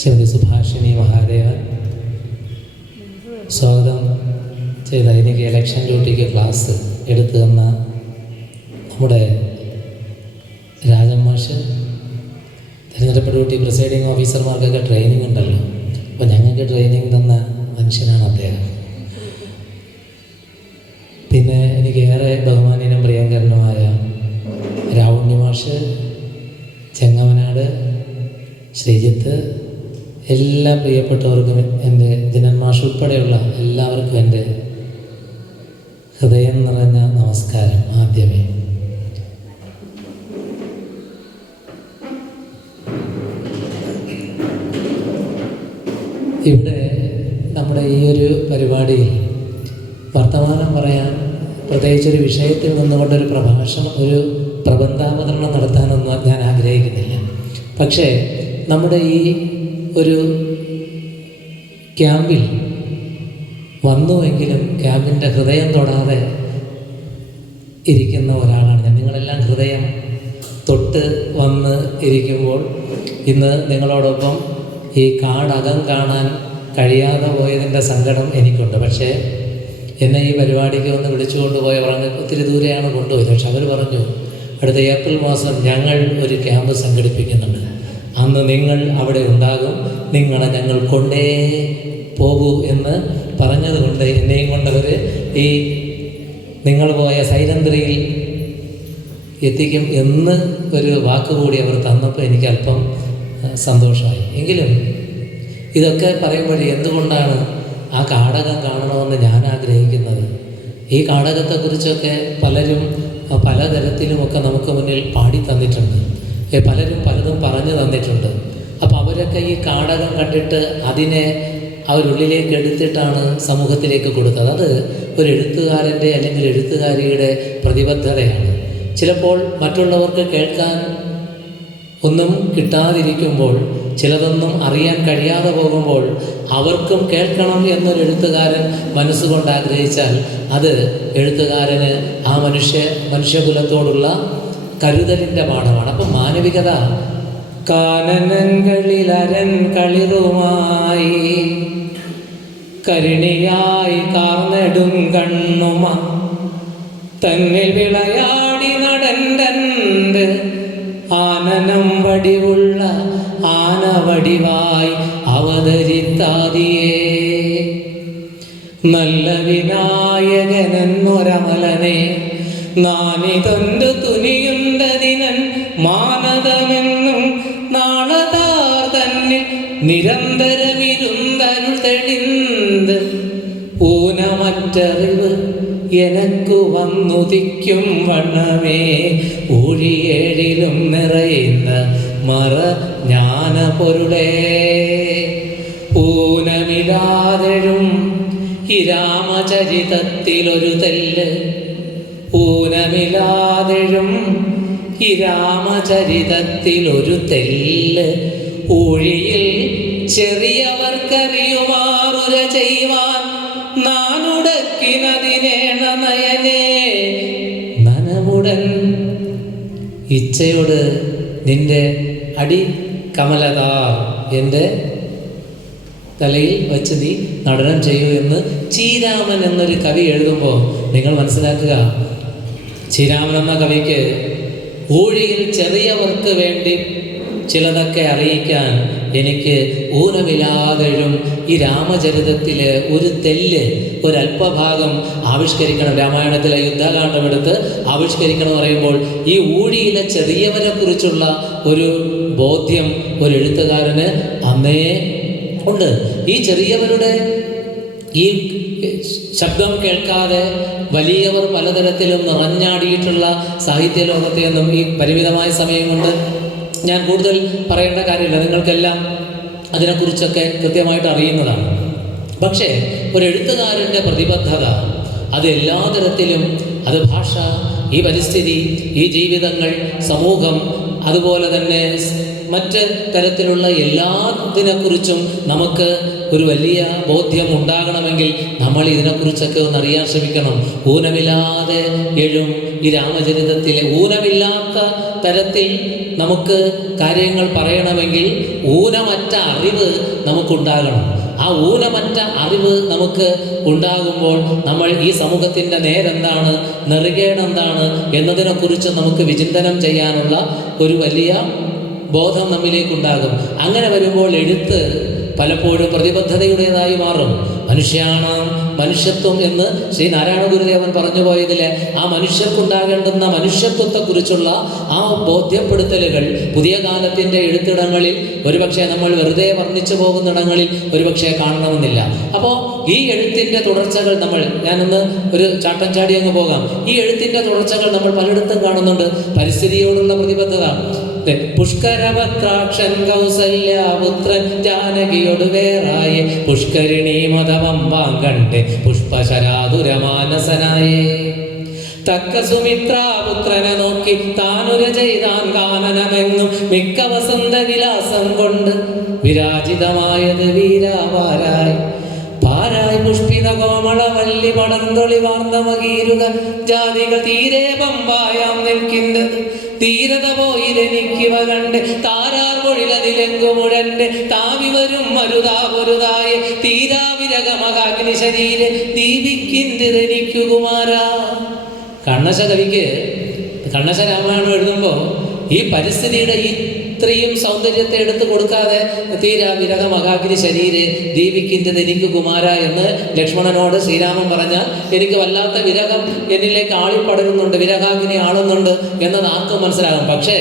ശ്രീമതി സുഭാഷിണി മഹാദേവൻ സ്വാഗതം ചെയ്ത എനിക്ക് ഇലക്ഷൻ ഡ്യൂട്ടിക്ക് ക്ലാസ് എടുത്തു തന്ന നമ്മുടെ രാജൻ മാഷ്, തിരഞ്ഞെടുപ്പ് ഡ്യൂട്ടി പ്രിസൈഡിങ് ഓഫീസർമാർക്കൊക്കെ ട്രെയിനിങ് ഉണ്ടല്ലോ, അപ്പോൾ ഞങ്ങൾക്ക് ട്രെയിനിങ് തന്ന മനുഷ്യനാണ് അദ്ദേഹം. പിന്നെ എനിക്ക് ഏറെ ബഹുമാന്യനും പ്രിയങ്കരനുമായ രാവുണ്ണി മാഷ്, ചെങ്ങമനാട് ശ്രീജിത്ത്, എല്ലാ പ്രിയപ്പെട്ടവർക്കും എൻ്റെ ദിനൻ മാഷ് ഉൾപ്പെടെയുള്ള എല്ലാവർക്കും എൻ്റെ ഹൃദയം നിറഞ്ഞ നമസ്കാരം. ആദ്യമേ ഇവിടെ നമ്മുടെ ഈ ഒരു പരിപാടിയിൽ വർത്തമാനം പറയാൻ പ്രത്യേകിച്ചൊരു വിഷയത്തിൽ നിന്നുകൊണ്ടൊരു പ്രഭാഷണം, ഒരു പ്രബന്ധാവതരണം നടത്താനൊന്നും ഞാൻ ആഗ്രഹിക്കുന്നില്ല. പക്ഷേ നമ്മുടെ ഈ ഒരു ക്യാമ്പിൽ വന്നുവെങ്കിലും ക്യാമ്പിൻ്റെ ഹൃദയം തൊടാതെ ഇരിക്കുന്ന ഒരാളാണ് ഞാൻ. നിങ്ങളെല്ലാം ഹൃദയം തൊട്ട് വന്ന് ഇരിക്കുമ്പോൾ ഇന്ന് നിങ്ങളോടൊപ്പം ഈ കാടകം കാണാൻ കഴിയാതെ പോയതിൻ്റെ സങ്കടം എനിക്കുണ്ട്. പക്ഷേ എന്നെ ഈ പരിപാടിക്ക് ഒന്ന് വിളിച്ചുകൊണ്ട് പോയ പറഞ്ഞ് ഒത്തിരി ദൂരെയാണ് കൊണ്ടുപോയത്. പക്ഷെ അവർ പറഞ്ഞു അടുത്ത ഏപ്രിൽ മാസം ഞങ്ങൾ ഒരു ക്യാമ്പ് സംഘടിപ്പിക്കുന്നുണ്ട്, അന്ന് നിങ്ങൾ അവിടെ ഉണ്ടാകും, നിങ്ങളെ ഞങ്ങൾ കൊണ്ടേ പോകൂ എന്ന് പറഞ്ഞതുകൊണ്ട് എന്നെയും കൊണ്ടവർ ഈ നിങ്ങൾ പോയ സൈലന്ത്രിയിൽ എത്തിക്കും എന്ന് ഒരു വാക്കുകൂടി അവർ തന്നപ്പോൾ എനിക്ക് അല്പം സന്തോഷമായി. എങ്കിലും ഇതൊക്കെ പറയുമ്പോഴേ എന്തുകൊണ്ടാണ് ആ കാടകം കാണണമെന്ന് ഞാൻ ആഗ്രഹിക്കുന്നത്? ഈ കാടകത്തെക്കുറിച്ചൊക്കെ പലരും പലതരത്തിലുമൊക്കെ നമുക്ക് മുന്നിൽ പാടി തന്നിട്ടുണ്ട്, പലരും പലതും പറഞ്ഞു തന്നിട്ടുണ്ട്. അപ്പോൾ അവരൊക്കെ ഈ കാടകം കണ്ടിട്ട് അതിനെ അവരുള്ളിലേക്ക് എടുത്തിട്ടാണ് സമൂഹത്തിലേക്ക് കൊടുത്തത്. അത് ഒരു എഴുത്തുകാരൻ്റെ അല്ലെങ്കിൽ എഴുത്തുകാരിയുടെ പ്രതിബദ്ധതയാണ്. ചിലപ്പോൾ മറ്റുള്ളവർക്ക് കേൾക്കാൻ ഒന്നും കിട്ടാതിരിക്കുമ്പോൾ, ചിലതൊന്നും അറിയാൻ കഴിയാതെ പോകുമ്പോൾ അവർക്കും കേൾക്കണം എന്നൊരു എഴുത്തുകാരൻ മനസ്സുകൊണ്ട് ആഗ്രഹിച്ചാൽ അത് എഴുത്തുകാരന് ആ മനുഷ്യകുലത്തോടുള്ള കരുതലിൻ്റെ പാഠമാണ്. അപ്പം മാനവികത കാനനങ്ങളിൽ അരൻ കളിറുമായി കരുണിയായി കാർന്നെടും കണ്ണുമ തന്നിൽ വിളയാടി നടണ്ടണ്ട് ആനനം വടിവുള്ള ആനവടിവായി അവതരിത്താതിയേ നല്ല വിനായകനെന്നൊരമലനെ നാനിതൊണ്ട് തുനിയുണ്ടതിനൻ മാനദമെന്നും നാളതാർ തന്നിൽ നിരന്തരമിരുന്തരുൾ തെളിന്ത് ഊനമറ്ററിവ് എനക്കു വന്നുദിക്കും വണ്ണമേ ഊഴിയേഴിലും നിറയുന്ന മറ ജ്ഞാന പൊരുളേ ഊനമില്ലാതെഴും ഈ രാമചരിതത്തിലൊരു തെല്ല് ഊനമില്ലാതെഴും ഈ രാമചരിതത്തിലൊരു തെല്ല് ഊഴിയിൽ ചെറിയവർക്കറിയുമാറുര ചെയ്യുവാൻ നാനുടക്കിനതിനേണ നയനേ നനമുടൻ ഇച്ഛയോട് നിന്റെ അടി കമലതാർ എൻ്റെ തലയിൽ വച്ച് നീ നടനം ചെയ്യൂ എന്ന് ചീരാമൻ എന്നൊരു കവി എഴുതുമ്പോൾ നിങ്ങൾ മനസ്സിലാക്കുക, ചീരാമൻ എന്ന കവിക്ക് ഊഴിയിൽ ചെറിയവർക്ക് വേണ്ടി ചിലതൊക്കെ അറിയിക്കാൻ എനിക്ക് ഊനമില്ലാതെഴും ഈ രാമചരിതത്തിൽ ഒരു തെല്ല്, ഒരല്പഭാഗം ആവിഷ്കരിക്കണം, രാമായണത്തിലെ യുദ്ധകാന്ഡം എടുത്ത് ആവിഷ്കരിക്കണം എന്ന് പറയുമ്പോൾ ഈ ഊഴിയിലെ ചെറിയവരെ കുറിച്ചുള്ള ഒരു ബോധ്യം ഒരു എഴുത്തുകാരന് അന്നേ ഉണ്ട്. ഈ ചെറിയവരുടെ ഈ ശബ്ദം കേൾക്കാതെ വലിയവർ പലതരത്തിലും നിറഞ്ഞാടിയിട്ടുള്ള സാഹിത്യ ലോകത്തെയൊന്നും ഈ പരിമിതമായ സമയം കൊണ്ട് ഞാൻ കൂടുതൽ പറയേണ്ട കാര്യമില്ല, നിങ്ങൾക്കെല്ലാം അതിനെക്കുറിച്ചൊക്കെ കൃത്യമായിട്ട് അറിയുന്നതാണ്. പക്ഷേ ഒരു എഴുത്തുകാരൻ്റെ പ്രതിബദ്ധത അത് എല്ലാ തരത്തിലും, അത് ഭാഷ, ഈ പരിസ്ഥിതി, ഈ ജീവിതങ്ങൾ, സമൂഹം, അതുപോലെ തന്നെ മറ്റ് തരത്തിലുള്ള എല്ലാത്തിനെക്കുറിച്ചും നമുക്ക് ഒരു വലിയ ബോധ്യം ഉണ്ടാകണമെങ്കിൽ നമ്മൾ ഇതിനെക്കുറിച്ചൊക്കെ ഒന്ന് അറിയാൻ ശ്രമിക്കണം. ഊനമില്ലാതെ എഴും ഈ രാമചരിതത്തിലെ ഊനമില്ലാത്ത തരത്തിൽ നമുക്ക് കാര്യങ്ങൾ പറയണമെങ്കിൽ ഊനമറ്റ അറിവ് നമുക്കുണ്ടാകണം. ആ ഊനമറ്റ അറിവ് നമുക്ക് ഉണ്ടാകുമ്പോൾ നമ്മൾ ഈ സമൂഹത്തിൻ്റെ നേരെന്താണ്, നെറുകേടെന്താണ് എന്നതിനെക്കുറിച്ച് നമുക്ക് വിചിന്തനം ചെയ്യാനുള്ള ഒരു വലിയ ബോധം നമ്മിലേക്കുണ്ടാകും. അങ്ങനെ വരുമ്പോൾ എഴുത്ത് പലപ്പോഴും പ്രതിബദ്ധതയുടേതായി മാറും. മനുഷ്യാണ് മനുഷ്യത്വം എന്ന് ശ്രീ നാരായണ ഗുരുദേവൻ പറഞ്ഞു പോയതിൽ ആ മനുഷ്യർക്കുണ്ടാകേണ്ടുന്ന മനുഷ്യത്വത്തെക്കുറിച്ചുള്ള ആ ബോധ്യപ്പെടുത്തലുകൾ പുതിയ കാലത്തിൻ്റെ എഴുത്തിടങ്ങളിൽ ഒരുപക്ഷെ നമ്മൾ വെറുതെ വർണ്ണിച്ചു പോകുന്നിടങ്ങളിൽ ഒരുപക്ഷെ കാണണമെന്നില്ല. അപ്പോൾ ഈ എഴുത്തിൻ്റെ തുടർച്ചകൾ ഞാനൊന്ന് ഒരു ചാട്ടം ചാടി അങ്ങ് പോകാം. ഈ എഴുത്തിൻ്റെ തുടർച്ചകൾ നമ്മൾ പലയിടത്തും കാണുന്നുണ്ട്. പരിസ്ഥിതിയോടുള്ള പ്രതിബദ്ധത. പുഷ്കരഭദ്രാക്ഷൻ കൗസല്യപുത്രൻ ജാനകിയോട് വേറായി പുഷ്കരിണി മതവമ്പാം കണ്ട് പുഷ്പശരാതുരമാനസനായേ തക്ക സുമിത്രാപുത്രനെ നോക്കി താനുര ചെയ്താൻ കാനനമെന്നും മിക്ക വസന്ത വിലാസം കൊണ്ട് വിരാജിതമായത് വീരാവാരായി പാരായി പുഷ്പിത കോമള വല്ലി പടന്തൊളി വാർന്നമകീരുക ജാതികൾ തീരെ പമ്പായാം നിൽക്കുന്നത് തീരത പോയിലെനിക്കിവ കണ്ട് താരാർ പൊഴിലതിലെങ്കുമുഴന്റെ താവി വരും മരുതാപൊരുതായ തീരാവിരകമകാഗ്നി ശരീരെ ദീപിക്കിന്തിരെനിക്കു കുമാരാ. കണ്ണശ കവിക്ക് കണ്ണശ രാമായണം എഴുതുമ്പോൾ ഈ പരിസ്ഥിതിയുടെ ഇത്രയും സൗന്ദര്യത്തെ എടുത്തു കൊടുക്കാതെ തീരാവിരക മഹാഗ്നി ശരീരെ ദീപിക്കുന്നത് എനിക്ക് കുമാര എന്ന് ലക്ഷ്മണനോട് ശ്രീരാമൻ പറഞ്ഞാൽ എനിക്ക് വല്ലാത്ത വിരഹം എന്നിലേക്ക് ആളിപ്പടരുന്നുണ്ട്, വിരഹാഗ്നി ആളുന്നുണ്ട് എന്നത് ആർക്കും മനസ്സിലാകും. പക്ഷേ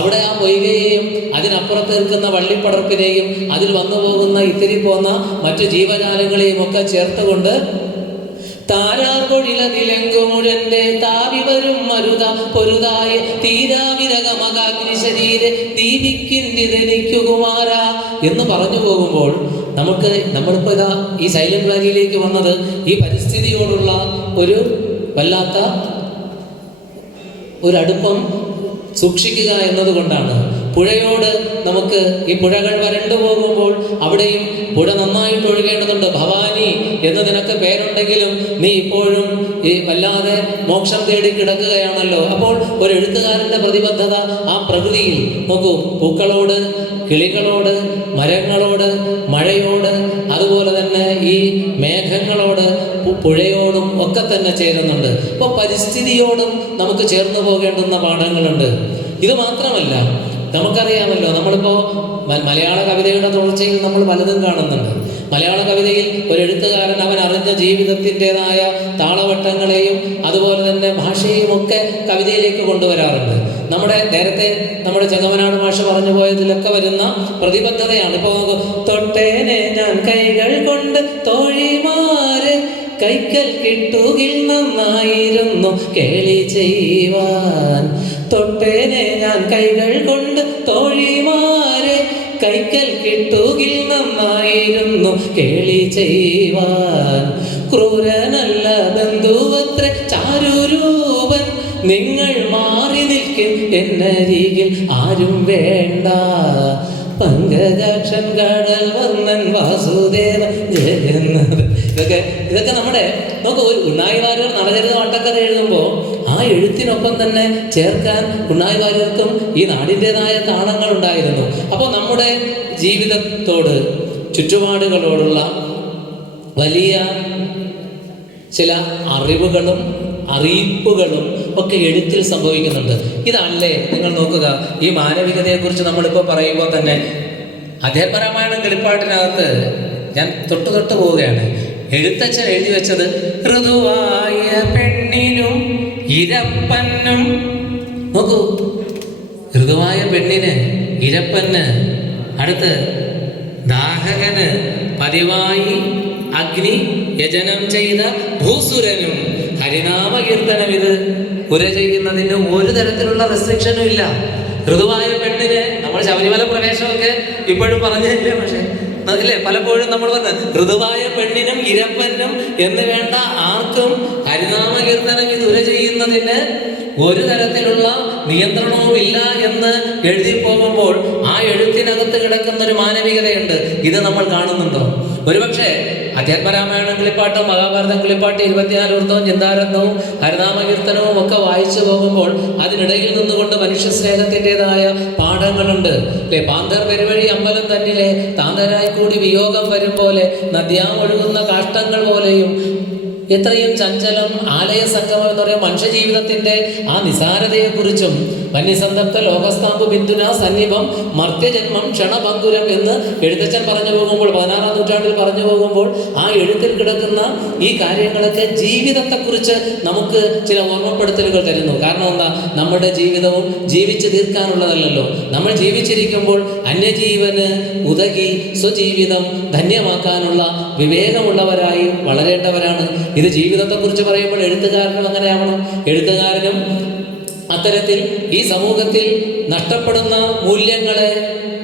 അവിടെ ആ പൊയ്കയെയും അതിനപ്പുറത്ത് നിൽക്കുന്ന വള്ളിപ്പടർപ്പിനെയും അതിൽ വന്നു പോകുന്ന ഇത്തിരി പോന്ന മറ്റു ജീവജാലങ്ങളെയും ഒക്കെ ചേർത്തുകൊണ്ട് താരാർ പൊഴിലതിലെങ്കുമുഴന്റെ താവി വരും മരുത പൊരുതായ തീരാവിരകമകാഗ്നി ശരീരെ ദീപിക്കിന്തിരെനിക്കു കുമാര എന്ന് പറഞ്ഞു പോകുമ്പോൾ നമ്മളിപ്പോൾ ഇതാ ഈ സൈലന്റ് വാലിയിലേക്ക് വന്നത് ഈ പരിസ്ഥിതിയോടുള്ള ഒരു വല്ലാത്ത ഒരു അടുപ്പം സൂക്ഷിക്കുക എന്നതുകൊണ്ടാണ്. പുഴയോട് നമുക്ക് ഈ പുഴകൾ വരണ്ടു പോകുമ്പോൾ അവിടെയും പുഴ നന്നായിട്ട് ഒഴുകേണ്ടതുണ്ട്. ഭവാനി എന്ന് നിനക്ക് പേരുണ്ടെങ്കിലും നീ ഇപ്പോഴും ഈ വല്ലാതെ മോക്ഷം തേടി കിടക്കുകയാണല്ലോ. അപ്പോൾ ഒരു എഴുത്തുകാരൻ്റെ പ്രതിബദ്ധത ആ പ്രകൃതിയിൽ നോക്കൂ, പൂക്കളോട്, കിളികളോട്, മരങ്ങളോട്, മഴയോട്, അതുപോലെ തന്നെ ഈ മേഘങ്ങളോട്, പുഴയോടും ഒക്കെ തന്നെ ചേരുന്നുണ്ട്. അപ്പോൾ പരിസ്ഥിതിയോടും നമുക്ക് ചേർന്ന് പോകേണ്ടുന്ന പാഠങ്ങളുണ്ട്. ഇത് മാത്രമല്ല, നമുക്കറിയാമല്ലോ, നമ്മളിപ്പോൾ മലയാള കവിതയുടെ തുടർച്ചയിൽ നമ്മൾ പലതും കാണുന്നുണ്ട്. മലയാള കവിതയിൽ ഒരു എഴുത്തുകാരൻ അവൻ അറിഞ്ഞ ജീവിതത്തിൻ്റെതായ താളവട്ടങ്ങളെയും അതുപോലെ തന്നെ ഭാഷയും ഒക്കെ കവിതയിലേക്ക് കൊണ്ടുവരാറുണ്ട്. നേരത്തെ നമ്മുടെ ചെങ്ങമനാട് ഭാഷ പറഞ്ഞു പോയതിലൊക്കെ വരുന്ന പ്രതിബദ്ധതയാണ്. ഇപ്പോൾ തൊട്ടേനെ ഞാൻ കൈകൾ കൊണ്ട് തോഴിമാര് കൈക്കൽ കിട്ടുകിൽ നന്നായിരുന്നു കേളി ചെയ്യുവാൻ. തൊട്ടേനെ ഞാൻ കൈകൾ കൊണ്ട് തോഴിമാരെ കൈക്കൽ കിട്ടുകിൽ നന്നായിരുന്നു കേളി ചെയ്യുവാൻ. ക്രൂരനല്ല ബന്ധുവത്ര ചാരുരൂപൻ നിങ്ങൾ മാറി നിൽക്കും എന്നരികിൽ ആരും വേണ്ട. പങ്കജാക്ഷൻ കടൽ വർണ്ണൻ വാസുദേവ ജയന്നത് ഇതൊക്കെ നമ്മുടെ നോക്ക്. ഒരു ഉണ്ണായി വാര്യർ നടചരിത വട്ടക്കഥ എഴുതുമ്പോൾ ആ എഴുത്തിനൊപ്പം തന്നെ ചേർക്കാൻ ഉണ്ണായി വാര്യർക്കും ഈ നാടിൻ്റെതായ താളങ്ങൾ ഉണ്ടായിരുന്നു. അപ്പോൾ നമ്മുടെ ജീവിതത്തോട്, ചുറ്റുപാടുകളോടുള്ള വലിയ ചില അറിവുകളും അറിയിപ്പുകളും ഒക്കെ എഴുത്തിൽ സംഭവിക്കുന്നുണ്ട്. ഇതല്ലേ നിങ്ങൾ നോക്കുക, ഈ മാനവികതയെക്കുറിച്ച് നമ്മളിപ്പോൾ പറയുമ്പോൾ തന്നെ അധ്യാത്മരാമായണം കിളിപ്പാട്ടിനകത്ത് ഞാൻ തൊട്ട് പോവുകയാണ്. എഴുത്തച്ഛൻ എഴുതി വെച്ചത് ഋതുവായ പെണ്ണിനും ഇരപ്പന്നും. നോക്കൂ, ഋതുവായ പെണ്ണിന്, ഇരപ്പന്, അടുത്ത് ദാഹകന്, പതിവായി അഗ്നി യജനം ചെയ്ത ഭൂസുരനും ഹരിനാമ കീർത്തനം. ഇത് പുര ചെയ്യുന്നതിന് ഒരു തരത്തിലുള്ള റെസ്ട്രിക്ഷനും ഇല്ല. ഋതുവായ പെണ്ണിന് നമ്മൾ ശബരിമല പ്രവേശമൊക്കെ ഇപ്പോഴും പറഞ്ഞില്ലേ, പക്ഷേ അതില്ലേ പലപ്പോഴും നമ്മൾ പറഞ്ഞത് ഋതുവായ പെണ്ണിനും ഇരപ്പനും എന്ന് വേണ്ട ആർക്കും ഹരിനാമ കീർത്തനം ഇത് ഉര ചെയ്യുന്നതിന് ഒരു തരത്തിലുള്ള നിയന്ത്രണവും ഇല്ല എന്ന് എഴുതി പോകുമ്പോൾ ആ എഴുത്തിനകത്ത് കിടക്കുന്ന ഒരു മാനവികതയുണ്ട്. ഇത് നമ്മൾ കാണുന്നുണ്ടോ? ഒരുപക്ഷെ അധ്യാത്മരാമായണം കിളിപ്പാട്ടും മഹാഭാരതം കിളിപ്പാട്ട് 24 വൃത്തവും ചിന്താരത്നവും ഹരിനാമ കീർത്തനവും ഒക്കെ വായിച്ചു പോകുമ്പോൾ അതിനിടയിൽ നിന്നുകൊണ്ട് മനുഷ്യ സ്നേഹത്തിൻ്റെതായ പാഠങ്ങളുണ്ട്. പാന്തർ പെരുവഴി അമ്പലം തന്നിലെ താന്തരായി കൂടി വിയോഗം വരും പോലെ നദ്യാം ഒഴുകുന്ന കാഷ്ടങ്ങൾ പോലെയും എത്രയും ചഞ്ചലം ആലയ സംഗമം എന്ന് പറയുന്ന മനുഷ്യജീവിതത്തിന്റെ ആ നിസാരതയെക്കുറിച്ചും വന്യസന്തപ്ത ലോകസ്ഥാമ്പു ബിന്ദുന സന്നിഭം മർത്യജന്മം ക്ഷണഭങ്കുരം എന്ന് എഴുത്തച്ഛൻ പറഞ്ഞു പോകുമ്പോൾ 16-ാം നൂറ്റാണ്ടിൽ പറഞ്ഞു പോകുമ്പോൾ ആ എഴുത്തിൽ കിടക്കുന്ന ഈ കാര്യങ്ങളൊക്കെ ജീവിതത്തെക്കുറിച്ച് നമുക്ക് ചില ഓർമ്മപ്പെടുത്തലുകൾ തരുന്നു. കാരണം എന്താ? നമ്മുടെ ജീവിതവും ജീവിച്ചു തീർക്കാനുള്ളതല്ലല്ലോ. നമ്മൾ ജീവിച്ചിരിക്കുമ്പോൾ അന്യജീവന് ഉതകി സ്വജീവിതം ധന്യമാക്കാനുള്ള വിവേകമുള്ളവരായി വളരേണ്ടവരാണ്. ഇത് ജീവിതത്തെക്കുറിച്ച് പറയുമ്പോൾ എഴുത്തുകാരനും അങ്ങനെയാവണം. എഴുത്തുകാരനും അത്തരത്തിൽ ഈ സമൂഹത്തിൽ നഷ്ടപ്പെടുന്ന മൂല്യങ്ങളെ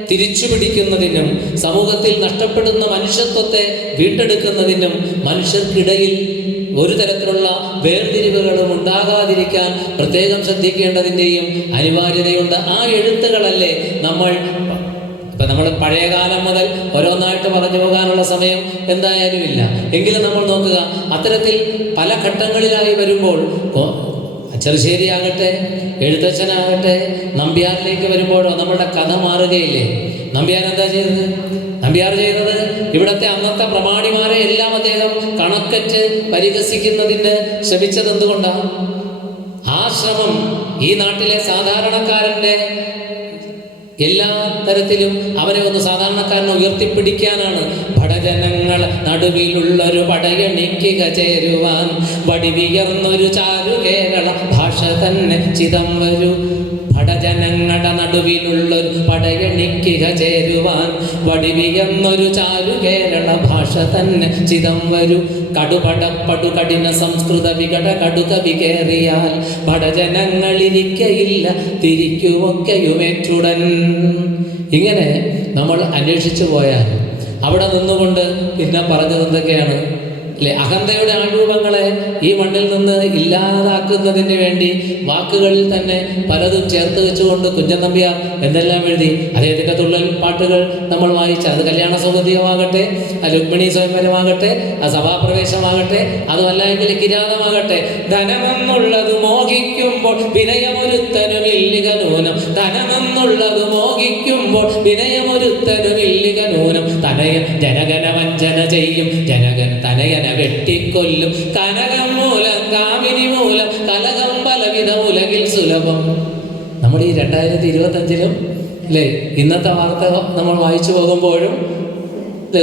തിരിച്ചു പിടിക്കുന്നതിനും സമൂഹത്തിൽ നഷ്ടപ്പെടുന്ന മനുഷ്യത്വത്തെ വീണ്ടെടുക്കുന്നതിനും മനുഷ്യർക്കിടയിൽ ഒരു തരത്തിലുള്ള വേർതിരിവുകളും ഉണ്ടാകാതിരിക്കാൻ പ്രത്യേകം ശ്രദ്ധിക്കേണ്ടതിൻ്റെയും അനിവാര്യതയുണ്ട്. ആ എഴുത്തുകളല്ലേ നമ്മൾ പഴയകാലം മുതൽ ഓരോന്നായിട്ട് പറഞ്ഞു പോകാനുള്ള സമയം എന്തായാലും ഇല്ല. എങ്കിലും നമ്മൾ നോക്കുക, അത്തരത്തിൽ പല ഘട്ടങ്ങളിലായി വരുമ്പോൾ ചെറുശ്ശേരി ആകട്ടെ, എഴുത്തച്ഛനാകട്ടെ, നമ്പ്യാറിലേക്ക് വരുമ്പോഴോ നമ്മളുടെ കഥ മാറുകയില്ലേ? നമ്പ്യാർ എന്താ ചെയ്തത്? നമ്പ്യാർ ചെയ്തത് ഇവിടുത്തെ അന്നത്തെ പ്രമാണിമാരെ എല്ലാം അദ്ദേഹം കണക്കറ്റ് പരിഹസിക്കുന്നതിന് ശ്രമിച്ചത് എന്തുകൊണ്ടാണ്? ആ ശ്രമം ഈ നാട്ടിലെ സാധാരണക്കാരൻ്റെ എല്ലാ തരത്തിലും അവനെ ഒന്ന് സാധാരണക്കാരനെ ഉയർത്തിപ്പിടിക്കാനാണ്. ഭടജനങ്ങൾ നടുവിലുള്ളൊരു പടയണിക്കുക ചേരുവാൻ വടിവിയർന്നൊരു ചാരു കേരള ഭാഷ തന്നെ ചിതം വരൂ. ഭടജനങ്ങളുടെ നടുവിലുള്ളൊരു പടയണിക്കുക ചേരുവാൻ വടിവിയർന്നൊരു ചാരു കേരള ഭാഷ തന്നെ ചിതം വരൂ. കടുപടപ്പടു കഠിന സംസ്കൃത വികട കടുകവി കേറിയാൽ ഭടജനങ്ങളിരിക്കയില്ല തിരിക്കുമൊക്കെയുമേറ്റുടൻ. ഇങ്ങനെ നമ്മൾ അന്വേഷിച്ചു പോയാൽ അവിടെ നിന്നുകൊണ്ട് പിന്നെ പറഞ്ഞത് എന്തൊക്കെയാണ് അല്ലെ? അഹന്തയുടെ ആൾരൂപങ്ങളെ ഈ മണ്ണിൽ നിന്ന് ഇല്ലാതാക്കുന്നതിന് വേണ്ടി വാക്കുകളിൽ തന്നെ പലതും ചേർത്ത് വെച്ചുകൊണ്ട് കുഞ്ചൻ നമ്പ്യാർ എന്തെല്ലാം എഴുതി. അദ്ദേഹത്തിൻ്റെ തുള്ളൽ പാട്ടുകൾ നമ്മൾ വായിച്ച അത് കല്യാണ സൗഗന്ധികമാകട്ടെ, രുക്മിണി സ്വയംവരമാകട്ടെ, സഭാപ്രവേശമാകട്ടെ, അതുമല്ല എങ്കിൽ കിരാതമാകട്ടെ. ധനമെന്നുള്ളത് മോഹിക്കുമ്പോൾ വിനയമൊരുത്തനുമില്ലിക നൂനം. ധനമെന്നുള്ളത് മോഹിക്കുമ്പോൾ വിനയമൊരുത്തനുമില്ലിക നൂനം. തനയൻ ജനഗന വഞ്ചന ചെയ്യും, ജനകൻ തനയന വെട്ടിക്കൊല്ലും. കനകം മൂലം കാമിനി മൂലം കലകം പലവിധ ഉലകിൽ സുലഭം. നമ്മൾ ഈ 2025 അല്ലേ ഇന്നത്തെ വാർത്ത നമ്മൾ വായിച്ചു പോകുമ്പോഴും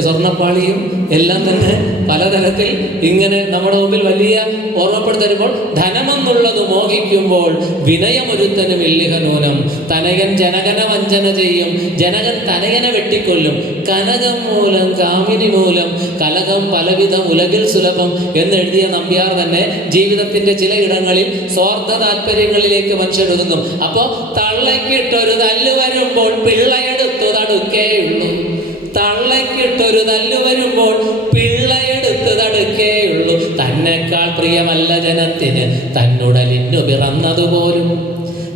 സ്വർണ്ണപ്പാളിയും എല്ലാം തന്നെ പലതരത്തിൽ ഇങ്ങനെ നമ്മുടെ മുമ്പിൽ വലിയ ഓർമ്മപ്പെടുത്തരുമ്പോൾ ധനമെന്നുള്ളത് മോഹിക്കുമ്പോൾ വിനയമൊരുത്തനും ഇല്ലിഹ നൂനം. തനയൻ ജനകന വഞ്ചന ചെയ്യും, ജനകൻ തനയനെ വെട്ടിക്കൊല്ലും. കനകം മൂലം കാമിനി മൂലം കലകം പലവിധം ഉലകിൽ സുലഭം എന്നെഴുതിയ നമ്പ്യാർ തന്നെ ജീവിതത്തിന്റെ ചിലയിടങ്ങളിൽ സ്വാർത്ഥ താല്പര്യങ്ങളിലേക്ക് മനുഷ്യരൊതുങ്ങും. അപ്പോൾ തള്ളക്കിട്ടൊരു തല്ല് വരുമ്പോൾ പിള്ളയെടുത്തു തടുക്കേയുള്ളൂ. തള്ളക്കിട്ടൊരു തല്ല് വരുമ്പോൾ പിള്ളയെടുത്ത് തടുക്കേയുള്ളൂ. തന്നെക്കാൾ പ്രിയമല്ല ജനത്തിന് തന്നുടലിനു പിറന്നതുപോലും.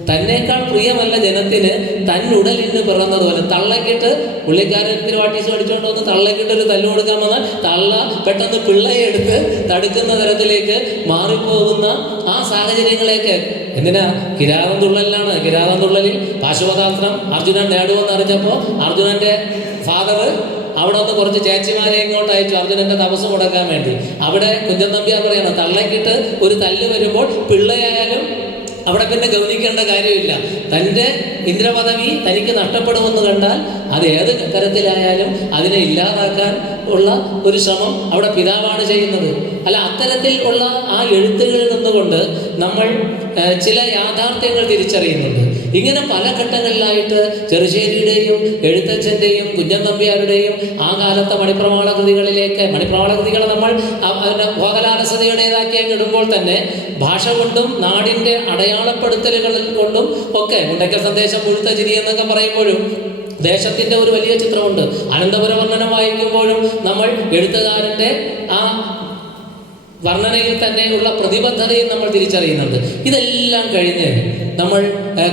തന്നേക്കാൾ പ്രിയമല്ല ജനത്തിന് തന്നുടലിന് പിറന്നതുപോലെ. തള്ളക്കിട്ട് പുള്ളിക്കാരത്തിന് വാട്ടീസ് പഠിച്ചുകൊണ്ട് വന്ന് തള്ളക്കിട്ടൊരു തല്ല് കൊടുക്കാൻ വന്നാൽ തള്ള പെട്ടെന്ന് പിള്ളയെടുത്ത് തടുക്കുന്ന തരത്തിലേക്ക് മാറിപ്പോകുന്ന ആ സാഹചര്യങ്ങളെയൊക്കെ എന്തിനാ? കിരാതം തുള്ളലിലാണ്. കിരാതം തുള്ളലിൽ പാശുപതാസ്ത്രം അർജുനൻ നേടുമെന്ന് അറിഞ്ഞപ്പോൾ അർജുനന്റെ ഫാദർ അവിടെ ഒന്ന് കുറച്ച് ചേച്ചിമാരെ ഇങ്ങോട്ട് അയച്ചു അർജുനന്റെ തപസ് മുടക്കാൻ വേണ്ടി. അവിടെ കുഞ്ചൻ നമ്പ്യാർ പറയണം, തള്ളക്കിട്ട് ഒരു തല്ല് വരുമ്പോൾ പിള്ളയായാലും അവിടെ പിന്നെ ഗൗനിക്കേണ്ട കാര്യമില്ല. തൻ്റെ ഇന്ദ്രപദവി തനിക്ക് നഷ്ടപ്പെടുമെന്ന് കണ്ടാൽ അത് ഏത് തരത്തിലായാലും അതിനെ ഇല്ലാതാക്കാൻ ഉള്ള ഒരു ശ്രമം അവിടെ പിതാവാണ് ചെയ്യുന്നത്. അല്ല, അത്തരത്തിൽ ഉള്ള ആ എഴുത്തുകളിൽ നിന്നുകൊണ്ട് നമ്മൾ ചില യാഥാർത്ഥ്യങ്ങൾ തിരിച്ചറിയുന്നുണ്ട്. ഇങ്ങനെ പല ഘട്ടങ്ങളിലായിട്ട് ചെറുശ്ശേരിയുടെയും എഴുത്തച്ഛൻ്റെയും കുഞ്ചൻ നമ്പ്യാരുടെയും ആ കാലത്തെ മണിപ്രമാള കൃതികളിലേക്ക്, മണിപ്രമാള കൃതികളെ നമ്മൾ ഭോഗലാലസതയുടേതാക്കി ഇടുമ്പോൾ തന്നെ ഭാഷ കൊണ്ടും നാടിൻ്റെ അടയാളപ്പെടുത്തലുകൾ കൊണ്ടും ഒക്കെ മുണ്ടക്കൽ സന്ദേശം മുഴുത്ത ചിരി എന്നൊക്കെ പറയുമ്പോഴും ദേശത്തിൻ്റെ ഒരു വലിയ ചിത്രമുണ്ട്. അനന്തപുര വർണ്ണനം വായിക്കുമ്പോഴും നമ്മൾ എഴുത്തുകാരൻ്റെ ആ വർണ്ണനയിൽ തന്നെയുള്ള പ്രതിബദ്ധതയും നമ്മൾ തിരിച്ചറിയുന്നുണ്ട്. ഇതെല്ലാം കഴിഞ്ഞ് നമ്മൾ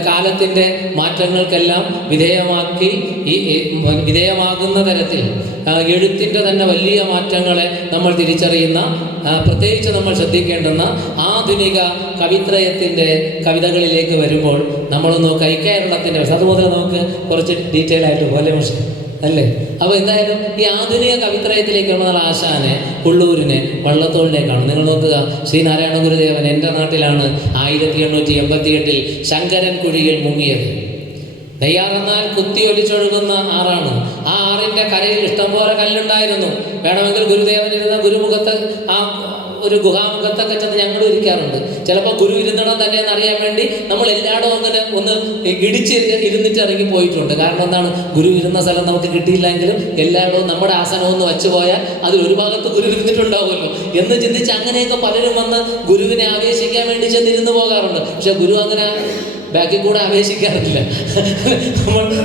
കാലത്തിൻ്റെ മാറ്റങ്ങൾക്കെല്ലാം വിധേയമാകുന്ന തരത്തിൽ എഴുത്തിൻ്റെ തന്നെ വലിയ മാറ്റങ്ങളെ നമ്മൾ തിരിച്ചറിയുന്ന, പ്രത്യേകിച്ച് നമ്മൾ ശ്രദ്ധിക്കേണ്ടുന്ന ആധുനിക കവിത്രയത്തിൻ്റെ കവിതകളിലേക്ക് വരുമ്പോൾ നമ്മളൊന്ന് കേരളത്തിൻ്റെ അതുമുതൽ നമുക്ക് കുറച്ച് ഡീറ്റെയിൽ ആയിട്ട് പോലെ അല്ലേ. അപ്പോൾ എന്തായാലും ഈ ആധുനിക കവിത്രയത്തിലേക്ക് നമ്മൾ ആശാനെ, ഉള്ളൂരിനെ, വള്ളത്തോളിനെക്കാണ്. നിങ്ങൾ നോക്കുക, ശ്രീനാരായണ ഗുരുദേവൻ എൻ്റെ നാട്ടിലാണ് 1888 ശങ്കരൻ കുഴിയിൽ മുങ്ങിയത്. നെയ്യാറെന്നാൽ കുത്തി ഒലിച്ചൊഴുകുന്ന ആറാണ്. ആ ആറിൻ്റെ കരയിൽ ഇഷ്ടംപോലെ കല്ലുണ്ടായിരുന്നു. വേണമെങ്കിൽ ഗുരുദേവൻ ഇരുന്ന ഗുരുമുഖത്ത്, ആ ഒരു ഗുഹാമുഖത്തൊക്കെ ചെന്ന് ഞങ്ങളും ഇരിക്കാറുണ്ട്. ചിലപ്പോൾ ഗുരു ഇരുന്നിടം തന്നെ എന്നറിയാൻ വേണ്ടി നമ്മൾ എല്ലായിടവും അങ്ങനെ ഒന്ന് ഇരുന്നിട്ട് ഇറങ്ങി പോയിട്ടുണ്ട്. കാരണം എന്താണ്, ഗുരു ഇരുന്ന സ്ഥലം നമുക്ക് കിട്ടിയില്ലെങ്കിലും എല്ലായിടവും നമ്മുടെ ആസനം ഒന്ന് വച്ചു പോയാൽ അതിൽ ഒരു ഭാഗത്ത് ഗുരു ഇരുന്നിട്ടുണ്ടാവുമല്ലോ എന്ന് ചിന്തിച്ച് അങ്ങനെയൊക്കെ പലരും വന്ന് ഗുരുവിനെ ആവേശിക്കാൻ വേണ്ടി ചെന്നിരുന്ന് പോകാറുണ്ട്. പക്ഷെ ഗുരു അങ്ങനെ ബാക്കിൽ കൂടെ ആവേശിക്കാറില്ല.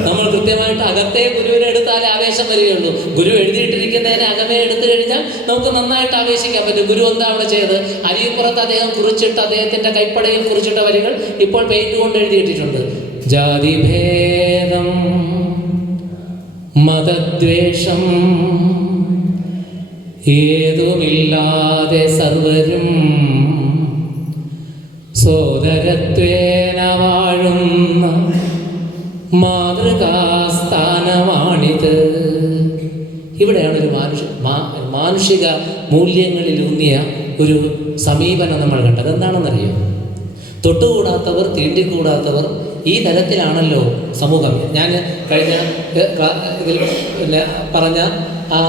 നമ്മൾ കൃത്യമായിട്ട് അകത്തെ ഗുരുവിനെ എടുത്താലേ ആവേശം വരികയുള്ളൂ. ഗുരു എഴുതിയിട്ടിരിക്കുന്നതിനെ അകമേ എടുത്തു കഴിഞ്ഞാൽ നമുക്ക് നന്നായിട്ട് ആവേശിക്കാൻ പറ്റും. ഗുരു എന്താ അവിടെ ചെയ്തത്? അരിപ്പുറത്ത് അദ്ദേഹം കുറിച്ചിട്ട്, അദ്ദേഹത്തിൻ്റെ കൈപ്പടയിൽ കുറിച്ചിട്ട വരികൾ ഇപ്പോൾ പെയിന്റ് കൊണ്ട് എഴുതിയിട്ടിട്ടുണ്ട്. ജാതിഭേദം മതദ്വേഷം ഏതുമില്ലാതെ സർവരും സോദരത്വേന വാഴുന്ന മാതൃകാസ്ഥാനമാണിത്. ഇവിടെയാണ് ഒരു മാനുഷിക മൂല്യങ്ങളിലൂന്നിയ ഒരു സമീപനം നമ്മൾ കണ്ടത്. എന്താണെന്നറിയോ? തൊട്ടുകൂടാത്തവർ, തീണ്ടിക്കൂടാത്തവർ, ഈ തരത്തിലാണല്ലോ സമൂഹം. ഞാൻ കഴിഞ്ഞ ഇതിൽ പറഞ്ഞ ആ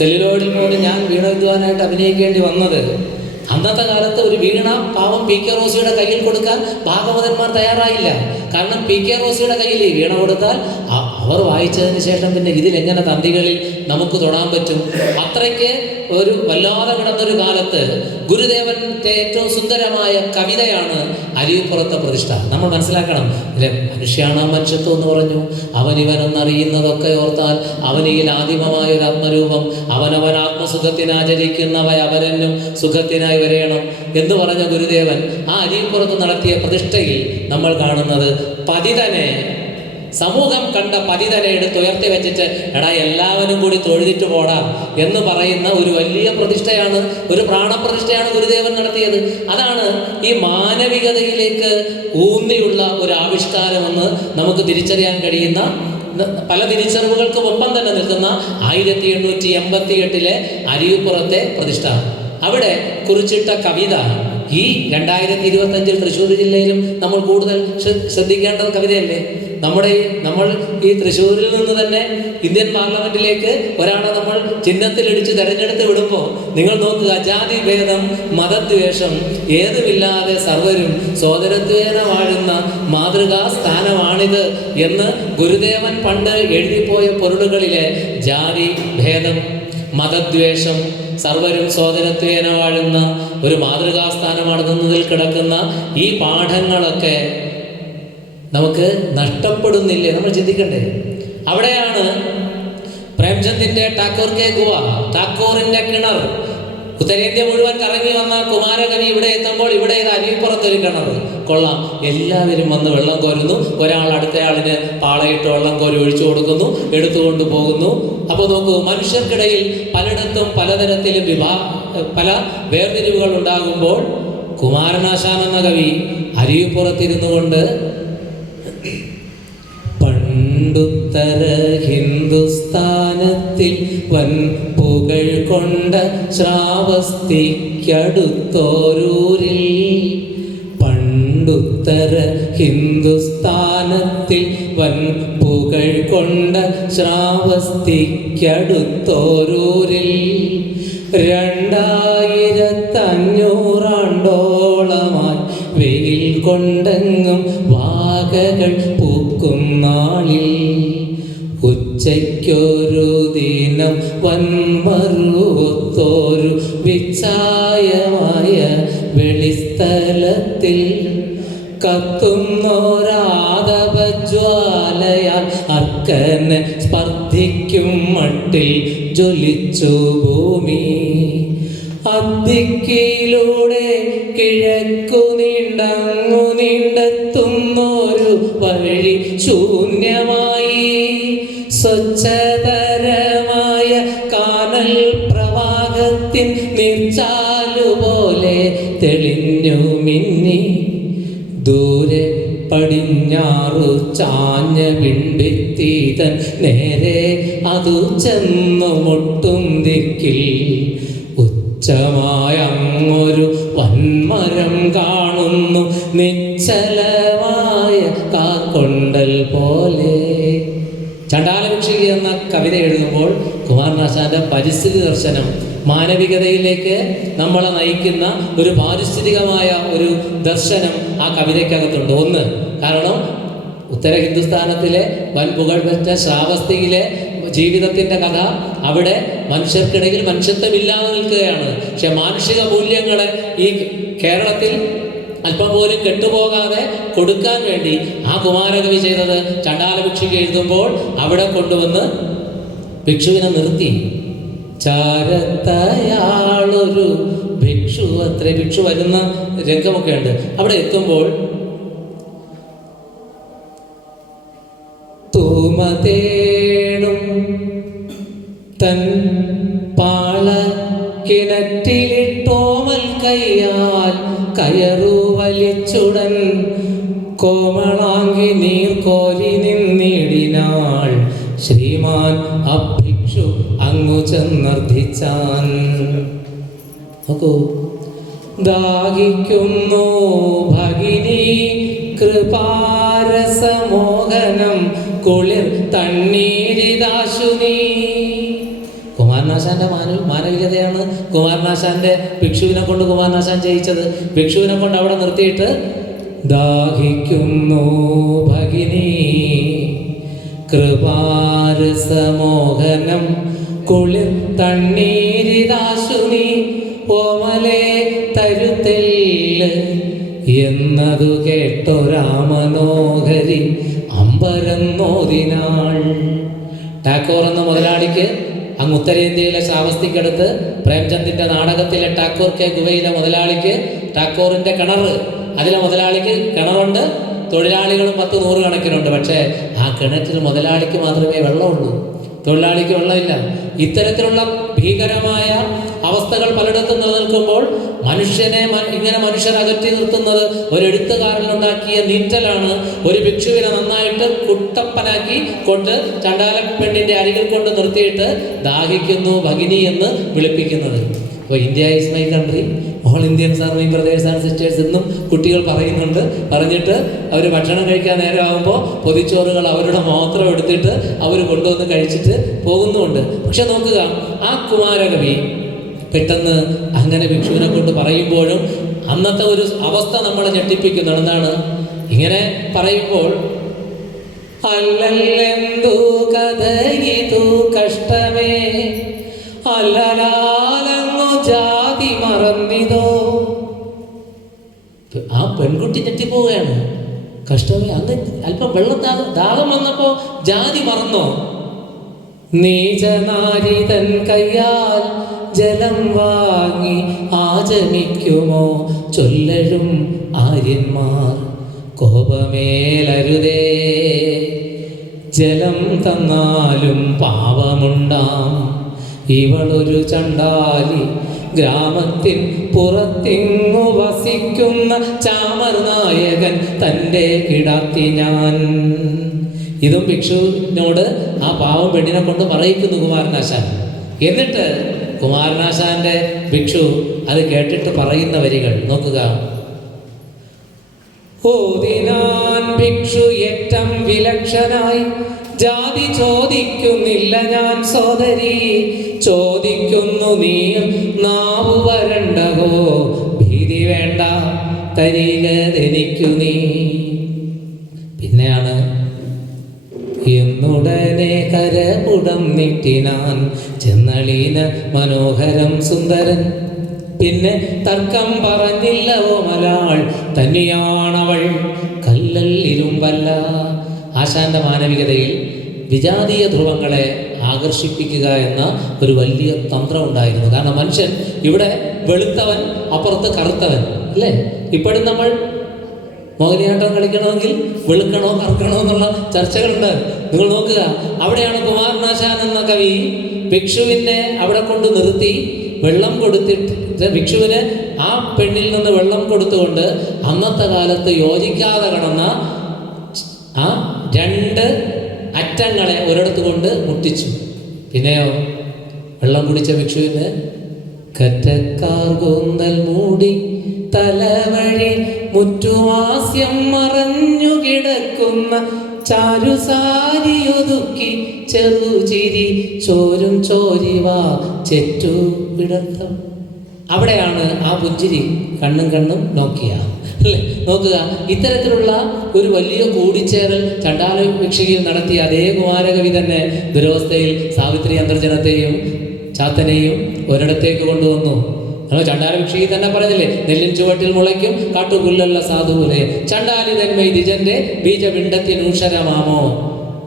സെല്ലുലോയിഡിൽ പോലും ഞാൻ വീണവിദ്വാനായിട്ട് അഭിനയിക്കേണ്ടി വന്നത്. അന്നത്തെ കാലത്ത് ഒരു വീണ പാവം പി കെ റോസിയുടെ കയ്യിൽ കൊടുക്കാൻ ഭാഗവതന്മാർ തയ്യാറായില്ല. കാരണം പി കെ റോസിയുടെ കയ്യിൽ ഈ വീണ കൊടുത്താൽ അവർ വായിച്ചതിന് ശേഷം പിന്നെ ഇതിലെങ്ങനെ തന്തികളിൽ നമുക്ക് തൊടാൻ പറ്റും? അത്രയ്ക്ക് ഒരു വല്ലാതെ കിടന്നൊരു കാലത്ത് ഗുരുദേവൻ്റെ ഏറ്റവും സുന്ദരമായ കവിതയാണ് അരിപ്പുറത്തെ പ്രതിഷ്ഠ. നമ്മൾ മനസ്സിലാക്കണം, അല്ലെ? മനുഷ്യാണ് മനുഷ്യത്വം എന്ന് പറഞ്ഞു. അവനിവനെന്നറിയുന്നതൊക്കെ ഓർത്താൽ അവനിൽ ആദിമമായ ഒരു ആത്മരൂപം, അവനവൻ ആത്മസുഖത്തിനാചരിക്കുന്നവ അവരെന്നും സുഖത്തിനായി വരയണം എന്ന് പറഞ്ഞ ഗുരുദേവൻ ആ അരിപ്പുറത്ത് നടത്തിയ പ്രതിഷ്ഠയിൽ നമ്മൾ കാണുന്നത് പതിതനെ, സമൂഹം കണ്ട പതിതനെ എടുത്തുയർത്തി വെച്ചിട്ട് എടാ എല്ലാവരും കൂടി തൊഴുതിട്ട് പോടാം എന്ന് പറയുന്ന ഒരു വലിയ പ്രതിഷ്ഠയാണ്, ഒരു പ്രാണപ്രതിഷ്ഠയാണ് ഗുരുദേവൻ നടത്തിയത്. അതാണ് ഈ മാനവികതയിലേക്ക് ഊന്നിയുള്ള ഒരു ആവിഷ്കാരമെന്ന് നമുക്ക് തിരിച്ചറിയാൻ കഴിയുന്ന, പല തിരിച്ചറിവുകൾക്കും ഒപ്പം തന്നെ നിൽക്കുന്ന 1888 അരിപ്പുറത്തെ പ്രതിഷ്ഠ. അവിടെ കുറിച്ചിട്ട കവിത ഈ 2025 തൃശ്ശൂർ ജില്ലയിലും നമ്മൾ കൂടുതൽ ശ്രദ്ധിക്കേണ്ട കവിതയല്ലേ. നമ്മൾ ഈ തൃശ്ശൂരിൽ നിന്ന് തന്നെ ഇന്ത്യൻ പാർലമെന്റിലേക്ക് ഒരാളെ നമ്മൾ ചിഹ്നത്തിലിടിച്ച് തെരഞ്ഞെടുത്ത് വിടുമ്പോൾ നിങ്ങൾ നോക്കുക, ജാതി ഭേദം മതദ്വേഷം ഏതുമില്ലാതെ സർവരും സോദരത്വേന വാഴുന്ന മാതൃകാ സ്ഥാനമാണിത് എന്ന് ഗുരുദേവൻ പണ്ട് എഴുതിപ്പോയ പൊരുളുകളിലെ ജാതി ഭേദം, മതദ്വേഷം, സർവരും സോദരത്വേന വാഴുന്ന ഒരു മാതൃകാസ്ഥാനമാണെന്നതിൽ കിടക്കുന്ന ഈ പാഠങ്ങളൊക്കെ നമുക്ക് നഷ്ടപ്പെടുന്നില്ലേ? നമ്മൾ ചിന്തിക്കണ്ടേ? അവിടെയാണ് പ്രേംചന്ദിന്റെ ടാക്കൂർ കെ ഗുവ, ടാക്കൂറിന്റെ കിണർ, ഉത്തരേന്ത്യ മുഴുവൻ കറങ്ങി വന്ന കുമാരകവി ഇവിടെ എത്തുമ്പോൾ ഇവിടെ ഇത് അരിപ്പുറത്തൊരു കിണർ. കൊള്ളാം, എല്ലാവരും വന്ന് വെള്ളം കോരുന്നു. ഒരാൾ അടുത്തയാളിന് പാളയിട്ട് വെള്ളം കോരി ഒഴിച്ചു കൊടുക്കുന്നു, എടുത്തുകൊണ്ട് പോകുന്നു. അപ്പോൾ നോക്കൂ, മനുഷ്യർക്കിടയിൽ പലയിടത്തും പലതരത്തിലും പല വേർതിരിവുകൾ ഉണ്ടാകുമ്പോൾ കുമാരനാശാൻ എന്ന കവി അരിപ്പുറത്തിരുന്നു കൊണ്ട് പണ്ടുത്തര ഹിന്ദുസ്ഥാനത്തിൽ വൻ പുകൾ കൊണ്ട ശ്രാവസ്തിക്കടുത്തോരൂരിൽ, പണ്ടുത്തര ഹിന്ദുസ്ഥാനത്തിൽ വൻ പുകൾ കൊണ്ട ശ്രാവസ്തിക്കടുത്തോരൂരിൽ 2500 വെയിൽ കൊണ്ടെങ്ങും വാകകൾ പൂക്കും നാളിൽ, ഉച്ചയ്ക്കൊരു ദിനം വൻമറുത്തൊരു വിച്ഛായമായ വെളിസ്ഥലത്തിൽ കത്തുന്നൊരാതപജ്വാലയാൽ അർക്കനെ സ്പർദ്ധിക്കും മട്ടിൽ ജ്വലിച്ചു ഭൂമി. അദ്ദിക്കിലൂടെ കിഴക്കു നീണ്ടങ്ങു നീണ്ടെത്തുന്നൊരു വഴി ശൂന്യമായി. സ്വച്ഛതരമായ കാനൽ പ്രവാഹത്തിൻ നീർച്ചാലുപോലെ തെളിഞ്ഞു മിന്നി. ദൂരെ പടിഞ്ഞാറു ചാഞ്ഞ വിണ്ടിത്തീതൻ നേരെ അതു ചെന്നു മുട്ടും ദിക്കിൽ. ഉച്ചമായ അങ്ങൊരു വൻമരം കാണുന്നു നിശ്ചലമായ കാക്കൊണ്ടൽ പോലെ. ചണ്ടാലഭിക്ഷുകി എന്ന കവിത എഴുതുമ്പോൾ കുമാരനാശാന്റെ പരിസ്ഥിതി ദർശനം, മാനവികതയിലേക്ക് നമ്മളെ നയിക്കുന്ന ഒരു പാരിസ്ഥിതികമായ ഒരു ദർശനം ആ കവിതയ്ക്കകത്തുണ്ട്. ഒന്ന്, കാരണം ഉത്തര ഹിന്ദുസ്ഥാനത്തിലെ വൻ പുകഴ്പെറ്റ ശ്രാവസ്തിയിലെ ജീവിതത്തിൻ്റെ കഥ, അവിടെ മനുഷ്യർക്കിടയിൽ മനുഷ്യത്വമില്ലാതെ നിൽക്കുകയാണ്. പക്ഷെ മാനുഷിക മൂല്യങ്ങളെ ഈ കേരളത്തിൽ അല്പം പോലും കെട്ടുപോകാതെ കൊടുക്കാൻ വേണ്ടി ആ കുമാരകവി ചെയ്തത് ചണ്ടാല ഭിക്ഷുക്ക് എഴുതുമ്പോൾ അവിടെ കൊണ്ടുവന്ന് ഭിക്ഷുവിനെ നിർത്തി. ചാരത്തയാളൊരു ഭിക്ഷു അത്ര ഭിക്ഷു വരുന്ന രംഗമൊക്കെ ഉണ്ട്. അവിടെ എത്തുമ്പോൾ തൂമതേടും തൻ പാള കിണറ്റിലിട്ടോമൽ കയ്യാൽ കയറു വലിച്ചുടൻ കോമളാങ്കി നീർ കോരി നിന്നിടിനാൾ. ശ്രീമാൻ അഭിക്ഷു അങ്ങു ചെന്നർദ്ധിച്ചാൻ. നോക്കൂ, ദാഹിക്കുന്നു ഭഗിനി കൃപാരസമോഹനം കുളിർ തണ്ണീരിദാശുനി. കുമാരനാശാന്റെ മാനവികതയാണ് കുമാരനാശാന്റെ ഭിക്ഷുവിനെ കൊണ്ട് കുമാരനാശാൻ ചെയ്യിച്ചത്. ഭിക്ഷുവിനെ കൊണ്ട് അവിടെ നിർത്തിയിട്ട് ദാഹിക്കുന്നു ഭഗിനി കൃപാരസമോഹനം കുളിർ തണ്ണീരിദാശുനി ഓമലേ തരുതെല്ല് എന്നതു കേട്ടൊരാമനോഹരി അമ്പരന്നോതിനാൾ. ടാഗോർ എന്ന മുതലാളിക്ക് അങ്ങ് ഉത്തരേന്ത്യയിലെ ശ്രാവസ്തിക്കടുത്ത് പ്രേംചന്ദിന്റെ നാടകത്തിലെ ടാഗോർ കെ ഗുവയിലെ മുതലാളിക്ക് ടാഗോറിന്റെ കിണർ, അതിലെ മുതലാളിക്ക് കിണറുണ്ട്, തൊഴിലാളികളും 10-100 കണക്കിനുണ്ട്. പക്ഷേ ആ കിണറ്റിൽ മുതലാളിക്ക് മാത്രമേ വെള്ളമുള്ളൂ, തൊഴിലാളിക്ക് വെള്ളമില്ല. ഇത്തരത്തിലുള്ള ഭീകരമായ അവസ്ഥകൾ പലയിടത്തും നിലനിൽക്കുമ്പോൾ മനുഷ്യനെ ഇങ്ങനെ മനുഷ്യർ അകറ്റി നിർത്തുന്നത് ഒരു എഴുത്തുകാരനുണ്ടാക്കിയ നീറ്റലാണ്. ഒരു ഭിക്ഷുവിനെ നന്നായിട്ട് കുട്ടപ്പനാക്കി കൊണ്ട് ചണ്ടാല പെണ്ണിന്റെ അരികിൽ കൊണ്ട് നിർത്തിയിട്ട് ദാഹിക്കുന്നു ഭഗിനി എന്ന് വിളിപ്പിക്കുന്നത്. അപ്പോൾ India is my country, all Indians are my brothers and sisters എന്നും കുട്ടികൾ പറയുന്നുണ്ട്. പറഞ്ഞിട്ട് അവർ ഭക്ഷണം കഴിക്കാൻ നേരമാകുമ്പോൾ പൊതിച്ചോറുകൾ അവരുടെ മാത്രം എടുത്തിട്ട് അവർ കൊണ്ടുവന്ന് കഴിച്ചിട്ട് പോകുന്നുമുണ്ട്. പക്ഷെ നോക്കുക, ആ കുമാരകവി പെട്ടെന്ന് അങ്ങനെ ഭിക്ഷുവിനെ കൊണ്ട് പറയുമ്പോഴും അന്നത്തെ ഒരു അവസ്ഥ നമ്മളെ ഞെട്ടിപ്പിക്കുന്നു. എന്താണ് ഇങ്ങനെ പറയുമ്പോൾ? അല്ലല്ലെന്തു കഥയിതു കഷ്ടമേ അല്ലലാലങ്ങു ജാതി മറന്നിതോ. ആ പെൺകുട്ടി ഞെട്ടിപ്പോവുകയാണ്. കഷ്ടമേ, അന്ന് അല്പം വെള്ളം ദാഹം വന്നപ്പോ ജാതി മറന്നോ? നീചനാരിതൻ കയ്യാൽ ജലം വാങ്ങി ആചമിക്കുമോ ചൊല്ലഴും ആര്യന്മാർ. കോപമേലരുതേ, ജലം തന്നാലും പാപമുണ്ടാം. ഇവളൊരു ചണ്ടാലി, ഗ്രാമത്തിൻ പുറത്തിങ്ങു വസിക്കുന്ന ചാമർ നായകൻ തൻ്റെ കിടാത്തി ഞാൻ. ഇതും ഭിക്ഷുവിനോട് ആ പാവം പെണ്ണിനെ കൊണ്ട് പറയിക്കുന്നു കുമാരനാശാൻ. എന്നിട്ട് കുമാരനാശാന്റെ ഭിക്ഷു അത് കേട്ടിട്ട് പറയുന്ന വരികൾ നോക്കുക. ഓതിനാൻ ഭിക്ഷു ഏറ്റം വിലക്ഷനായി, ജാതി ചോദിക്കുന്നില്ല ഞാൻ സോദരി, ചോദിക്കുന്നു നീർ നാവു വരണ്ടകോ, ഭീതി വേണ്ട തരികതെനിക്കു നീ. പിന്നെയാണ് എന്നുടനെ കരപുടം നീട്ടിനാൻ ചെന്നളീന മനോഹരം സുന്ദരൻ. പിന്നെ തർക്കം പറഞ്ഞില്ലവോ മലാൾ, തന്നെയാണവൾ കല്ലല്ലിരുമ്പല്ല. ആശാന്റെ മാനവികതയിൽ വിജാതീയ ധ്രുവങ്ങളെ ആകർഷിപ്പിക്കുക എന്ന ഒരു വലിയ തന്ത്രം ഉണ്ടായിരുന്നു. കാരണം മനുഷ്യൻ ഇവിടെ വെളുത്തവൻ അപ്പുറത്ത് കറുത്തവൻ അല്ലേ? ഇപ്പോഴും നമ്മൾ മോഹിനിയാട്ടം കളിക്കണമെങ്കിൽ വെളുക്കണോ കറുക്കണോ എന്നുള്ള ചർച്ചകളുണ്ട്. നിങ്ങൾ നോക്കുക, അവിടെയാണ് കുമാരനാശാൻ എന്ന കവി ഭിക്ഷുവിനെ അവിടെ കൊണ്ട് നിർത്തി വെള്ളം കൊടുത്തിട്ട് ഭിക്ഷുവിന് ആ പെണ്ണിൽ നിന്ന് വെള്ളം കൊടുത്തുകൊണ്ട് അന്നത്തെ കാലത്ത് യോജിക്കാതെ കിടന്ന ആ രണ്ട് അറ്റങ്ങളെ ഒരിടത്ത് കൊണ്ട് മുട്ടിച്ചു. പിന്നെയോ വെള്ളം കുടിച്ച ഭിക്ഷുവിന് കറ്റക്കാർ കൂന്തൽ മൂടി തലവഴി മുറ്റുവാസ്യം മറഞ്ഞു കിടക്കുന്ന ചാരുസാരിയൊതുക്കി ചെറുചിരി ചോരും ചോരിവാ ചെറ്റു പിടത്തം. അവിടെയാണ് ആ പുഞ്ചിരി കണ്ണും നോക്കിയ അല്ലേ? നോക്കുക, ഇത്തരത്തിലുള്ള ഒരു വലിയ കൂടിച്ചേരൽ ചണ്ടാല ഭിക്ഷയിൽ നടത്തിയ അതേ കുമാരകവി തന്നെ ദുരവസ്ഥയിൽ സാവിത്രി അന്തർജനത്തെയും ചാത്തനെയും ഒരിടത്തേക്ക് കൊണ്ടുവന്നു. നമ്മൾ ചണ്ടാല ഭിക്ഷയിൽ തന്നെ പറഞ്ഞില്ലേ, നെല്ലിൻ ചുവട്ടിൽ മുളയ്ക്കും കാട്ടുപുല്ലല്ല സാധുവിലെ ചണ്ടാലി തന്മൈ ദിജന്റെ ബീജപിണ്ടത്തിനൂഷരമാമോ.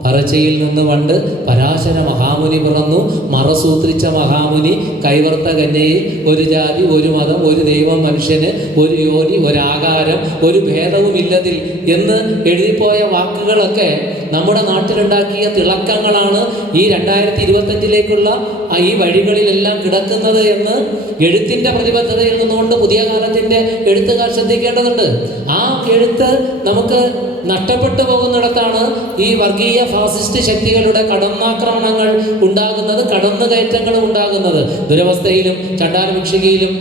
പറച്ചയിൽ നിന്ന് പണ്ട് പരാശര മഹാമുനി പിറന്നു മറസൂത്രിച്ച മഹാമുനി കൈവർത്ത കന്യയിൽ ഒരു ജാതി ഒരു മതം ഒരു ദൈവം മനുഷ്യന് ഒരു യോനി ഒരാകാരം ഒരു ഭേദവുമില്ലതിൽ എന്ന് എഴുതിപ്പോയ വാക്കുകളൊക്കെ നമ്മുടെ നാട്ടിലുണ്ടാക്കിയ തിളക്കങ്ങളാണ് ഈ 2025 ഈ വഴികളിലെല്ലാം കിടക്കുന്നത് എന്ന് എഴുത്തിൻ്റെ പ്രതിബദ്ധതയിൽ നിന്നുകൊണ്ട് പുതിയ കാലത്തിൻ്റെ എഴുത്തുകാർ ശ്രദ്ധിക്കേണ്ടതുണ്ട്. ആ എഴുത്ത് നമുക്ക് നഷ്ടപ്പെട്ടു പോകുന്നിടത്താണ് ഈ വർഗീയ ഫാസിസ്റ്റ് ശക്തികളുടെ കടന്നാക്രമണങ്ങൾ ഉണ്ടാകുന്നത്, കടന്നുകയറ്റങ്ങളും ഉണ്ടാകുന്നത്. ദുരവസ്ഥയിലും ചണ്ടാല ഭിക്ഷയിലും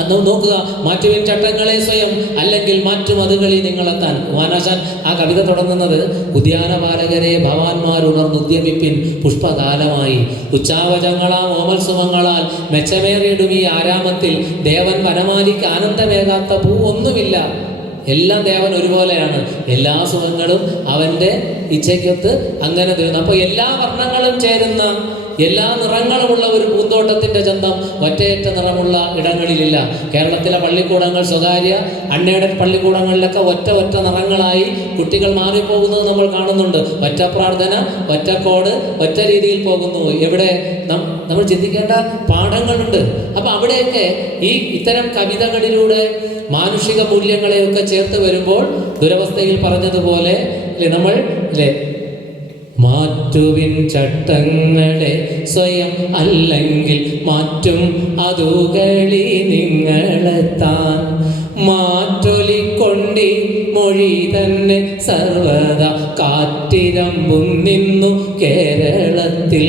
അന്ന് നോക്കുക, മാറ്റുവിൻ ചട്ടങ്ങളെ സ്വയം അല്ലെങ്കിൽ മാറ്റു മതുകളി നിങ്ങളെത്താൻ. കുമാരനാശാൻ ആ കവിത തുടങ്ങുന്നത് ഉദ്യാനപാലകരെ ഭവാന്മാരുണർന്നുദ്യമിപ്പിൻ പുഷ്പകാലമായി ഉച്ചാവചങ്ങളാം ഓമത്സുമങ്ങളാൽ മെച്ചമേറിയിടും ഈ ആരാമത്തിൽ ദേവൻ വനമാലിക്ക് ആനന്ദമേകാത്ത പൂ ഒന്നുമില്ല. എല്ലാം ദേവൻ ഒരുപോലെയാണ്, എല്ലാ സുഖങ്ങളും അവൻ്റെ ഇച്ഛയ്ക്കൊത്ത് അങ്ങനെ തരുന്നു. അപ്പോൾ എല്ലാ വർണ്ണങ്ങളും ചേരുന്ന എല്ലാ നിറങ്ങളുമുള്ള ഒരു പൂന്തോട്ടത്തിൻ്റെ ചന്തം ഒറ്റയേറ്റ നിറമുള്ള ഇടങ്ങളിലില്ല. കേരളത്തിലെ പള്ളിക്കൂടങ്ങൾ, സ്വകാര്യ അൺഎയ്ഡഡ് പള്ളിക്കൂടങ്ങളിലൊക്കെ ഒറ്റ നിറങ്ങളായി കുട്ടികൾ മാറിപ്പോകുന്നത് നമ്മൾ കാണുന്നുണ്ട്. ഒറ്റ പ്രാർത്ഥന, ഒറ്റ കോഡ്, ഒറ്റ രീതിയിൽ പോകുന്നു. എവിടെ നമ്മൾ ചിന്തിക്കേണ്ട പാഠങ്ങളുണ്ട്. അപ്പം അവിടെയൊക്കെ ഇത്തരം കവിതകളിലൂടെ മാനുഷിക മൂല്യങ്ങളെയൊക്കെ ചേർത്ത് വരുമ്പോൾ ദുരവസ്ഥയിൽ പറഞ്ഞതുപോലെ നമ്മൾ മാറ്റുവിൻ ചട്ടങ്ങളെ സ്വയം അല്ലെങ്കിൽ മാറ്റും അതുകളി നിങ്ങളെത്താൻ മാറ്റൊലിക്കൊണ്ടി മൊഴി തന്നെ സർവദാ കാറ്റിരമ്പും നിന്നു കേരളത്തിൽ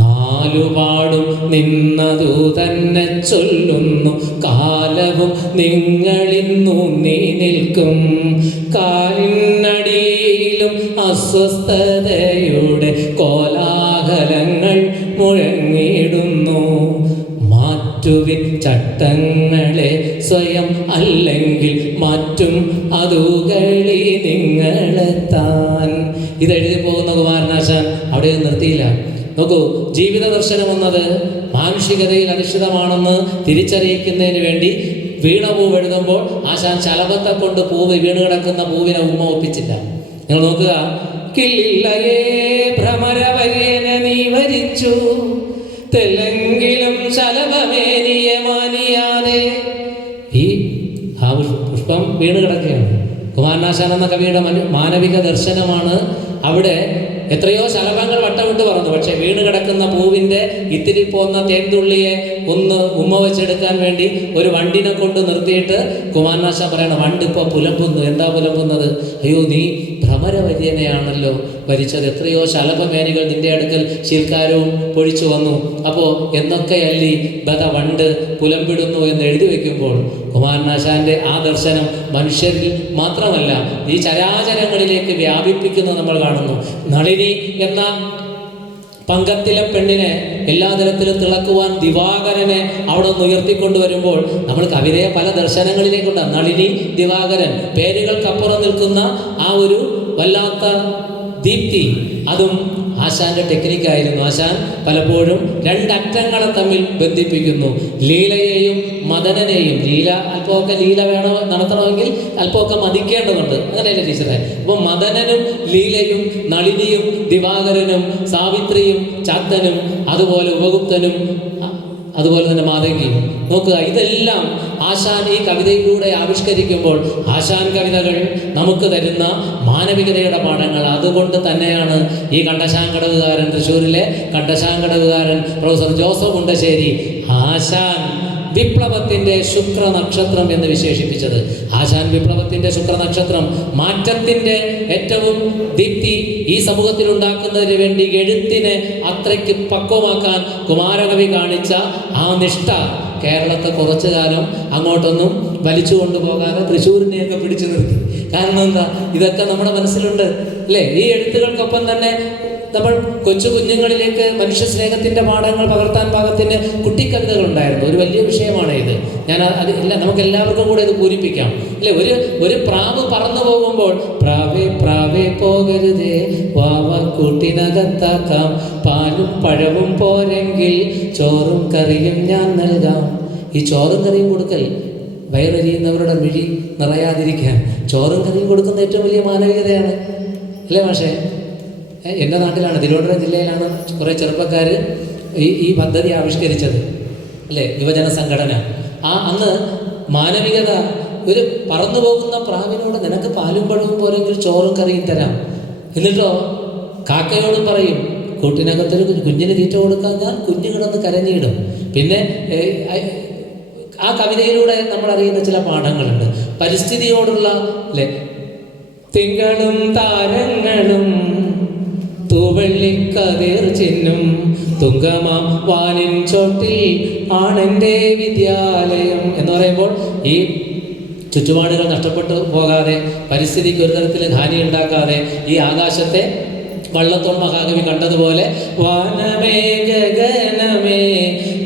നാലുപാടും നിന്നതു തന്നെ ചൊല്ലുന്നു കാലവും നിങ്ങളിന്നു നീ നിൽക്കും കാലിനടിയിലും അസ്വസ്ഥതയുടെ കോലാഹലങ്ങൾ മുഴങ്ങിടുന്നു മാറ്റുവിൻ ചട്ടങ്ങളെ സ്വയം അല്ലെങ്കിൽ മാറ്റും അതുകളി നിങ്ങളെത്താൻ. ഇതെഴുതി പോകുന്ന കുമാരനാശാൻ അവിടെ നിർത്തിയില്ല. നോക്കൂ, ജീവിത ദർശനം എന്നത് മാനുഷികതയിൽ അധിഷ്ഠിതമാണെന്ന് തിരിച്ചറിയിക്കുന്നതിന് വേണ്ടി വീണപൂവ് എഴുതുമ്പോൾ ആശാൻ ശലഭത്തെ കൊണ്ട് പൂവ് വീണ് കിടക്കുന്ന പൂവിനെ ഉമ്മ ഒപ്പിച്ചില്ല. നിങ്ങൾ നോക്കുക, കില്ലയേ ഭ്രമരവര്യനെ നീ വരിച്ചു തെല്ലെങ്കിലും ശലഭമേനിയെ മാനിയാതെ. ആ പുഷ്പം വീണ് കിടക്കുകയാണ്. കുമാരനാശാൻ എന്ന കവിയുടെ മാനവിക ദർശനമാണ്. അവിടെ എത്രയോ ശലഭങ്ങൾ വട്ടമിട്ട് പറന്നു, പക്ഷെ വീണ് കിടക്കുന്ന പൂവിൻ്റെ ഇത്തിരി പോന്ന തേൻതുള്ളിയെ ഒന്ന് ഉമ്മ വെച്ചെടുക്കാൻ വേണ്ടി ഒരു വണ്ടിനെ കൊണ്ട് നിർത്തിയിട്ട് കുമാരനാശാൻ പറയണം, വണ്ടിപ്പോൾ പുലമ്പുന്നു. എന്താ പുലമ്പുന്നത്? അയ്യോ, നീ ഭ്രമരവര്യനെയാണല്ലോ ഭരിച്ചത്, എത്രയോ ശലഭമേനികൾ നിന്റെ അടുക്കൽ ശീൽക്കാരവും പൊഴിച്ചു വന്നു. അപ്പോൾ എന്നൊക്കെയല്ലി ബത വണ്ട് പുലമ്പിടുന്നു എന്ന് എഴുതി വയ്ക്കുമ്പോൾ കുമാരനാശാന്റെ ആ ദർശനം മനുഷ്യരിൽ മാത്രമല്ല ഈ ചരാചരങ്ങളിലേക്ക് വ്യാപിപ്പിക്കുന്നത് നമ്മൾ കാണുന്നു. നളിനി എന്ന പങ്കത്തിലെ പെണ്ണിനെ എല്ലാ തരത്തിലും തിളക്കുവാൻ ദിവാകരനെ അവിടെ നിന്ന് ഉയർത്തിക്കൊണ്ടുവരുമ്പോൾ നമ്മൾ കവിതയെ പല ദർശനങ്ങളിലേക്കുണ്ട്. നളിനി, ദിവാകരൻ, പേരുകൾക്കപ്പുറം നിൽക്കുന്ന ആ ഒരു വല്ലാത്ത ദീപ്തി, അതും ആശാന്റെ ടെക്നിക്കായിരുന്നു. ആശാൻ പലപ്പോഴും രണ്ടറ്റങ്ങളെ തമ്മിൽ ബന്ധിപ്പിക്കുന്നു, ലീലയെയും മദനനെയും. അല്പമൊക്കെ ലീല നടത്തണമെങ്കിൽ അല്പമൊക്കെ മതിക്കേണ്ടതുണ്ട്, അങ്ങനെയല്ലേ ടീച്ചറെ? അപ്പോൾ മദനനും ലീലയും, നളിനിയും ദിവാകരനും, സാവിത്രിയും ചാത്തനും, അതുപോലെ ഉപഗുപ്തനും, അതുപോലെ തന്നെ മാതങ്കിയും നോക്കുക, ഇതെല്ലാം ആശാൻ ഈ കവിതയിലൂടെ ആവിഷ്കരിക്കുമ്പോൾ ആശാൻ കവിതകൾ നമുക്ക് തരുന്ന മാനവികതയുടെ പാഠങ്ങൾ. അതുകൊണ്ട് തന്നെയാണ് ഈ കണ്ടശാങ്കടവുകാരൻ, തൃശ്ശൂരിലെ കണ്ടശാങ്കടവുകാരൻ പ്രൊഫസർ ജോസഫ് മുണ്ടശ്ശേരി ആശാൻ വിപ്ലവത്തിൻ്റെ ശുക്രനക്ഷത്രം എന്ന് വിശേഷിപ്പിച്ചത്. ആശാൻ വിപ്ലവത്തിൻ്റെ ശുക്രനക്ഷത്രം, മാറ്റത്തിൻ്റെ ഏറ്റവും ദീപ്തി ഈ സമൂഹത്തിൽ ഉണ്ടാക്കുന്നതിന് വേണ്ടി എഴുത്തിനെ അത്രയ്ക്ക് പക്വമാക്കാൻ കുമാരകവി കാണിച്ച ആ നിഷ്ഠ കേരളത്തെ കുറച്ചു കാലം അങ്ങോട്ടൊന്നും വലിച്ചു കൊണ്ടുപോകാതെ തൃശ്ശൂരിനെയൊക്കെ പിടിച്ചു നിർത്തി. കാരണം എന്താ, ഇതൊക്കെ നമ്മുടെ മനസ്സിലുണ്ട് അല്ലേ? ഈ എഴുത്തുകൾക്കൊപ്പം തന്നെ നമ്മൾ കൊച്ചു കുഞ്ഞുങ്ങളിലേക്ക് മനുഷ്യ സ്നേഹത്തിൻ്റെ പാഠങ്ങൾ പകർത്താൻ പാകത്തിന് കുട്ടിക്കവിതകൾ ഉണ്ടായിരുന്നു. ഒരു വലിയ വിഷയമാണ് ഇത്. ഞാൻ അത് ഇല്ല, നമുക്ക് എല്ലാവർക്കും കൂടെ ഇത് പൂരിപ്പിക്കാം അല്ലേ? ഒരു പ്രാവ് പറന്നു പോകുമ്പോൾ പ്രാവേ പ്രാവേ പോകരുതേ, വാവ കൂട്ടിനകത്താക്കാം, പാലും പഴവും പോരെങ്കിൽ ചോറും കറിയും ഞാൻ നൽകാം. ഈ ചോറും കറിയും കൊടുക്കൽ വയറെരിയുന്നവരുടെ മിഴി നിറയാതിരിക്കാൻ ചോറും കറിയും കൊടുക്കുന്ന ഏറ്റവും വലിയ മാനവികതയാണ് അല്ലേ മാഷേ? എൻ്റെ നാട്ടിലാണ്, തിരുവനന്തപുരം ജില്ലയിലാണ് കുറേ ചെറുപ്പക്കാർ ഈ പദ്ധതി ആവിഷ്കരിച്ചത് അല്ലേ? യുവജന സംഘടന. അന്ന് മാനവികത, ഒരു പറന്നു പോകുന്ന പ്രാവിനോട് നിനക്ക് പാലും പഴവും പോരെങ്കിൽ ചോറും കറിയും തരാം, എന്നിട്ടോ കാക്കയോട് പറയും കൂട്ടിനകത്തൊരു കുഞ്ഞിന് തീറ്റ കൊടുക്കാൻ ഞാൻ കുഞ്ഞു കിടന്ന് കരഞ്ഞിടും. പിന്നെ ആ കവിതയിലൂടെ നമ്മൾ അറിയുന്ന ചില പാഠങ്ങളുണ്ട്. പരിസ്ഥിതിയോടുള്ള അല്ലേ, തിങ്കളും താരങ്ങളും തൂവെള്ളിക്കതിർ ചിന്നും തുങ്കമാം വാനിൻ ചോട്ടിൽ ആണെൻ്റെ വിദ്യാലയം എന്ന് പറയുമ്പോൾ ഈ ചുറ്റുപാടുകൾ നഷ്ടപ്പെട്ടു പോകാതെ, പരിസ്ഥിതിക്ക് ഒരു തരത്തിൽ ഹാനി ഉണ്ടാക്കാതെ ഈ ആകാശത്തെ വള്ളത്തോൾ മഹാകവി കണ്ടതുപോലെ വാനമേ ഗഗനമേ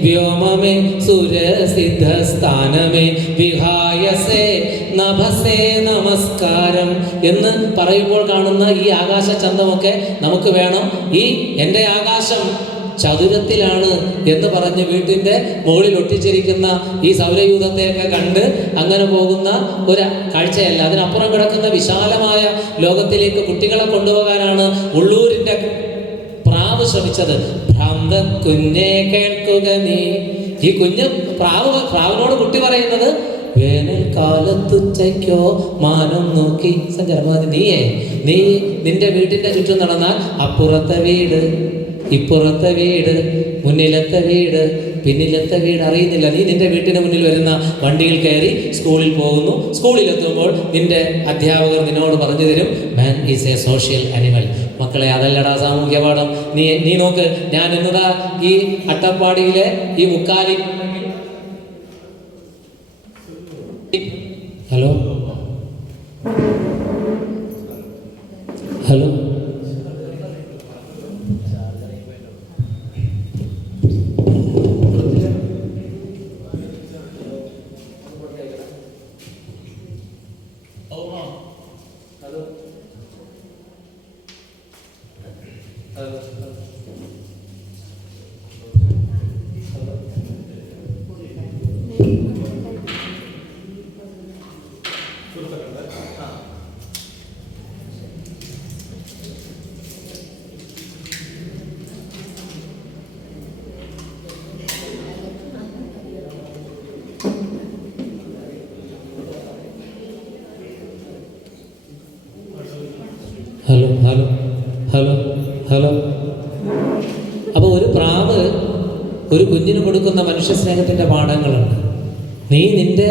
വ്യോമമേ സുരസിദ്ധ സ്ഥാനമേ വിഹായസേ നഭസേ നമസ്കാരം എന്ന് പറയുമ്പോൾ കാണുന്ന ഈ ആകാശചന്തമൊക്കെ നമുക്ക് വേണം. ഈ എൻ്റെ ആകാശം ചതുരത്തിലാണ് എന്ന് പറഞ്ഞ് വീട്ടിൻ്റെ മുകളിൽ ഒട്ടിച്ചിരിക്കുന്ന ഈ സൗരയൂഥത്തെയൊക്കെ കണ്ട് അങ്ങനെ പോകുന്ന ഒരു കാഴ്ചയല്ല. അതിനപ്പുറം കിടക്കുന്ന വിശാലമായ ലോകത്തിലേക്ക് കുട്ടികളെ കൊണ്ടുപോകാനാണ് ഉള്ളൂരിൻ്റെ പ്രാവ് ശ്രമിച്ചത്. ഭ്രാന്ത കുഞ്ഞെ കേൾക്കുക നീ. ഈ കുഞ്ഞ് പ്രാവിനോട് കുട്ടി പറയുന്നത്, വേനൽക്കാലത്തുച്ചയ്ക്കോ മാനം നോക്കി സഞ്ചാരം, നീ നിന്റെ വീട്ടിൻ്റെ ചുറ്റും നടന്നാൽ അപ്പുറത്തെ വീട്, ഇപ്പുറത്തെ വീട്, മുന്നിലത്തെ വീട്, പിന്നിലത്തെ വീട് അറിയുന്നില്ല. നീ നിന്റെ വീട്ടിന് മുന്നിൽ വരുന്ന വണ്ടിയിൽ കയറി സ്കൂളിൽ പോകുന്നു. സ്കൂളിലെത്തുമ്പോൾ നിന്റെ അധ്യാപകർ നിന്നോട് പറഞ്ഞു തരും, man is A social animal. മക്കളെ, അതല്ലടാ സാമൂഹ്യ പാഠം. നീ നോക്ക്, ഞാൻ എന്നതാ ഈ അട്ടപ്പാടിയിലെ ഈ Mukkali. Hello hello hello hello hello hello. അപ്പോൾ ഒരു പ്രാവ് ഒരു കുഞ്ഞിന് കൊടുക്കുന്ന മനുഷ്യ സ്നേഹത്തിൻ്റെ പാഠങ്ങളുണ്ട്. നീ നിൻ്റെ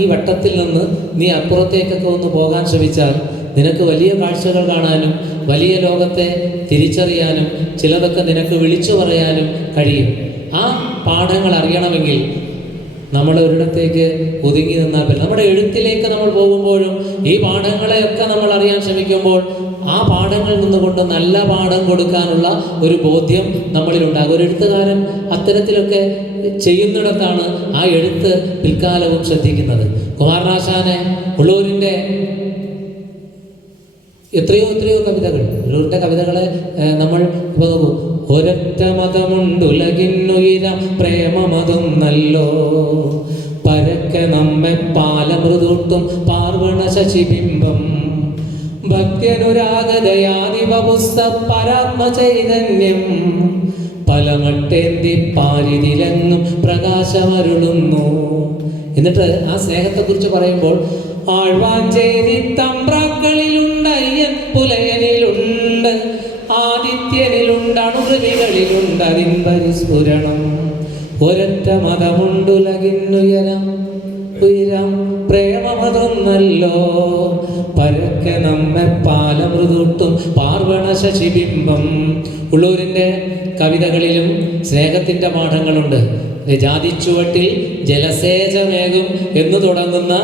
ഈ വട്ടത്തിൽ നിന്ന് നീ അപ്പുറത്തേക്കൊക്കെ ഒന്ന് പോകാൻ ശ്രമിച്ചാൽ നിനക്ക് വലിയ കാഴ്ചകൾ കാണാനും വലിയ ലോകത്തെ തിരിച്ചറിയാനും ചിലതൊക്കെ നിനക്ക് വിളിച്ചു പറയാനും കഴിയും. ആ പാഠങ്ങൾ അറിയണമെങ്കിൽ നമ്മൾ ഒരിടത്തേക്ക് ഒതുങ്ങി നിന്നാൽ പറ്റില്ല. നമ്മുടെ എഴുത്തിലേക്ക് നമ്മൾ പോകുമ്പോഴും ഈ പാഠങ്ങളെയൊക്കെ നമ്മൾ അറിയാൻ ശ്രമിക്കുമ്പോൾ ആ പാഠങ്ങളിൽ നിന്നുകൊണ്ട് നല്ല പാഠം കൊടുക്കാനുള്ള ഒരു ബോധ്യം നമ്മളിലുണ്ടാകും. ഒരു എഴുത്തുകാരൻ അത്തരത്തിലൊക്കെ ചെയ്യുന്നിടത്താണ് ആ എഴുത്ത് പിൽക്കാലവും ശ്രദ്ധിക്കുന്നത്. കുമാരനാശാനെ ഉള്ളൂരിൻ്റെ എത്രയോ കവിതകൾ, ഉള്ളൂരിൻ്റെ കവിതകളെ നമ്മൾ ഇപ്പോൾ നോക്കൂ. ഒരൊറ്റ മതമുണ്ടുലകിന്നുയരം പ്രേമമതും നല്ലോ, പരക്കെ നമ്മെ പാലമൃതൂട്ടും പാർവണ ശശിബിംബം, ഭക്ത്യനുരാഗതയാദിവപുസ്ത പരാത്മചൈതന്യം, പലമട്ടേന്തി പാരിതിലെങ്ങും പ്രകാശമരുളുന്നു. എന്നിട്ട് ആ സ്നേഹത്തെക്കുറിച്ച് പറയുമ്പോൾ ആഴ്വാഞ്ചേരി തമ്പ്രാക്കളിലുണ്ട്, അയ്യൻ പുലയനിലുണ്ട്, ആദിത്യനിലുണ്ട്, അണുകൃതികളിലുണ്ട് അതിൻപരിസ്ഫുരണം. ഒരൊറ്റ മതമുണ്ടുലകിന്നുയരം ഉയരം പ്രേമമതൊന്നല്ലോ, പരക്കെ നമ്മെ പാലമൃതൂട്ടും പാർവണ ശശിബിംബം. ഉള്ളൂരിൻ്റെ കവിതകളിലും സ്നേഹത്തിൻ്റെ പാഠങ്ങളുണ്ട്. ജാതിച്ചുവട്ടിൽ ജലസേചമേകും എന്ന് തുടങ്ങുന്ന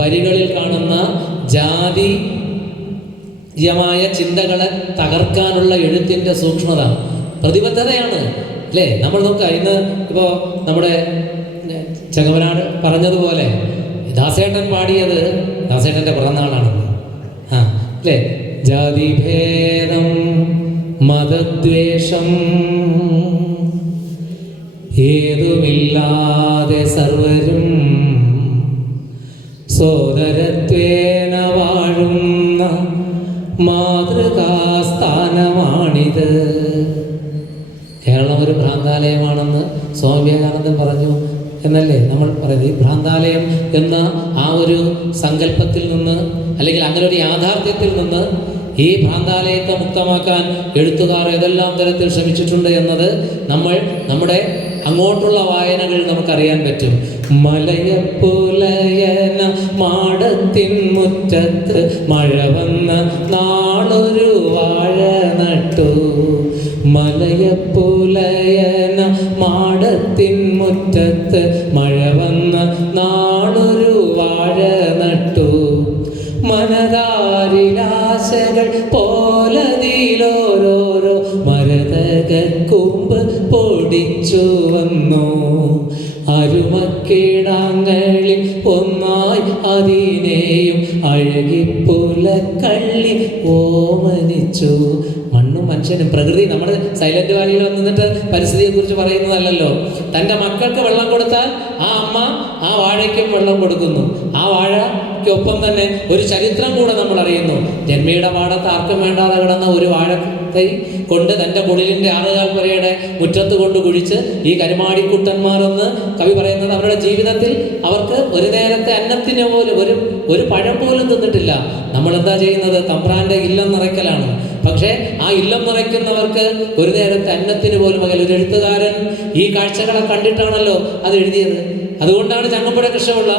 വരികളിൽ കാണുന്ന ജാതീയമായ ചിന്തകളെ തകർക്കാനുള്ള എഴുത്തിൻ്റെ സൂക്ഷ്മത, പ്രതിബദ്ധതയാണ് അല്ലേ? നമ്മൾ നോക്കുക, ഇന്ന് ഇപ്പോൾ നമ്മുടെ ചെങ്ങമനാട് പറഞ്ഞതുപോലെ ദാസേട്ടൻ പാടിയത് ദാസേട്ടൻ്റെ പിറന്നാളാണെന്ന് അല്ലേ? ജാതിഭേദം മതദ്വേഷം ഏതുമില്ലാതെ സർവരും സോദരത്വേന വാഴുന്ന മാതൃകാസ്ഥാനമാണിത്. കേരളം ഒരു ഭ്രാന്താലയമാണെന്ന് സ്വാമി വിവേകാനന്ദൻ പറഞ്ഞു എന്നല്ലേ നമ്മൾ പറയുന്നത്. ഈ ഭ്രാന്താലയം എന്ന ആ ഒരു സങ്കല്പത്തിൽ നിന്ന്, അല്ലെങ്കിൽ അങ്ങനെ ഒരു യാഥാർത്ഥ്യത്തിൽ നിന്ന് ഈ ഭ്രാന്താലയത്തെ മുക്തമാക്കാൻ എഴുത്തുകാർ ഏതെല്ലാം തരത്തിൽ ശ്രമിച്ചിട്ടുണ്ട് എന്നത് നമ്മുടെ അങ്ങോട്ടുള്ള വായനകൾ നമുക്കറിയാൻ പറ്റും. മലയപ്പുലയന മാടത്തിൻ മുറ്റത്ത് മഴ വന്ന നാളൊരു വാഴ നട്ടു. മലയപ്പുലയന മാടത്തിൻ മുറ്റത്ത് മഴ വന്ന നാളൊരു വാഴ നട്ടു. മനതാരിലാശകൾ പോലതിലോരോരോ മരതകൂമ്പ് പൊടിച്ചു വന്നു. അരുമക്കിടാങ്ങളിൽ ഒന്നായി അതിനെയും അഴകിപ്പുലക്കള്ളി ഓമനിച്ചു. മണ്ണും മനുഷ്യനും പ്രകൃതി, നമ്മൾ സൈലന്റ് വാലിയിൽ വന്നിട്ട് പരിസ്ഥിതിയെക്കുറിച്ച് പറയുന്നതല്ലല്ലോ. തൻ്റെ മക്കൾക്ക് വെള്ളം കൊടുത്താൽ ആ അമ്മ ആ വാഴയ്ക്കും വെള്ളം കൊടുക്കുന്നു. ആ വാഴയ്ക്കൊപ്പം തന്നെ ഒരു ചരിത്രം കൂടെ നമ്മൾ അറിയുന്നു. ജന്മിയുടെ പാടത്ത് ആർക്കും വേണ്ടാതെ കിടന്ന ഒരു വാഴത്തൈ കൊണ്ട് തൻ്റെ കുടിലിൻ്റെ 6 പുരയുടെ മുറ്റത്ത് കൊണ്ട് കുഴിച്ച് ഈ കരുമാടിക്കുട്ടന്മാർ എന്ന് കവി പറയുന്നത് അവരുടെ ജീവിതത്തിൽ അവർക്ക് ഒരു നേരത്തെ അന്നത്തിന് പോലും ഒരു പഴം പോലും തിന്നിട്ടില്ല. നമ്മളെന്താ ചെയ്യുന്നത്? തമ്പ്രാൻ്റെ ഇല്ലം നിറയ്ക്കലാണ്. പക്ഷേ ആ ഇല്ലം നിറയ്ക്കുന്നവർക്ക് ഒരു നേരത്തെ അന്നത്തിന് പോലും ഒരു എഴുത്തുകാരൻ ഈ കാഴ്ചകളെ കണ്ടിട്ടാണല്ലോ അത് എഴുതിയത്. അതുകൊണ്ടാണ് ചങ്ങമ്പുഴ കൃഷ്ണപിള്ള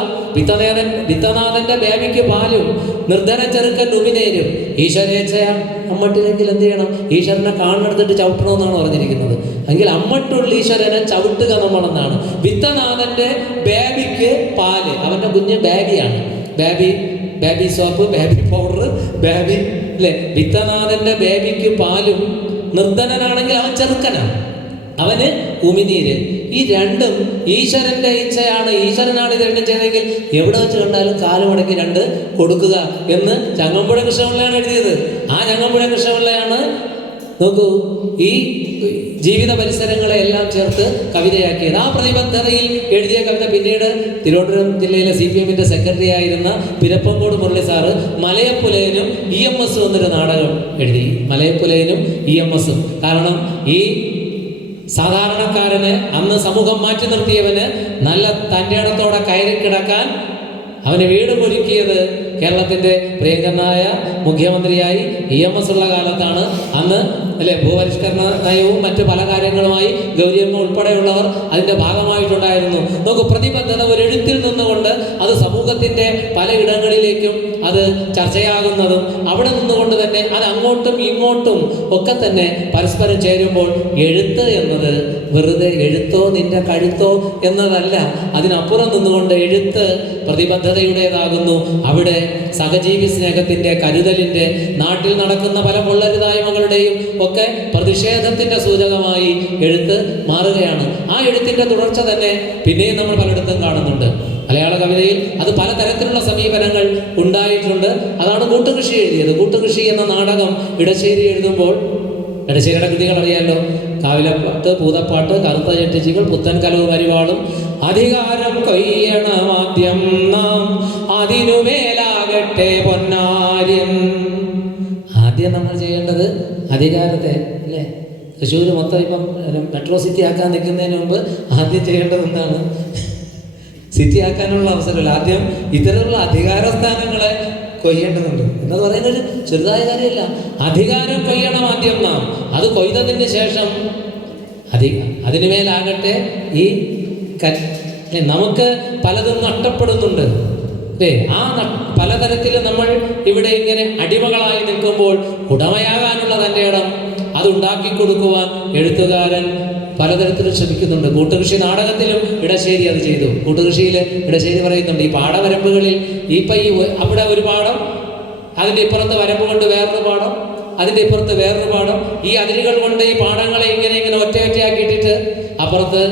വിത്തനാഥന്റെ ബേബിക്ക് പാലും നിർധന ചെറുക്കൻ ഉമിനേരും ഈശ്വരേച്ഛയാ അമ്മട്ടില്ലെങ്കിൽ എന്ത് ചെയ്യണം? ഈശ്വരനെ കാണെടുത്തിട്ട് ചവിട്ടണമെന്നാണ് പറഞ്ഞിരിക്കുന്നത്. എങ്കിൽ അമ്മട്ടുള്ള ഈശ്വരനെ ചവിട്ടുക നമ്മളെന്നാണ്. വിത്തനാഥന്റെ ബേബിക്ക് പാല്, അവന്റെ കുഞ്ഞ് ബേബിയാണ്. Baby soap, baby powder, baby അല്ലേ? വിത്തനാഥന്റെ ബേബിക്ക് പാലും, നിർധനനാണെങ്കിൽ അവൻ ചെറുക്കനാണ്, അവന് ഉമിനീര്. ഈ രണ്ടും ഈശ്വരന്റെ ഇച്ഛയാണ്. ഈശ്വരനാണ് ഇത് രണ്ടും ചെയ്തെങ്കിൽ എവിടെ വെച്ച് കണ്ടാലും കാലുമടക്കി 2 കൊടുക്കുക എന്ന് ചങ്ങമ്പുഴ കൃഷ്ണപിള്ളയാണ് എഴുതിയത്. ആ ചങ്ങമ്പുഴ കൃഷ്ണപിള്ളയാണ് നോക്കൂ ഈ ജീവിത പരിസരങ്ങളെ എല്ലാം ചേർത്ത് കവിതയാക്കിയത്. ആ പ്രതിബദ്ധതയിൽ എഴുതിയ കവിത പിന്നീട് തിരുവനന്തപുരം ജില്ലയിലെ CPM-ന്റെ സെക്രട്ടറി ആയിരുന്ന പിരപ്പങ്കോട് മുരളി സാറ് മലയപ്പുലയനും EMS എന്നൊരു നാടകം എഴുതി. മലയപ്പുലയനും EMS-ഉം. കാരണം ഈ സാധാരണക്കാരന് അന്ന് സമൂഹം മാറ്റി നിർത്തിയവന് നല്ല തൻ്റെ ഇടത്തോടെ കയറി കിടക്കാൻ അവന് വീട് ഒരുക്കിയത് കേരളത്തിൻ്റെ പ്രിയങ്കരനായ മുഖ്യമന്ത്രിയായി EMS ഉള്ള കാലത്താണ്. അന്ന് അല്ലെ ഭൂപരിഷ്കരണ നയവും മറ്റു പല കാര്യങ്ങളുമായി ഗൗരിയമ്മ ഉൾപ്പെടെയുള്ളവർ അതിൻ്റെ ഭാഗമായിട്ടുണ്ടായിരുന്നു. നമുക്ക് പ്രതിബദ്ധത ഒരു എഴുത്തിൽ നിന്നുകൊണ്ട് അത് സമൂഹത്തിൻ്റെ പലയിടങ്ങളിലേക്കും അത് ചർച്ചയാകുന്നതും അവിടെ നിന്നുകൊണ്ട് തന്നെ അത് അങ്ങോട്ടും ഇങ്ങോട്ടും ഒക്കെ തന്നെ പരസ്പരം ചേരുമ്പോൾ എഴുത്ത് എന്നത് വെറുതെ എഴുത്തോ നിന്റെ കഴുത്തോ എന്നതല്ല. അതിനപ്പുറം നിന്നുകൊണ്ട് എഴുത്ത് പ്രതിബദ്ധതയുടേതാകുന്നു. അവിടെ സഹജീവി സ്നേഹത്തിൻ്റെ, കരുതലിൻ്റെ, നാട്ടിൽ നടക്കുന്ന പല പൊള്ളരുതായ്മകളുടെയും ഒക്കെ പ്രതിഷേധത്തിൻ്റെ സൂചകമായി എഴുത്ത് മാറുകയാണ്. ആ എഴുത്തിൻ്റെ തുടർച്ച തന്നെ പിന്നെയും നമ്മൾ പലയിടത്തും കാണുന്നുണ്ട്. മലയാള കവിതയിൽ അത് പലതരത്തിലുള്ള സമീപനങ്ങൾ ഉണ്ടായിട്ടുണ്ട്. അതാണ് കൂട്ടുകൃഷി എഴുതിയത്. കൂട്ടുകൃഷി എന്ന നാടകം ഇടശ്ശേരി എഴുതുമ്പോൾ, ഇടശ്ശേരിയുടെ കൃതികൾ അറിയാമല്ലോ, കാവിലപ്പാട്ട്, പൂതപ്പാട്ട്, കറുത്ത ചെട്ടിച്ചികൾ, പുത്തൻ കലവും അരിവാളും, അധികാരം കൊയ്യണമാദ്യം നാം അതിനുമേലാകട്ടെ പൊന്നാര്യൻ. ആദ്യം നമ്മൾ ചെയ്യേണ്ടത് അധികാരത്തെ അല്ലേ തൃശ്ശൂർ മൊത്തം ഇപ്പം മെട്രോ സിറ്റി ആക്കാൻ നിൽക്കുന്നതിന് മുമ്പ് ആദ്യം ചെയ്യേണ്ടത് എന്താണ്? സിറ്റി ആക്കാനുള്ള അവസരമില്ല, ആദ്യം ഇത്തരത്തിലുള്ള അധികാര സ്ഥാനങ്ങളെ കൊയ്യേണ്ടതുണ്ട്. എന്നത് പറയുന്നൊരു ചെറുതായ കാര്യമില്ല. അധികാരം കൊയ്യണം ആദ്യം നാം. അത് കൊയ്തതിന് ശേഷം അതിനുമേലാകട്ടെ ഈ നമുക്ക് പലതും നഷ്ടപ്പെടുന്നുണ്ട് അല്ലേ? ആ പലതരത്തിൽ നമ്മൾ ഇവിടെ ഇങ്ങനെ അടിമകളായി നിൽക്കുമ്പോൾ ഉടമയാകാനുള്ള തൻ്റെ ഇടം അതുണ്ടാക്കി കൊടുക്കുവാൻ എഴുത്തുകാരൻ പലതരത്തിലും ശ്രമിക്കുന്നുണ്ട്. കൂട്ടുകൃഷി നാടകത്തിലും ഇടശ്ശേരി അത് ചെയ്തു. കൂട്ടുകൃഷിയിൽ ഇടശ്ശേരി പറയുന്നുണ്ട്, ഈ പാടവരമ്പുകളിൽ ഇപ്പം ഈ അവിടെ ഒരു പാടം, അതിൻ്റെ ഇപ്പുറത്ത് വരമ്പ് കൊണ്ട് വേറൊരു പാടം, അതിൻ്റെ ഇപ്പുറത്ത് വേറൊരു പാടം, ഈ അതിരുകൾ കൊണ്ട് ഈ പാടങ്ങളെ ഇങ്ങനെ ഒറ്റയാക്കിയിട്ടിട്ട് അപ്പുറത്ത്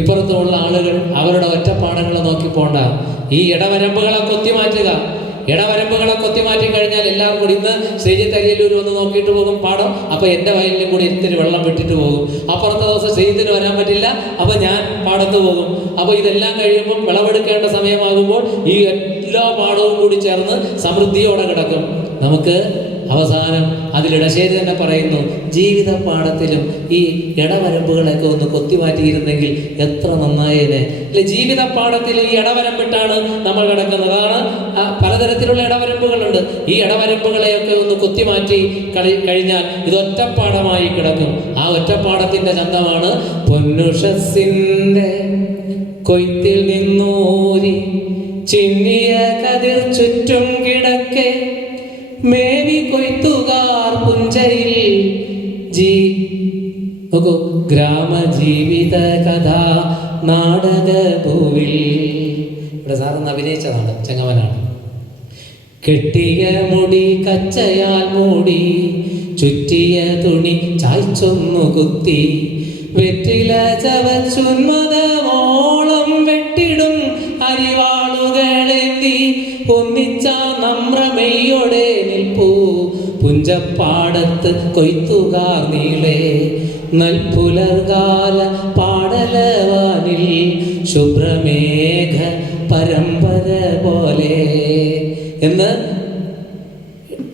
ഇപ്പുറത്തുമുള്ള ആളുകൾ അവരുടെ ഒറ്റപ്പാടങ്ങളെ നോക്കി പോണ്ട. ഈ ഇടവരമ്പുകളെ കൊത്തി മാറ്റി കഴിഞ്ഞാൽ എല്ലാവരും കൂടി ഇന്ന് ശ്രീജിത്ത് അരിയല്ലൂർ വന്ന് നോക്കിയിട്ട് പോകും പാടം, അപ്പോൾ എൻ്റെ വയലിലും കൂടി ഇത്തിരി വെള്ളം വിട്ടിട്ട് പോകും. അപ്പുറത്തെ ദിവസം ശ്രീജിത്തിന് വരാൻ പറ്റില്ല, അപ്പോൾ ഞാൻ പാടത്ത് പോകും. അപ്പോൾ ഇതെല്ലാം കഴിയുമ്പോൾ വിളവെടുക്കേണ്ട സമയമാകുമ്പോൾ ഈ എല്ലാ പാടവും കൂടി ചേർന്ന് സമൃദ്ധിയോടെ കിടക്കും. നമുക്ക് അവസാനം അതിലിടശ്ശേരി തന്നെ പറയുന്നു, ജീവിത പാഠത്തിലും ഈ ഇടവരമ്പുകളൊക്കെ ഒന്ന് കൊത്തിമാറ്റിയിരുന്നെങ്കിൽ എത്ര നന്നായേനെ അല്ലെ? ജീവിത പാഠത്തിൽ ഈ ഇടവരമ്പിട്ടാണ് നമ്മൾ കിടക്കുന്നത്. അതാണ് പലതരത്തിലുള്ള ഇടവരമ്പുകളുണ്ട്. ഈ ഇടവരമ്പുകളെയൊക്കെ ഒന്ന് കൊത്തിമാറ്റി കഴിഞ്ഞാൽ ഇത് ഒറ്റപ്പാടമായി കിടക്കും. ആ ഒറ്റപ്പാടത്തിന്റെ ചന്തമാണ് പൊന്നുഷസിന്റെ കൊയ്ത്തിൽ നിന്നൂരി ചിന്നിയ കതിർ ചുറ്റും കിടക്കെ മേവി കൊയ്ത്തുകാർ പുഞ്ചയിൽ നോക്കൂ, ഗ്രാമജീവിത കഥ നാടകഭൂവിൽ. ഇവിടെ സാറൊന്ന് അഭിനയിച്ചതാണ്, ചെങ്ങവനാണ്. കെട്ടിയ മുടി കച്ചയാൽ മൂടി, ചുറ്റിയ തുണി ചായ്ച്ചൊന്നു കുത്തി, വെറ്റില ചവച്ചുന്മതമോളം വെട്ടിടും അരിവാളുകളെന്തി, ഒന്നിച്ച നമ്രമയോടെ നിൽപ്പൂ പുഞ്ചപ്പാടത്ത് കൊയ്ത്തുകാർ നീളെ, നൽപുലർകാല പാടലവാനിൽ ശുഭ്രമേഘ പരമ്പര പോലെ എന്ന്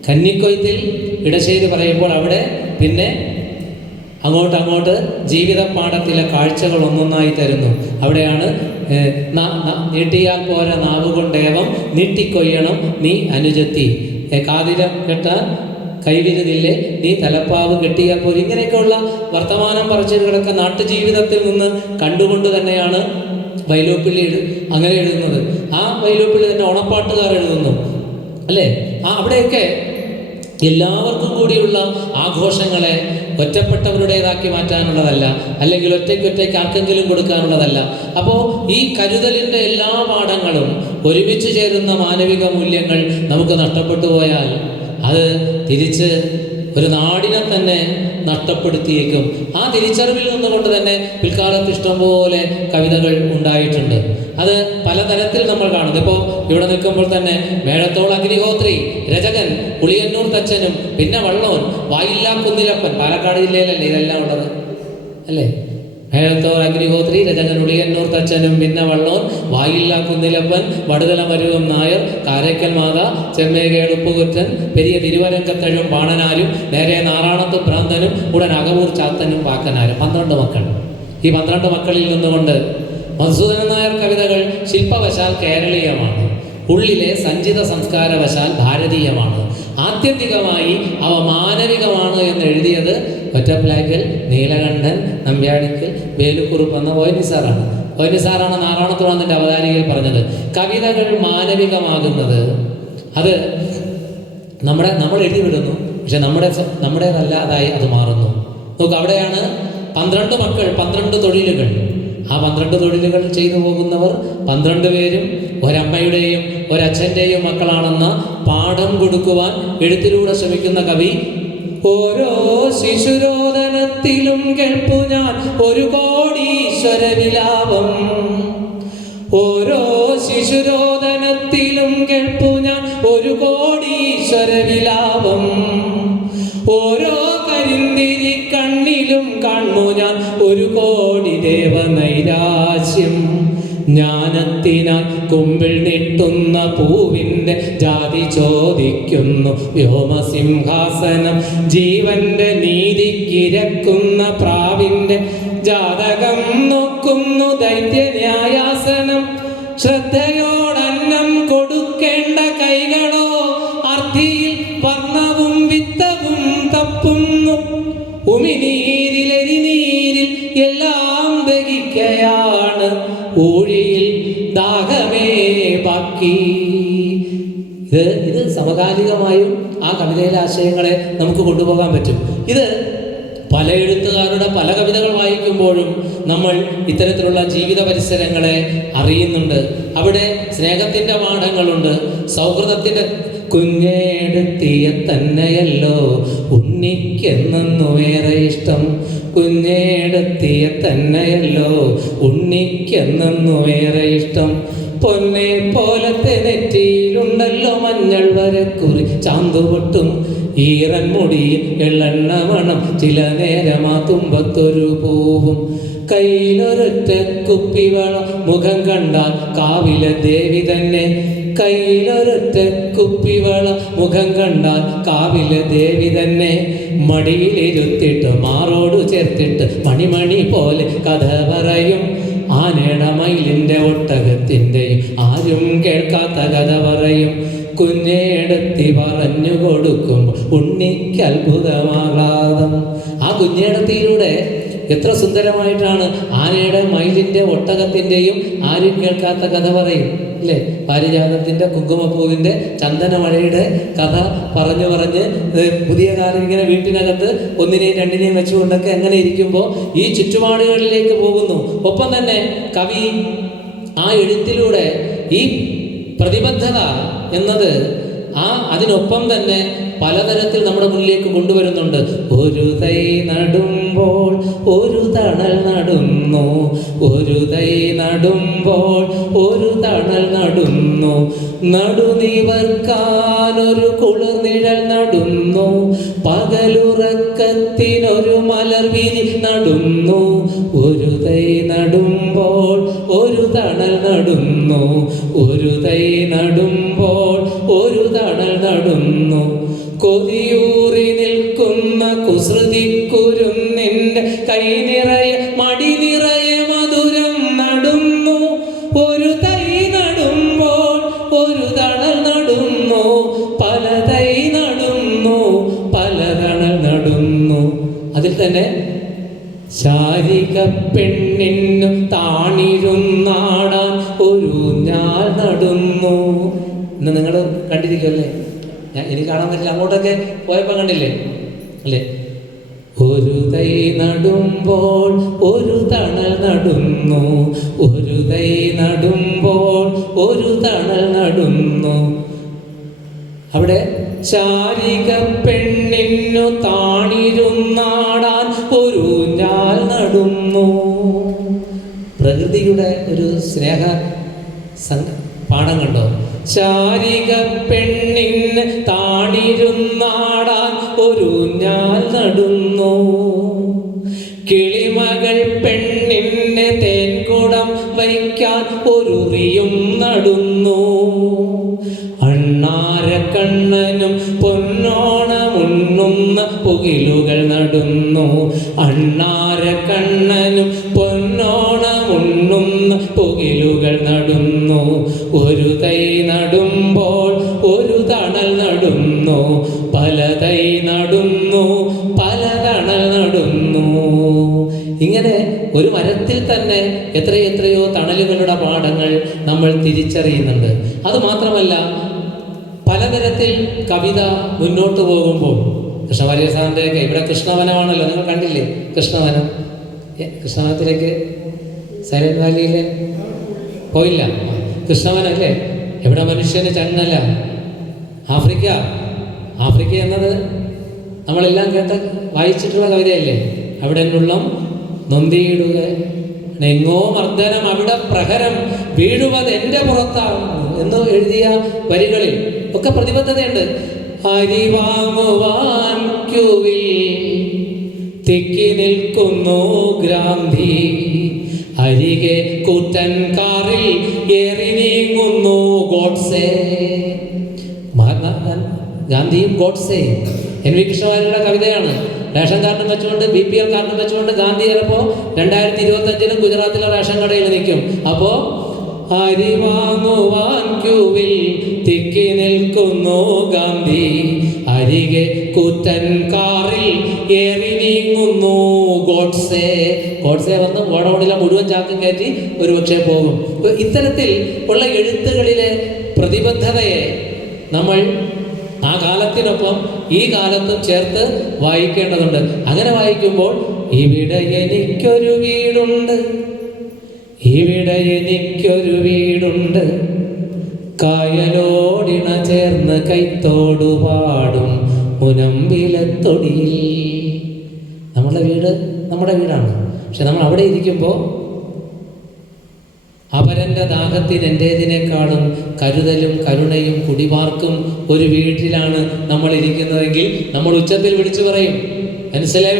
കന്നിക്കൊയ്ത്തിൽ ഇടശ്ശേരി പറയുമ്പോൾ അവിടെ പിന്നെ അങ്ങോട്ട് ജീവിത പാഠത്തിലെ കാഴ്ചകൾ ഒന്നൊന്നായി തരുന്നു. അവിടെയാണ് നീട്ടിയാൽ പോരാ നാവ് കൊണ്ടേവം നീട്ടിക്കൊയ്യണം നീ അനുജത്തി, കാതിരം കെട്ടാൻ കൈവിരുതില്ലേ നീ തലപ്പാവ് കെട്ടിയാൽ പോലും. ഇങ്ങനെയൊക്കെയുള്ള വർത്തമാനം പറച്ചിലുകളൊക്കെ നാട്ടുജീവിതത്തിൽ നിന്ന് കണ്ടുകൊണ്ട് തന്നെയാണ് വൈലോപ്പിള്ളി അങ്ങനെ എഴുതുന്നത്. ആ വൈലോപ്പിള്ളി തന്നെ ഓണപ്പാട്ടുകാർ എഴുതുന്നു അല്ലേ? അവിടെയൊക്കെ എല്ലാവർക്കും കൂടിയുള്ള ആഘോഷങ്ങളെ ഒറ്റപ്പെട്ടവരുടേതാക്കി മാറ്റാനുള്ളതല്ല, അല്ലെങ്കിൽ ഒറ്റയ്ക്ക് ആർക്കെങ്കിലും കൊടുക്കാനുള്ളതല്ല. അപ്പോൾ ഈ കരുതലിൻ്റെ എല്ലാ പാഠങ്ങളും ഒരുമിച്ച് ചേരുന്ന മാനവിക മൂല്യങ്ങൾ നമുക്ക് നഷ്ടപ്പെട്ടു പോയാൽ അത് തിരിച്ച് ഒരു നാടിനെ തന്നെ നഷ്ടപ്പെടുത്തിയേക്കും. ആ തിരിച്ചറിവിൽ നിന്നുകൊണ്ട് തന്നെ പിൽക്കാലത്ത് ഇഷ്ടംപോലെ കവിതകൾ ഉണ്ടായിട്ടുണ്ട്. അത് പലതരത്തിൽ നമ്മൾ കാണുന്നു. ഇപ്പോൾ ഇവിടെ നിൽക്കുമ്പോൾ തന്നെ മേഴത്തോൾ അഗ്നിഹോത്രി, രചകൻ പുളിയന്നൂർ തച്ചനും, പിന്നെ വള്ളോൻ വായില്ലാ കുന്നിലപ്പൻ, പാലക്കാട് ജില്ലയിലല്ലേ ഇതെല്ലാം ഉള്ളത് അല്ലേ? മേഴത്തോൾ അഗ്നിഹോത്രി, രചകൻ ഉളിയന്നൂർ തച്ചനും, പിന്നെ വള്ളോൻ വായില്ലാ കുന്നിലപ്പൻ, വടുതല മരുവം നായർ, കാരയ്ക്കൽ മാത, ചെമ്മേകേട് ഉപ്പുകുറ്റൻ, പെരിയ തിരുവരങ്കത്തഴും പാണനാരും, നേരെ നാറാണത്ത് ഭ്രാന്തനും, ഉടൻ അകവൂർ ചാത്തനും വാക്കനാരും. 12 മക്കൾ. ഈ 12 മക്കളിൽ നിന്നുകൊണ്ട് മധുസൂദനൻ നായർ കവിതകൾ ശില്പവശാൽ കേരളീയമാണ്, ഉള്ളിലെ സഞ്ചിത സംസ്കാരവശാൽ ഭാരതീയമാണ്. ആത്യന്തികമായി അവ മാനവികമാണ് എന്ന് എഴുതിയത് ഒറ്റപ്ലാക്കൽ, നീലകണ്ഠൻ, നമ്പ്യാടിക്കൽ, വേലുക്കുറുപ്പ് എന്ന ഒ.എൻ.വി. സാറാണ് നാരായണത്തുറാന്നിൻ്റെ അവതാരികയിൽ പറഞ്ഞത്. കവിതകൾ മാനവികമാകുന്നത് അത് നമ്മൾ എഴുതി വിടുന്നു, പക്ഷെ നമ്മുടേതല്ലാതായി അത് മാറുന്നു. നോക്ക്, അവിടെയാണ് 12 മക്കൾ, 12 തൊഴിലുകൾ. ആ 12 തൊഴിലുകൾ ചെയ്തു പോകുന്നവർ 12 പേരും ഒരമ്മയുടെയും ഒരച്ഛൻ്റെയും മക്കളാണെന്ന പാഠം കൊടുക്കുവാൻ എഴുത്തിലൂടെ ശ്രമിക്കുന്ന കവി, ഓരോ ശിശുരോദനത്തിലും കേൾപ്പു ഞാൻ ഒരു കോടീശ്വര വിലാപം, ഓരോ ശിശുരോദനത്തിലും കേൾപ്പു ഞാൻ ഒരു കോടീശ്വര വിലാപം, ഓരോ കരിന്തിരി കണ്ണിലും കാണു ഞാൻ ഒരു കോടി ദേവനൈരാശ്യം, ജ്ഞാനത്തിനാൽ കുമ്പിൾ നീട്ടുന്ന പൂവിൻ്റെ ജാതി ചോദിക്കുന്നു വ്യോമസിംഹാസനം. ജീവന്റെ നീതിക്കിരക്കുന്ന പ്രാവിൻ്റെ ജാതകം നോക്കുന്നു ദൈത്യന്യായാസനം. ശ്രദ്ധയോടന്നം കൊടുക്കേണ്ട കൈകളോ അർത്ഥിയിൽ വർണ്ണവും വിത്തവും തപ്പുന്നു. ഉമിനീരിലെരിനീരിൽ എല്ലാം ദഹിക്കയാണ്, ഊഴിയിൽ ദാഹമേ ബാക്കി. ഇത് സമകാലികമായും ആ കവിതയിലെ ആശയങ്ങളെ നമുക്ക് കൊണ്ടുപോകാൻ പറ്റും. ഇത് പല എഴുത്തുകാരുടെ പല കവിതകൾ വായിക്കുമ്പോഴും നമ്മൾ ഇത്തരത്തിലുള്ള ജീവിത പരിസരങ്ങളെ അറിയുന്നുണ്ട്. അവിടെ സ്നേഹത്തിൻ്റെ പാഠങ്ങളുണ്ട്, സൗഹൃദത്തിൻ്റെ. കുഞ്ഞേടുത്തിയ തന്നെയല്ലോ ഉണ്ണിക്കെന്നു വേറെ ഇഷ്ടം, കുഞ്ഞേടുത്തിയ തന്നെയല്ലോ ഉണ്ണിക്കെന്നു വേറെ ഇഷ്ടം. പൊന്നെ പോലത്തെ നെറ്റിയിലുണ്ടല്ലോ മഞ്ഞൾ വരക്കുറി, ചാന്തുപൊട്ടും ഈറൻ മുടിയിൽ എള്ളെണ്ണ മണം, ചില നേരമാ തുമ്പത്തൊരു പൂവും. കയ്യിലൊരൊറ്റ കുപ്പിവള, മുഖം കണ്ടാൽ കാവിലെ ദേവി തന്നെ. കയ്യിലൊരൊറ്റ കുപ്പിവള, മുഖം കണ്ടാൽ കാവിലെ ദേവി തന്നെ. മടിയിലിരുത്തിട്ട് മാറോട് ചേർത്തിട്ട് മണിമണി പോലെ കഥ പറയും. ആനയുടെ മയിലിൻ്റെ ഒട്ടകത്തിൻ്റെയും ആരും കേൾക്കാത്ത കഥ പറയും. കുഞ്ഞേടത്തി പറഞ്ഞു കൊടുക്കും ഉണ്ണിക്ക് അത്ഭുതമാഹ്ലാദം. ആ കുഞ്ഞേടത്തിയിലൂടെ എത്ര സുന്ദരമായിട്ടാണ് ആനയുടെ മയിലിൻ്റെ ഒട്ടകത്തിൻ്റെയും ആരും കേൾക്കാത്ത കഥ പറയും, അല്ലേ? പാരിജാതത്തിൻ്റെ കുങ്കുമപ്പൂവിൻ്റെ ചന്ദനമഴയുടെ കഥ പറഞ്ഞു പറഞ്ഞ് പുതിയ കാലം ഇങ്ങനെ വീട്ടിനകത്ത് ഒന്നിനെയും രണ്ടിനെയും വെച്ചുകൊണ്ടൊക്കെ എങ്ങനെ ഇരിക്കുമ്പോൾ ഈ ചുറ്റുപാടുകളിലേക്ക് പോകുന്നു. ഒപ്പം തന്നെ കവി ആ എഴുത്തിലൂടെ ഈ പ്രതിബദ്ധത എന്നത് അതിനൊപ്പം തന്നെ പലതരത്തിൽ നമ്മുടെ മുന്നിലേക്ക് കൊണ്ടുവരുന്നുണ്ട്. ഒരു തൈ നടുമ്പോൾ ഒരു തണൽ നടുന്നു, ഒരു തൈ നടുമ്പോൾ ഒരു തണൽ നടുന്നു, നടുനിവർക്കാനൊരു കുളിർനിഴൽ നടുന്നു, പകലുറക്കത്തിനൊരു മലർവിരി നടുന്നു. ഒരു തൈ നടുമ്പോൾ ഒരു തണൽ നടുന്നു, ഒരു തൈ നടുമ്പോൾ ഒരു തണൽ നടുന്നു. കൊതിയൂറി നിൽക്കുന്ന കുസൃതിക്കുരുന്നിൻ്റെ കൈ നിറയെ മടി നിറയെ മധുരം നടുന്നു. ഒരു തൈ നടുമ്പോൾ ഒരു തണൽ നടുന്നു, പല തൈ നടുന്നു, പല തണൽ നടുന്നു. അതിൽ തന്നെ ശാരിക പെണ്ണിനു താണിരുന്നാടാൻ ഒരു ഞാൽ നടുന്നു. ഇന്ന് നിങ്ങൾ കണ്ടിരിക്കുമല്ലേ? എനിക്ക് കാണാൻ പറ്റില്ല, അങ്ങോട്ടൊക്കെ പോയപ്പോൾ കണ്ടില്ലേ, അല്ലേ? ഒരു തൈ നടുമ്പോൾ ഒരു തണൽ നടുന്നു, ഒരു തൈ നടുമ്പോൾ ഒരു തണൽ നടുന്നു. അവിടെ ശാരിക പെണ്ണിനു താണിരുന്നാടാൻ ഒരു ഞാൽ നടുന്നു. പ്രകൃതിയുടെ ഒരു സ്നേഹ പാഠം കണ്ടോ? ശാരിക പെണ്ണിന് താണിരുന്നാടാൻ ഒരു ഞാൽ നടുന്നു. കിളിമകൾ പെണ്ണിന് തേൻകുടം വയ്ക്കാൻ ഒരു റിയും നടുന്നു. അണ്ണാരക്കണ്ണനും പൊന്നോണമുണ്ണുന്ന പുകിലുകൾ നടുന്നു. അണ്ണാരക്കണ്ണനും പൊന്നോണമുണ്ണുന്ന പുകിലുകൾ നടുന്നു. ഒരു തൈ നടുമ്പോൾ ഒരു തണൽ നടുന്നു, പല തൈ നടുന്നു, പല തണൽ നടുന്നു. ഇങ്ങനെ ഒരു മരത്തിൽ തന്നെ എത്രയെത്രയോ തണലുകളുടെ പാഠങ്ങൾ നമ്മൾ തിരിച്ചറിയുന്നുണ്ട്. അതുമാത്രമല്ല, പലതരത്തിൽ കവിത മുന്നോട്ട് പോകുമ്പോൾ കൃഷ്ണവാര്യർ സാറിൻ്റെയൊക്കെ ഇവിടെ കൃഷ്ണവനമാണല്ലോ, നിങ്ങൾ കണ്ടില്ലേ കൃഷ്ണവനം? കൃഷ്ണവനത്തിലേക്ക് സൈലന്റ് വാലിയിലെ പോയില്ല? കൃഷ്ണവനല്ലേ? എവിടെ മനുഷ്യന് ചങ്ങല? ആഫ്രിക്ക എന്നത് നമ്മളെല്ലാം വായിച്ചിട്ടുള്ള കവിതയല്ലേ? അവിടെ ഉള്ളം നൊന്തിയിടുക എങ്ങോ മർദ്ദനം അവിടെ പ്രഹരം വീഴുവത് എൻ്റെ പുറത്താകുന്നു എന്ന് എഴുതിയ വരികളിൽ ഒക്കെ പ്രതിബദ്ധതയുണ്ട്. അരി വാങ്ങുവാൻ ക്യൂവിൽ തിക്കി നിൽക്കുന്നു ഗ്രാന്ധി, അരികെ കൂറ്റൻ കാറിൽ ഏറി നീങ്ങുന്നു ഗോഡ്സെ. ഗാന്ധിയും ഗോഡ്സെയും NV കൃഷ്ണവാര്യരുടെ കവിതയാണ്. റേഷൻ കാർഡും വെച്ചുകൊണ്ട് BPL കാർഡും വെച്ചുകൊണ്ട് ഗാന്ധി ചിലപ്പോൾ 2025 ഗുജറാത്തിലെ റേഷൻ കടയിൽ നിൽക്കും. അപ്പോൾ അരി വാങ്ങുവാൻ ക്യൂവിൽ തിക്കി നിൽക്കുന്നു ഗാന്ധി, അരികെ കൂറ്റൻ കാറിൽ ഏറി നീങ്ങുന്നു ഗോഡ്സെ. ഗോഡ്സെ വന്ന് ഗോഡൌണിലെ മുഴുവൻ ചാക്കും കയറ്റി ഒരുപക്ഷെ പോകും. ഇത്തരത്തിൽ ഉള്ള എഴുത്തുകളിലെ പ്രതിബദ്ധതയെ നമ്മൾ ആ കാലത്തിനൊപ്പം ഈ കാലത്തും ചേർത്ത് വായിക്കേണ്ടതുണ്ട്. അങ്ങനെ വായിക്കുമ്പോൾ ഇവിടെ എനിക്കൊരു വീടുണ്ട്, ഇവിടെ എനിക്കൊരു വീടുണ്ട്, കായലോടിണ ചേർന്ന് കൈത്തോടു പാടും മുനമ്പിലത്തൊടിയിൽ. നമ്മുടെ വീട് നമ്മുടെ വീടാണ്. പക്ഷെ നമ്മൾ അവിടെ ഇരിക്കുമ്പോൾ അവരൻ്റെ ദാഹത്തിന് എൻ്റേതിനേക്കാളും കരുതലും കരുണയും കുടിപാർക്കും ഒരു വീട്ടിലാണ് നമ്മൾ ഇരിക്കുന്നതെങ്കിൽ നമ്മൾ ഉച്ചത്തിൽ വിളിച്ചു പറയും. മനസ്സിലായ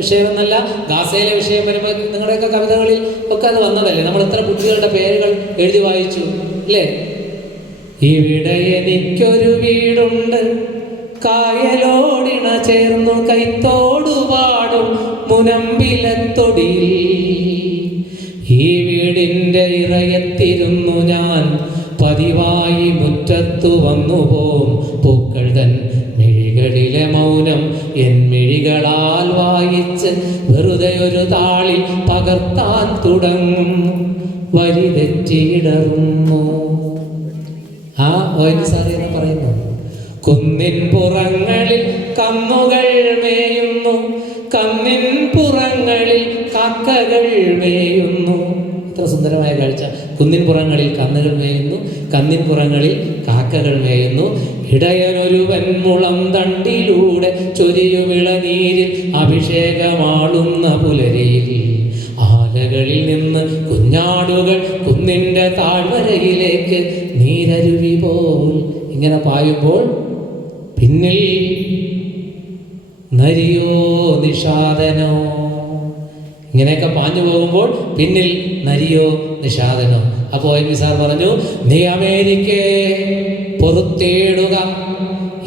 വിഷയമെന്നല്ല, ഗാസയിലെ വിഷയം വരുമ്പോൾ നിങ്ങളുടെയൊക്കെ കവിതകളിൽ ഒക്കെ അത് വന്നതല്ലേ. നമ്മൾ എത്ര കുട്ടികളുടെ പേരുകൾ എഴുതി വായിച്ചു അല്ലേ? ഇവിടെ എനിക്കൊരു വീടുണ്ട്, കായലോടിണ ചേർന്നു കൈത്തോടു പാടും മുനമ്പിലത്തൊടിയിൽ. ഈ വീടിൻ്റെ ഇറയത്തിരുന്നു ഞാൻ പതിവായി മുറ്റത്തു വന്നു പോം. പൂക്കൾ തൻ മിഴികളിലെ മൗനം എൻ മിഴികളാൽ വായിച്ച് വെറുതെ ഒരു താളിൽ പകർത്താൻ തുടങ്ങും, വരി തെറ്റിയിടറുന്നു. ആ സാറേന്ന് പറയുന്നു. കുന്നിൻ പുറങ്ങളിൽ കന്നുകൾ മേയുന്നു, കന്നിൻ പുറങ്ങളിൽ കാക്കകൾ മേയുന്നു. എത്ര സുന്ദരമായ കാഴ്ച. കുന്നിൻ പുറങ്ങളിൽ കന്നുകൾ മേയുന്നു, കന്നിൻ പുറങ്ങളിൽ കാക്കകൾ മേയുന്നു. ഇടയനൊരുവൻ മുളം തണ്ടിലൂടെ ചൊരിയുമിളനീരിൽ അഭിഷേകമാളുന്ന പുലരിയിൽ ആലകളിൽ നിന്ന് കുഞ്ഞാടുകൾ കുന്നിൻ്റെ താഴ്വരയിലേക്ക് നീരരുവി പോൽ ഇങ്ങനെ പായുമ്പോൾ പിന്നിൽ നരിയോ നിഷാദനോ. ഇങ്ങനെയൊക്കെ പാഞ്ഞു പോകുമ്പോൾ പിന്നിൽ നരിയോ നിഷാദനോ. അപ്പോൾ NV സാർ പറഞ്ഞു, നീ അമേരിക്കയെ പൊറുത്തേടുക,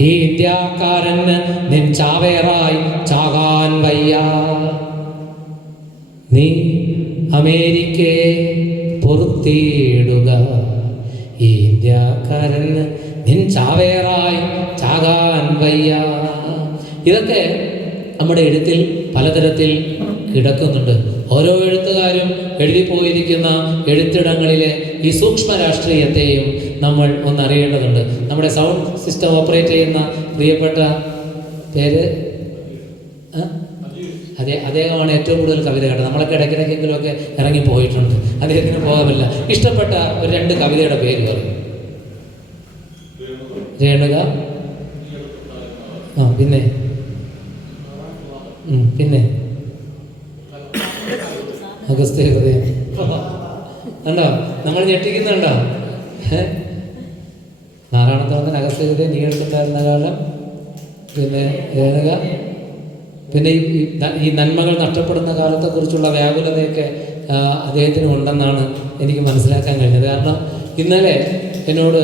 ഈ ഇന്ത്യക്കാരന് നിൻ ചാവേറായി ചാകാൻ വയ്യ. നീ അമേരിക്കയെ പൊറുത്തേടുക, ഈ ഇന്ത്യക്കാരന് നിൻ ചാവേറായി ചാകാൻ വയ്യ. ഇതൊക്കെ നമ്മുടെ എഴുത്തിൽ പലതരത്തിൽ കിടക്കുന്നുണ്ട്. ഓരോ എഴുത്തുകാരും എഴുതിപ്പോയിരിക്കുന്ന എഴുത്തിടങ്ങളിലെ ഈ സൂക്ഷ്മ രാഷ്ട്രീയത്തെയും നമ്മൾ ഒന്നറിയേണ്ടതുണ്ട്. നമ്മുടെ സൗണ്ട് സിസ്റ്റം ഓപ്പറേറ്റ് ചെയ്യുന്ന പ്രിയപ്പെട്ട പേര് അദ്ദേഹമാണ് ഏറ്റവും കൂടുതൽ കവിത കേട്ടത്. നമ്മളൊക്കെ ഇടയ്ക്കിടയ്ക്കെങ്കിലുമൊക്കെ ഇറങ്ങി പോയിട്ടുണ്ട്. അദ്ദേഹത്തിന് പോകാമില്ല. ഇഷ്ടപ്പെട്ട ഒരു 2 കവിതയുടെ പേര് പറയും. രേണുക, പിന്നെ പിന്നെ അഗസ്ത്യ ഹൃദയം. ഉണ്ടോ? നമ്മൾ ഞെട്ടിക്കുന്നുണ്ടോ? നാരായണത്തോളത്തിന് അഗസ്ത്യ ഹൃദയം, നീ എടുത്തിട്ടായിരുന്ന കാലം, പിന്നെ രേണുക, പിന്നെ ഈ നന്മകൾ നഷ്ടപ്പെടുന്ന കാലത്തെക്കുറിച്ചുള്ള വ്യാകുലതയൊക്കെ അദ്ദേഹത്തിന് ഉണ്ടെന്നാണ് എനിക്ക് മനസ്സിലാക്കാൻ കഴിഞ്ഞത്. കാരണം ഇന്നലെ എന്നോട്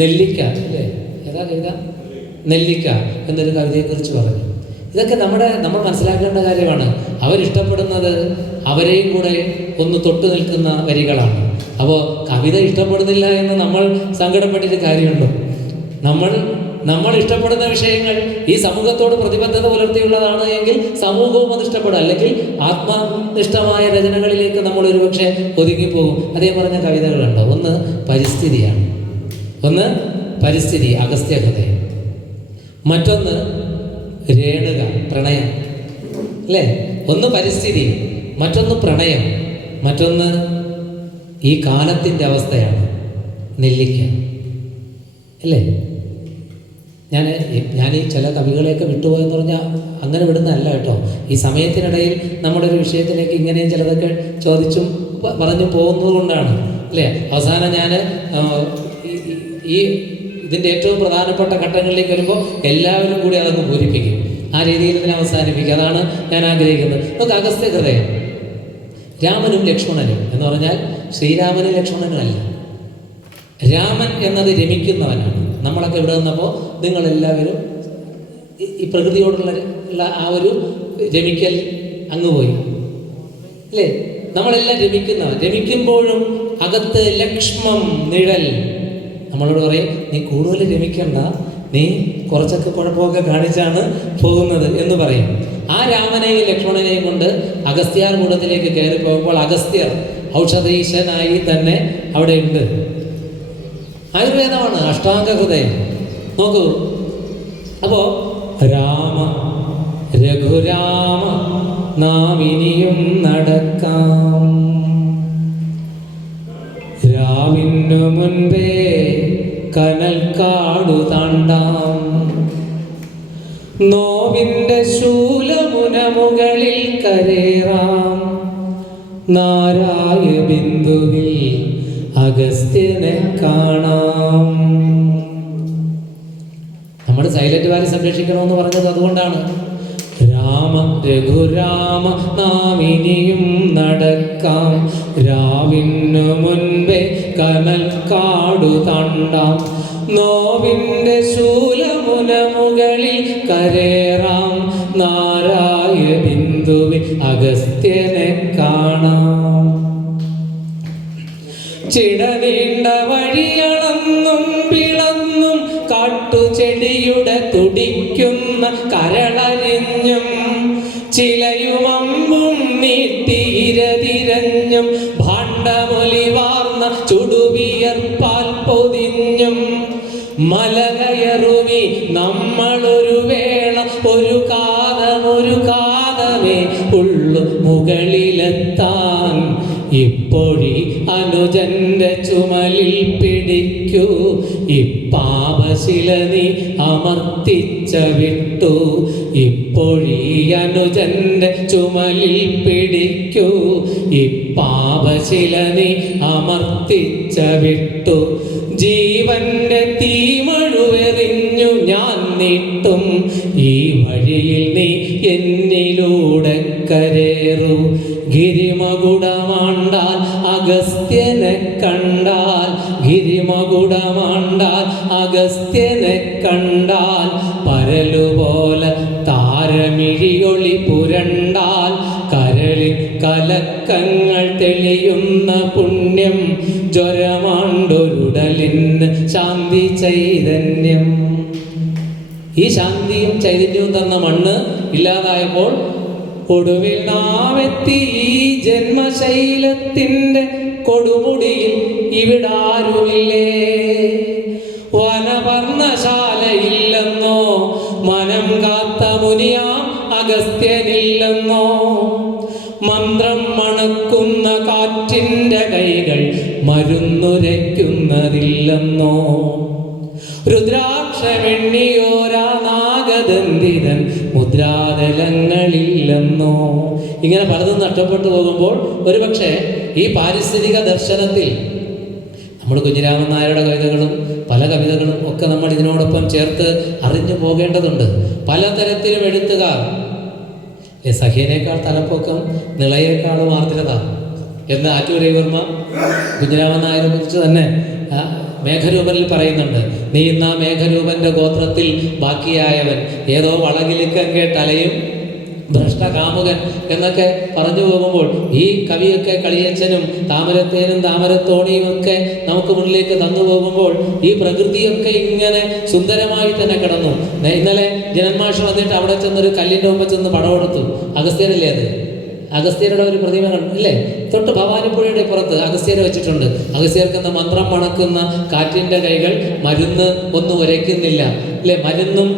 നെല്ലിക്ക അല്ലേ, ഏതാ കവിത, നെല്ലിക്ക എന്നൊരു കവിതയെക്കുറിച്ച് പറഞ്ഞു. ഇതൊക്കെ നമ്മൾ മനസ്സിലാക്കേണ്ട കാര്യമാണ്. അവരിഷ്ടപ്പെടുന്നത് അവരെയും കൂടെ ഒന്ന് തൊട്ടു നിൽക്കുന്ന വരികളാണ്. അപ്പോൾ കവിത ഇഷ്ടപ്പെടുന്നില്ല എന്ന് നമ്മൾ സങ്കടപ്പെട്ടിട്ട് കാര്യമുണ്ടോ? നമ്മൾ ഇഷ്ടപ്പെടുന്ന വിഷയങ്ങൾ ഈ സമൂഹത്തോട് പ്രതിബദ്ധത പുലർത്തിയുള്ളതാണ് എങ്കിൽ സമൂഹവും അത് ഇഷ്ടപ്പെടും. അല്ലെങ്കിൽ ആത്മനിഷ്ഠമായ രചനകളിലേക്ക് നമ്മൾ ഒരുപക്ഷെ ഒതുങ്ങിപ്പോകും. അതേ പറഞ്ഞ കവിതകളുണ്ടോ? ഒന്ന് പരിസ്ഥിതിയാണ്, ഒന്ന് പരിസ്ഥിതി, അഗസ്ത്യ ഹൃദയം. മറ്റൊന്ന് രേണുക, പ്രണയം അല്ലേ? ഒന്ന് പരിസ്ഥിതി, മറ്റൊന്ന് പ്രണയം, മറ്റൊന്ന് ഈ കാലത്തിൻ്റെ അവസ്ഥയാണ്, നെല്ലിക്ക അല്ലേ? ഞാൻ ഈ ചില കവികളെയൊക്കെ വിട്ടുപോയെന്ന് പറഞ്ഞാൽ അങ്ങനെ വിടുന്നതല്ല കേട്ടോ. ഈ സമയത്തിനിടയിൽ നമ്മുടെ ഒരു വിഷയത്തിലേക്ക് ഇങ്ങനെയും ചിലതൊക്കെ ചോദിച്ചും പറഞ്ഞു പോകുന്നത് കൊണ്ടാണ് അല്ലേ. അവസാനം ഞാൻ ഇതിൻ്റെ ഏറ്റവും പ്രധാനപ്പെട്ട ഘട്ടങ്ങളിലേക്ക് വരുമ്പോൾ എല്ലാവരും കൂടി അതൊന്ന് പൂരിപ്പിക്കും. ആ രീതിയിൽ ഇതിനെ അവസാനിപ്പിക്കുക. അതാണ് ഞാൻ ആഗ്രഹിക്കുന്നത്. നമുക്ക് അഗസ്ത്യ ഹൃദയം. രാമനും ലക്ഷ്മണനും എന്ന് പറഞ്ഞാൽ ശ്രീരാമനും ലക്ഷ്മണനും അല്ല. രാമൻ എന്നത് രമിക്കുന്നവനാണ്. നമ്മളൊക്കെ ഇവിടെ വന്നപ്പോൾ നിങ്ങളെല്ലാവരും ഈ പ്രകൃതിയോടുള്ള ആ ഒരു രമിക്കൽ അങ്ങ് പോയി അല്ലേ? നമ്മളെല്ലാം രമിക്കുമ്പോഴും അകത്ത് ലക്ഷ്മം നിഴൽ നമ്മളോട് പറയും, നീ കൂടുതൽ രമിക്കണ്ട, നീ കുറച്ചൊക്കെ കുഴപ്പമൊക്കെ കാണിച്ചാണ് പോകുന്നത് എന്ന് പറയും. ആ രാമനെയും ലക്ഷ്മണനെയും കൊണ്ട് അഗസ്ത്യാർ കൂടത്തിലേക്ക് കയറി പോകുമ്പോൾ അഗസ്ത്യർ ഔഷധീശനായി തന്നെ അവിടെ ഉണ്ട്. ആയുർവേദമാണ്, അഷ്ടാംഗ ഹൃദയം. നോക്കൂ, അപ്പോ രാമ രഘുരാമ നാം ഇനിയും നടക്കാം, രാവിനു മുൻപേ കനൽക്കാടു താണ്ടാം, നോവിന്റെ ശൂലമുന മുകളിൽ കരേറാം, നാരായ ബിന്ദുവിൽ അഗസ്ത്യനെ കാണാം. നമ്മൾ സൈലന്റ് വാലി സംരക്ഷിക്കണമെന്ന് പറഞ്ഞത് അതുകൊണ്ടാണ്. രാമ രഘുരാമ നാം ഇനിയും നടക്കാം, രാവിനു മുൻപേ കനൽക്കാടു താണ്ടാം, നോവിന്റെ ശൂലമുന മുകളിൽ കരേറാം, നാരായ ബിന്ദുവിൽ അഗസ്ത്യനെ കാണാം. ചിടനീണ്ട വഴിയളന്നും പിളന്നും കാട്ടുചെടിയുടെ തുടിക്കുന്ന കരളരിഞ്ഞും ചിലയുമമ്പും നീട്ടിയിരതിരഞ്ഞും ഭാണ്ഡമൊലിവാർന്ന ചുടുവിയർപ്പാൽ പൊതിഞ്ഞും മലകയറുമി നമ്മളൊരു വേള ഒരു കാതമേ ഉള്ളു മുകളിലെത്താൻ, ഇപ്പൊഴി അനുജന്റെ ചുമലിൽ പിടിക്കൂ, ഇപ്പാപശില നീ അമർത്തിച്ച വിട്ടു, ഇപ്പൊഴി അനുജന്റെ ചുമലിൽ പിടിക്കൂ, ഇപ്പാപശില നീ അമർത്തിച്ച വിട്ടു, ജീവന്റെ തീമഴുവെറിഞ്ഞു ഞാൻ നീട്ടും, ഈ വഴിയിൽ നീ എന്നിലൂടെ കരേറൂ, ഗിരിമകുടമാണ്ടാൽ അഗസ്ത്യനെ കണ്ടാൽ, ഗിരിമകുടമാണ്ടാൽ അഗസ്ത്യനെ കണ്ടാൽ, പരലുപോലെ താരമിഴിയൊളി പുരണ്ടാൽ, കരളിൽ കലക്കങ്ങൾ തെളിയുന്ന പുണ്യം, ജ്വരമാണ്ടൊരുടലിന് ശാന്തി ചൈതന്യം. ഈ ശാന്തിയും ചൈതന്യവും തന്ന മണ്ണ് ഇല്ലാതായപ്പോൾ ഒടുവിൽ നാമെത്തി ഈ ജന്മശൈലത്തിന്റെ കൊടുമുടിയിൽ, ഇവിടാരുമില്ലേ, വനപർണശാലയില്ലെന്നോ, മനം കാത്ത മുനിയാം അഗസ്ത്യനില്ലെന്നോ, മന്ത്രം മണക്കുന്ന കാറ്റിന്റെ കൈകൾ മരുന്നുരയ്ക്കുന്നതില്ലെന്നോ, രുദ്രാക്ഷമെണ്ണിയോരാ നാഗദന്തിതൻ മുദ്രാതലങ്ങളില്ലെന്നോ. ഇങ്ങനെ പലതും നഷ്ടപ്പെട്ടു പോകുമ്പോൾ ഒരുപക്ഷെ ഈ പാരിസ്ഥിതിക ദർശനത്തിൽ നമ്മൾ കുഞ്ഞിരാമൻ നായരുടെ കവിതകളും പല കവിതകളും ഒക്കെ നമ്മൾ ഇതിനോടൊപ്പം ചേർത്ത് അറിഞ്ഞു പോകേണ്ടതുണ്ട്. പലതരത്തിലും എഴുത്തുകാർ സഖ്യനേക്കാൾ തലപ്പൊക്കം നിളയേക്കാളും ആർദ്രത എന്ന് ആറ്റൂരവർമ്മ കുഞ്ഞിരാമൻ നായരെ കുറിച്ച് തന്നെ മേഘരൂപനിൽ പറയുന്നുണ്ട്. നീ ഇന്ന് ആ മേഘരൂപന്റെ ഗോത്രത്തിൽ ബാക്കിയായവൻ, ഏതോ വളകിലിക്കം കേട്ടലയും ഭ്രഷ്ടകാമുകൻ എന്നൊക്കെ പറഞ്ഞു പോകുമ്പോൾ ഈ കവിയൊക്കെ കളിയച്ഛനും താമരത്തേനും താമരത്തോണിയും ഒക്കെ നമുക്ക് മുന്നിലേക്ക് തന്നു പോകുമ്പോൾ ഈ പ്രകൃതിയൊക്കെ ഇങ്ങനെ സുന്ദരമായി തന്നെ കിടന്നു. ഇന്നലെ ജനന്മാഷ് വന്നിട്ട് അവിടെ ചെന്നൊരു കല്ലിൻ്റെ മുമ്പ് ചെന്ന് പടം എടുത്തു. അഗസ്ത്യരല്ലേ അത്? അഗസ്ത്യരുടെ ഒരു പ്രതിമ ഇല്ലേ, തൊട്ട് ഭവാനിപ്പുഴയുടെ പുറത്ത് അഗസ്ത്യരെ വെച്ചിട്ടുണ്ട്. അഗസ്ത്യർക്കെന്ന മന്ത്രം മണക്കുന്ന കാറ്റിൻ്റെ കൈകൾ മരുന്ന് ഒന്നും ഉരയ്ക്കുന്നില്ല അല്ലേ, മരുന്നും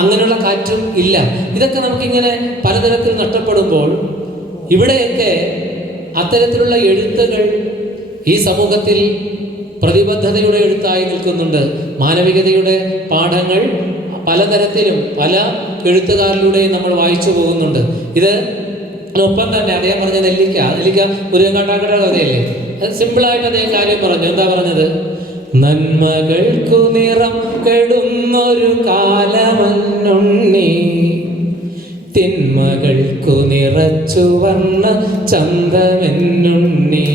അങ്ങനെയുള്ള കാറ്റും ഇല്ല. ഇതൊക്കെ നമുക്കിങ്ങനെ പലതരത്തിൽ നഷ്ടപ്പെടുമ്പോൾ ഇവിടെയൊക്കെ അത്തരത്തിലുള്ള എഴുത്തുകൾ ഈ സമൂഹത്തിൽ പ്രതിബദ്ധതയുടെ എഴുത്തായി നിൽക്കുന്നുണ്ട്. മാനവികതയുടെ പാഠങ്ങൾ പലതരത്തിലും പല എഴുത്തുകാരിലൂടെയും നമ്മൾ വായിച്ചു പോകുന്നുണ്ട്. ഇത് ഒപ്പം തന്നെ അദ്ദേഹം പറഞ്ഞ നെല്ലിക്ക മുരുകൻകാട്ടാക്കട കഥയല്ലേ, അത് സിമ്പിളായിട്ട് അദ്ദേഹം കാര്യം പറഞ്ഞു. എന്താ പറഞ്ഞത്? നന്മകൾക്കു നിറം കെടുന്നൊരു കാലമന്നുണ്ണി, തിന്മകൾക്കു നിറം നിറച്ചു വർണ്ണ ചന്ദ്രമെന്നുണ്ണി.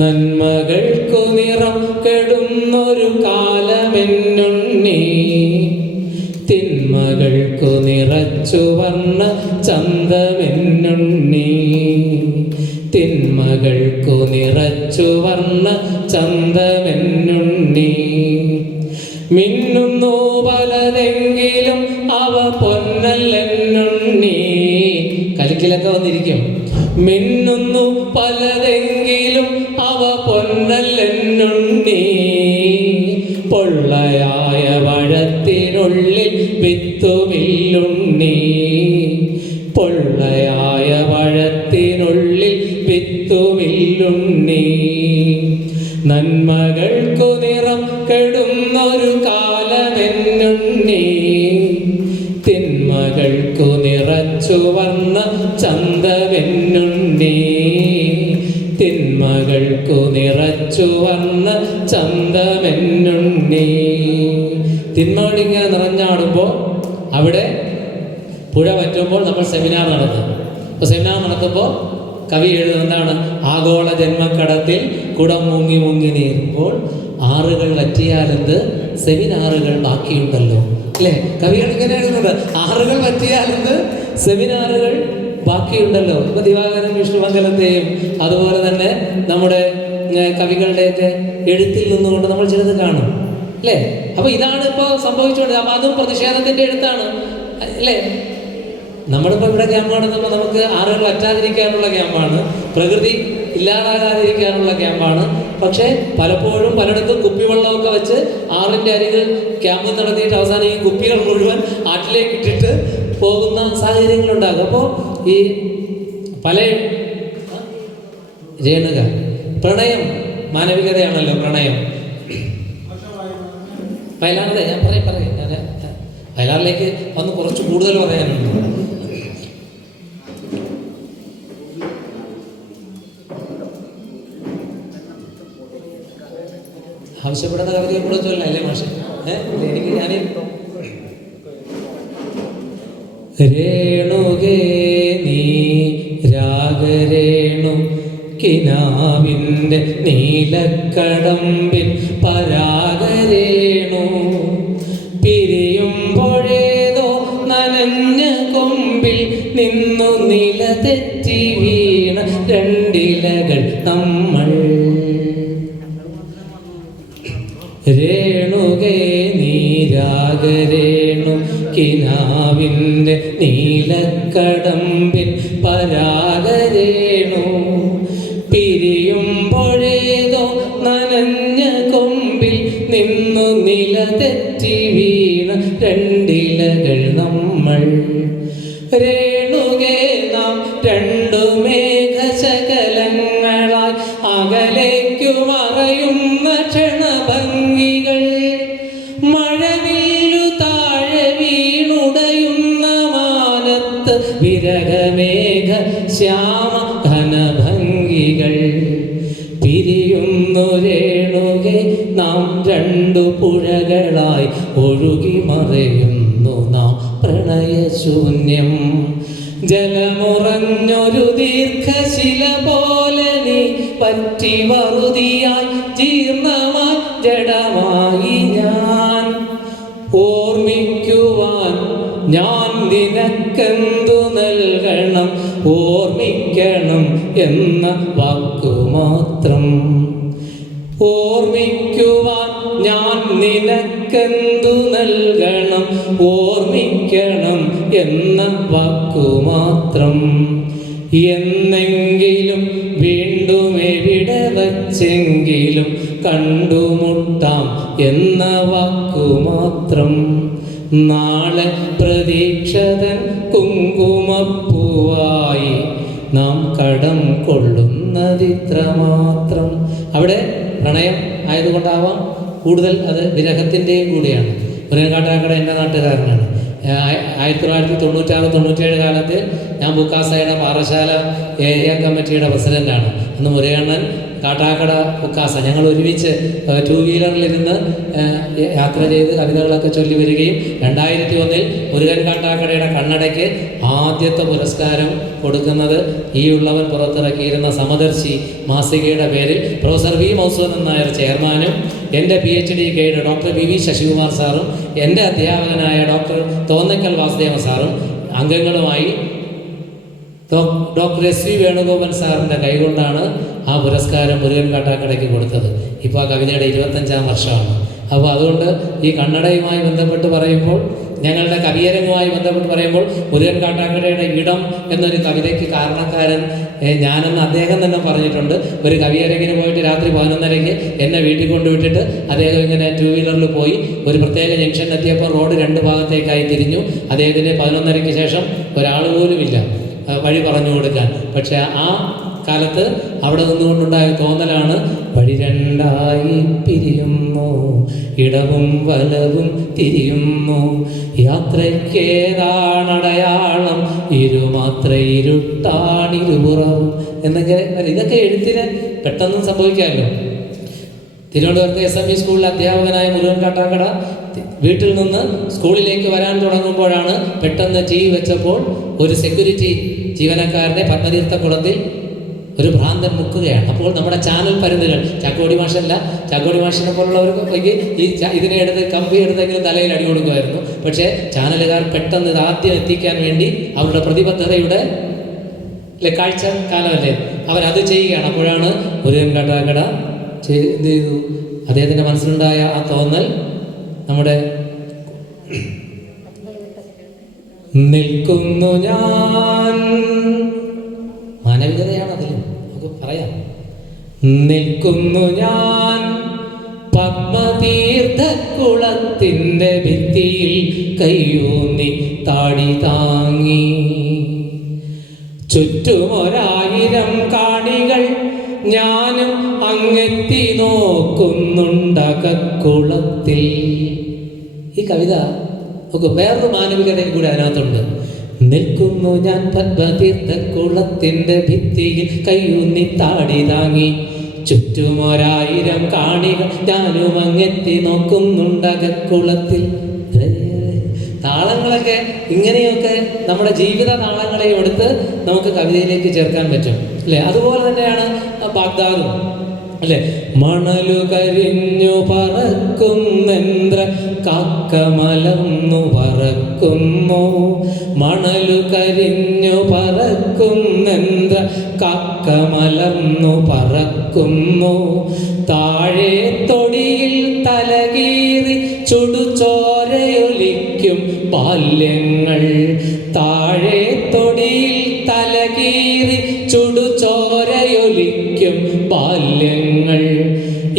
നന്മകൾക്കു നിറം കെടുന്നൊരു കാലമെന്നുണ്ണി. തിന്മകൾക്കു നിറച്ചു വർണ്ണ ചന്ദ്രമെന്നുണ്ണി. തിന്മകൾക്കു നിറച്ചു വർണ്ണ ചന്ദ്രമെന്നുണ്ണി. മിന്നുന്നു പലതെങ്കിലും അവ പൊന്നല്ലെന്നുണ്ണി. കലിക്കിലൊക്കെ വന്നിരിക്കും. മിന്നുന്നു പലതെങ്കിലും അവ പൊന്നല്ലെന്നുണ്ണി. പൊള്ളയായ പഴത്തിനുള്ളിൽ വിത്തുമില്ലുണ്ണി. പൊള്ളയായ പഴത്തിനുള്ളിൽ വിത്തുമില്ലുണ്ണി. നന്മകൾക്കു നിറം കെടുന്നൊരു കാലമെന്നുണ്ണി. തിന്മകൾക്കു നിറച്ചു വർണ്ണ ചന്ദ്രമെന്നുണ്ണി. തിന്മകൾക്കു നിറച്ചു വർണ്ണ ചന്ദ്രമെന്നുണ്ണി. തിന്മകളിങ്ങനെ നിറഞ്ഞാടുമ്പോൾ അവിടെ പുഴ പറ്റുമ്പോൾ നമ്മൾ സെമിനാർ നടത്തും. അപ്പോൾ സെമിനാർ നടത്തുമ്പോൾ കവി എഴുതുന്നത് എന്താണ്? ആഗോള ജന്മക്കടത്തിൽ കുടം മുങ്ങി മുങ്ങി നീരുമ്പോൾ ആറുകൾ വറ്റിയാലെന്ത് സെമിനാറുകൾ ബാക്കിയുണ്ടല്ലോ, അല്ലേ? കവികൾ ഇങ്ങനെ എഴുതുന്നത്. ആറുകൾ വറ്റിയാലെന്ത് സെമിനാറുകൾ ബാക്കിയുണ്ടല്ലോ. ഇപ്പൊ ദിവാകരൻ വിഷ്ണുമംഗലത്തെയും അതുപോലെ തന്നെ നമ്മുടെ കവികളുടെയൊക്കെ എഴുത്തിൽ നിന്നുകൊണ്ട് നമ്മൾ ചിലത് കാണും, അല്ലേ? അപ്പൊ ഇതാണ് ഇപ്പോൾ സംഭവിച്ചുകൊണ്ട്. അപ്പൊ അതും പ്രതിഷേധത്തിന്റെ എഴുത്താണ്, അല്ലേ? നമ്മളിപ്പോൾ ഇവിടെ ക്യാമ്പ് നടത്തുമ്പോൾ നമുക്ക് ആറുകൾ വറ്റാതിരിക്കാനുള്ള ക്യാമ്പാണ്, പ്രകൃതി ഇല്ലാതാകാതിരിക്കാനുള്ള ക്യാമ്പാണ്. പക്ഷേ പലപ്പോഴും പലയിടത്തും കുപ്പിവെള്ളമൊക്കെ വെച്ച് ആറിൻ്റെ അരികിൽ ക്യാമ്പ് നടത്തിയിട്ട് അവസാനം ഈ കുപ്പികൾ മുഴുവൻ ആറ്റിലേക്ക് ഇട്ടിട്ട് പോകുന്ന സാഹചര്യങ്ങളുണ്ടാകും. അപ്പോൾ ഈ പല രേണുക പ്രണയം മാനവികതയാണല്ലോ പ്രണയം. വയലാറിലെ ഞാൻ പറയാം വയലാറിലേക്ക് വന്ന് കുറച്ച് കൂടുതൽ പറയാനുണ്ട്. ആവശ്യപ്പെടുന്ന കവിതയെ കൂടെ ചൊല്ലാം, അല്ലേ മാഷെ? എനിക്ക് ഞാൻ രേണുകേ നീ രാഗരേണു കിനാവിൻ്റെ നീലക്കടമ്പിൻ പരാഗരേണു പിരിയുമ്പോഴേതോ നനഞ്ഞ കൊമ്പിൽ നിന്നു നില തെറ്റി വീണ രണ്ടിലകൾ നമ്മൾ. രേണുകേ നീ രാഗരേണു കിനാവിൻ്റെ നീലക്കടമ്പിൻ പരാഗരേണു പിരിയുമ്പോഴേതോ നനഞ്ഞ കൊമ്പിൽ നിന്നു നില തെറ്റി വീണ രണ്ടിലകൾ നമ്മൾ. രേണുകേ നാം രണ്ടു മേഘശകലങ്ങളായി അകലേക്കു മറയുന്ന ക്ഷണഭംഗികൾ. മഴവില്ലു താഴെ വീണുടയുന്ന മാനത്ത് വിരഹമേഘ ശ്യാമ ഘനഭംഗികൾ. പിരിയുന്നു രേണുകെ നാം രണ്ടു പുഴകളായി ഒഴുകി മറയുന്നു നാം പ്രണയശൂന്യം. ജലമുറഞ്ഞൊരു ദീർഘശില പോലെ നീ പറ്റി വറുതിയായി ജീർണമായി ജഡമായി ഞാൻ. ഓർമ്മിക്കുവാൻ ഞാൻ നിനക്കെന്തു നൽകണം, ഓർമ്മിക്കണം എന്ന വാക്കു മാത്രം. ഓർമ്മിക്കുവാൻ ഞാൻ നിനക്കെന്തു നൽകണം, ഓർമ്മിക്കണം എന്ന വാക്കു മാത്രം. എന്നെങ്കിലും വീണ്ടും എവിടെ വച്ചെങ്കിലും കണ്ടുമുട്ടാം എന്ന വാക്കു മാത്രം. നാളെ പ്രതീക്ഷതൻ കുങ്കുമപ്പൂവായി നാം കടം കൊള്ളുന്നതിത്ര മാത്രം. അവിടെ പ്രണയം ആയതുകൊണ്ടാവാം കൂടുതൽ അത് വിരഹത്തിൻ്റെയും കൂടിയാണ്. മുരുകൻകാട്ടാക്കട എൻ്റെ നാട്ടുകാരനാണ്. 1996-97 കാലത്ത് ഞാൻ ബുക്കാസയുടെ പാറശാല ഏരിയ കമ്മിറ്റിയുടെ പ്രസിഡൻ്റാണ്. അന്ന് മുരുകണ്ണൻ കാട്ടാക്കട ഉക്കാസ ഞങ്ങൾ ഒരുമിച്ച് 2 വീലറിലിരുന്ന് യാത്ര ചെയ്ത് കവിതകളൊക്കെ ചൊല്ലി വരികയും 2001 മുരുകൻ കാട്ടാക്കടയുടെ കണ്ണടയ്ക്ക് ആദ്യത്തെ പുരസ്കാരം കൊടുക്കുന്നത് ഈ ഉള്ളവൻ പുറത്തിറക്കിയിരുന്ന സമദർശി മാസികയുടെ പേരിൽ പ്രൊഫസർ വി മൗസൂദൻ നായർ ചെയർമാനും എൻ്റെ PhD guide doctor PV Sasikumar സാറും എൻ്റെ അധ്യാപകനായ ഡോക്ടർ തോന്നക്കൽ വാസുദേവ സാറും അംഗങ്ങളുമായി ഡോക്ടർ SV വേണുഗോപാൽ സാറിൻ്റെ കൈകൊണ്ടാണ് ആ പുരസ്കാരം മുരുകൻ കാട്ടാക്കടയ്ക്ക് കൊടുത്തത്. ഇപ്പോൾ ആ കവിതയുടെ 25ാം വർഷമാണ്. അപ്പോൾ അതുകൊണ്ട് ഈ കന്നഡയുമായി ബന്ധപ്പെട്ട് പറയുമ്പോൾ, ഞങ്ങളുടെ കവിയരങ്ങുമായി ബന്ധപ്പെട്ട് പറയുമ്പോൾ, മുരുകൻ കാട്ടാക്കടയുടെ ഇടം എന്നൊരു കവിതയ്ക്ക് കാരണക്കാരൻ ഞാനെന്ന് അദ്ദേഹം തന്നെ പറഞ്ഞിട്ടുണ്ട്. ഒരു കവിയരങ്ങിന് പോയിട്ട് രാത്രി 11:30 എന്നെ വീട്ടിൽ കൊണ്ടുവിട്ടിട്ട് അദ്ദേഹം ഇങ്ങനെ 2 വീലറിൽ പോയി ഒരു പ്രത്യേക ജംഗ്ഷൻ എത്തിയപ്പോൾ റോഡ് 2 ഭാഗത്തേക്കായി തിരിഞ്ഞു. അദ്ദേഹത്തിന് 11:30 ശേഷം ഒരാൾ പോലുമില്ല വഴി പറഞ്ഞു കൊടുക്കാൻ. പക്ഷെ ആ കാലത്ത് അവിടെ നിന്നുകൊണ്ടുണ്ടായ തോന്നലാണ്, വഴി 2ആയി പിരിയുന്നു, ഇടവും വലവും തിരിയുന്നു, യാത്രയ്ക്കേതാണടയാളം, ഇരുമാത്ര ഇരുട്ടാണിരുപുറവും എന്നൊക്കെ. ഇതൊക്കെ എഴുത്തിന് പെട്ടെന്ന് സംഭവിക്കാമല്ലോ. തിരുവനന്തപുരത്തെ SME സ്കൂളിലെ അധ്യാപകനായ മുരുകൻ കാട്ടാക്കട വീട്ടിൽ നിന്ന് സ്കൂളിലേക്ക് വരാൻ തുടങ്ങുമ്പോഴാണ് പെട്ടെന്ന് TV വെച്ചപ്പോൾ ഒരു സെക്യൂരിറ്റി ജീവനക്കാരനെ പത്മതീർത്ഥക്കുളത്തിൽ ഒരു ഭ്രാന്തൻ മുക്കുകയാണ്. അപ്പോൾ നമ്മുടെ ചാനൽ പരുന്നുകൾ, ചാക്കോടി മാഷല്ല, ചാക്കോടി മാഷിനെ പോലുള്ളവർക്ക് ഈ ഇതിനെ എടുത്ത് കമ്പി എടുത്തെങ്കിലും തലയിൽ അടി കൊടുക്കുമായിരുന്നു. പക്ഷേ ചാനലുകാർ പെട്ടെന്ന് ഇത് ആദ്യം എത്തിക്കാൻ വേണ്ടി അവരുടെ പ്രതിബദ്ധതയുടെ കാഴ്ച കാലമല്ലേ, അവരത് ചെയ്യുകയാണ്. അപ്പോഴാണ് മുരുകൻ കാട്ടാക്കട എന്ത് ചെയ്തു, അദ്ദേഹത്തിൻ്റെ മനസ്സിലുണ്ടായ ആ തോന്നൽ, നമ്മുടെ നിൽക്കുന്നു ഞാൻ, മാനവികതയാണ് അതിൽ നമുക്ക് പറയാം. നിൽക്കുന്നു ഞാൻ പത്മതീർത്ഥക്കുളത്തിൻ്റെ ഭിത്തിയിൽ കയ്യൂന്നി താടി താങ്ങി, ചുറ്റുമൊരായിരം കാണികൾ ഞാനും അങ്ങെത്തി നോക്കുന്നുണ്ടകക്കുളത്തിൽ. ഈ കവിത നമുക്ക് വേറൊരു മാനവികതയും കൂടി അതിനകത്തുണ്ട്. നിൽക്കുന്നു ഞാൻ പത്മതീർത്ഥക്കുളത്തിൻ്റെ ഭിത്തിയിൽ കയ്യൂന്നി താടി താങ്ങി, ചുറ്റുമൊരായിരം കാണികൾ ഞാനും അങ്ങെത്തി നോക്കുന്നുണ്ടകക്കുളത്തിൽ. താളങ്ങളൊക്കെ ഇങ്ങനെയൊക്കെ നമ്മുടെ ജീവിത താളങ്ങളെ എടുത്ത് നമുക്ക് കവിതയിലേക്ക് ചേർക്കാൻ പറ്റും, അല്ലേ? അതുപോലെ തന്നെയാണ് ബാഗ്ദാദും, അല്ലേ? മണലു കരിഞ്ഞു പറക്കുന്നേന്ദ്ര കാക്കമലർന്നു പറക്കുന്നു, മണലു കരിഞ്ഞു പറക്കുന്നേന്ദ്ര കാക്കമലർന്നു പറക്കുന്നു, താഴെ തൊടിയിൽ തലകീറി ചുടുചോരയൊലിക്കും ബാല്യങ്ങൾ, താഴെ തൊടിയിൽ തലകീറി ചുടുചോരയൊലിക്കും ബാല്യങ്ങൾ.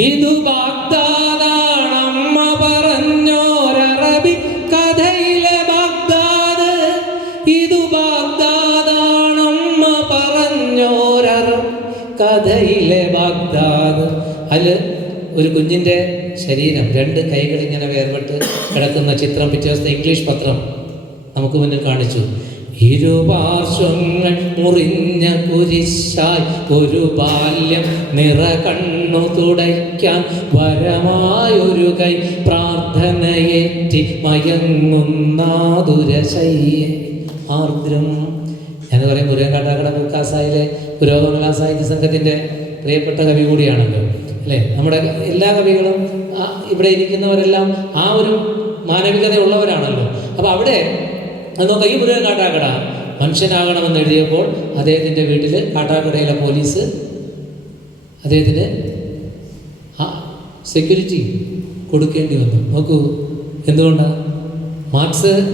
ഇതു ബാഗ്ദാദാണമ്മ പറഞ്ഞോരറബി കഥയിലെ ബാഗ്ദാദ്, ഇതു ബാഗ്ദാദാണമ്മ പറഞ്ഞോരറബി കഥയിലെ ബാഗ്ദാദ്. അതിൽ ഒരു കുഞ്ഞിൻ്റെ ശരീരം, 2 കൈകൾ ഇങ്ങനെ വേർപെട്ട് കിടക്കുന്ന ചിത്രം പിറ്റേ ദിവസത്തെ ഇംഗ്ലീഷ് പത്രം നമുക്ക് മുന്നിൽ കാണിച്ചു. ഇരുപാർശ്വങ്ങൾ മുറിഞ്ഞ കുരിശായി ഒരു ബാല്യം നിറ കണ്ണു തുടയ്ക്കാൻ വരമായൊരു കൈ പ്രാർത്ഥനയേറ്റി മയങ്ങുന്നാതുരശയ്യ ആർദ്രം. ഞാൻ പറയും മുരുകൻ കാട്ടാക്കട ഉക്കാസായിലെ പുരോഗമന സാഹിത്യ സംഘത്തിൻ്റെ പ്രിയപ്പെട്ട കവി കൂടിയാണല്ലോ, അല്ലേ? നമ്മുടെ എല്ലാ കവികളും ഇവിടെ ഇരിക്കുന്നവരെല്ലാം ആ ഒരു മാനവികത ഉള്ളവരാണല്ലോ. അപ്പോൾ അവിടെ നോക്കാം, ഈ മുരുകൻ കാട്ടാക്കട മനുഷ്യനാകണമെന്ന് എഴുതിയപ്പോൾ അദ്ദേഹത്തിൻ്റെ വീട്ടിൽ കാട്ടാക്കടയിലെ പോലീസ് അദ്ദേഹത്തിന് സെക്യൂരിറ്റി കൊടുക്കേണ്ടി വന്നു. നോക്കൂ, എന്തുകൊണ്ടാണ്?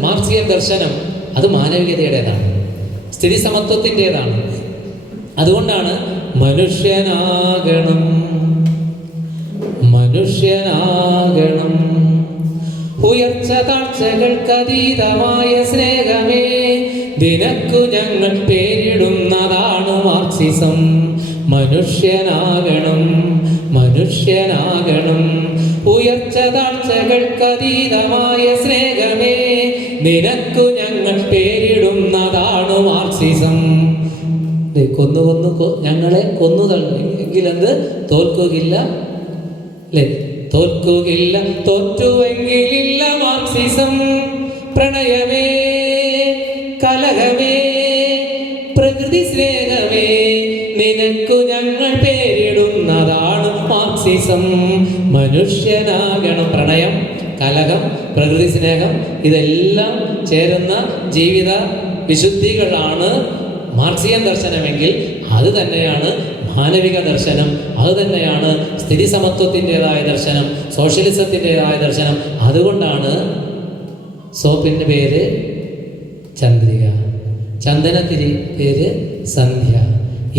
മാർക്സിയൻ ദർശനം അത് മാനവികതയുടേതാണ്, സ്ഥിതി സമത്വത്തിൻ്റെതാണ്. അതുകൊണ്ടാണ് മനുഷ്യനാകണം, മനുഷ്യനാകണം, ഉയർച്ച താഴ്ചകൾക്കതീതമായ സ്നേഹമേ നിനക്കു ഞങ്ങൾ പേരിടുന്നതാണ് മാർക്സിസം. മനുഷ്യനാകണം, മനുഷ്യനാകണം, ഉയർച്ച താഴ്ചകൾക്കതീതമായ സ്നേഹമേ നിനക്കു ഞങ്ങൾ പേരിടുന്നതാണ് മാർക്സിസം. ഞങ്ങളെ കൊന്നു തള്ളി എങ്കിലെന്ത്? തോൽക്കുകയില്ല അല്ലേ? തോൽക്കുകയില്ല, തോറ്റുവെങ്കിലില്ല മാർക്സിസം. പ്രണയമേ കലഹമേ പ്രകൃതി സ്നേഹമേ, നിനക്കു ഞങ്ങൾ പേരിടുന്നതാണ് മാർക്സിസം. മനുഷ്യനാകണം. പ്രണയം, കലഹം, പ്രകൃതി സ്നേഹം ഇതെല്ലാം ചേരുന്ന ജീവിത വിശുദ്ധികളാണ് മാർക്സിയൻ ദർശനമെങ്കിൽ അത് തന്നെയാണ് മാനവിക ദർശനം, അത് തന്നെയാണ് സ്ഥിതി സമത്വത്തിൻ്റെതായ ദർശനം, സോഷ്യലിസത്തിൻ്റെതായ ദർശനം. അതുകൊണ്ടാണ് സോപ്പിൻ്റെ പേര് ചന്ദ്രിക, ചന്ദനത്തിരി പേര് സന്ധ്യ.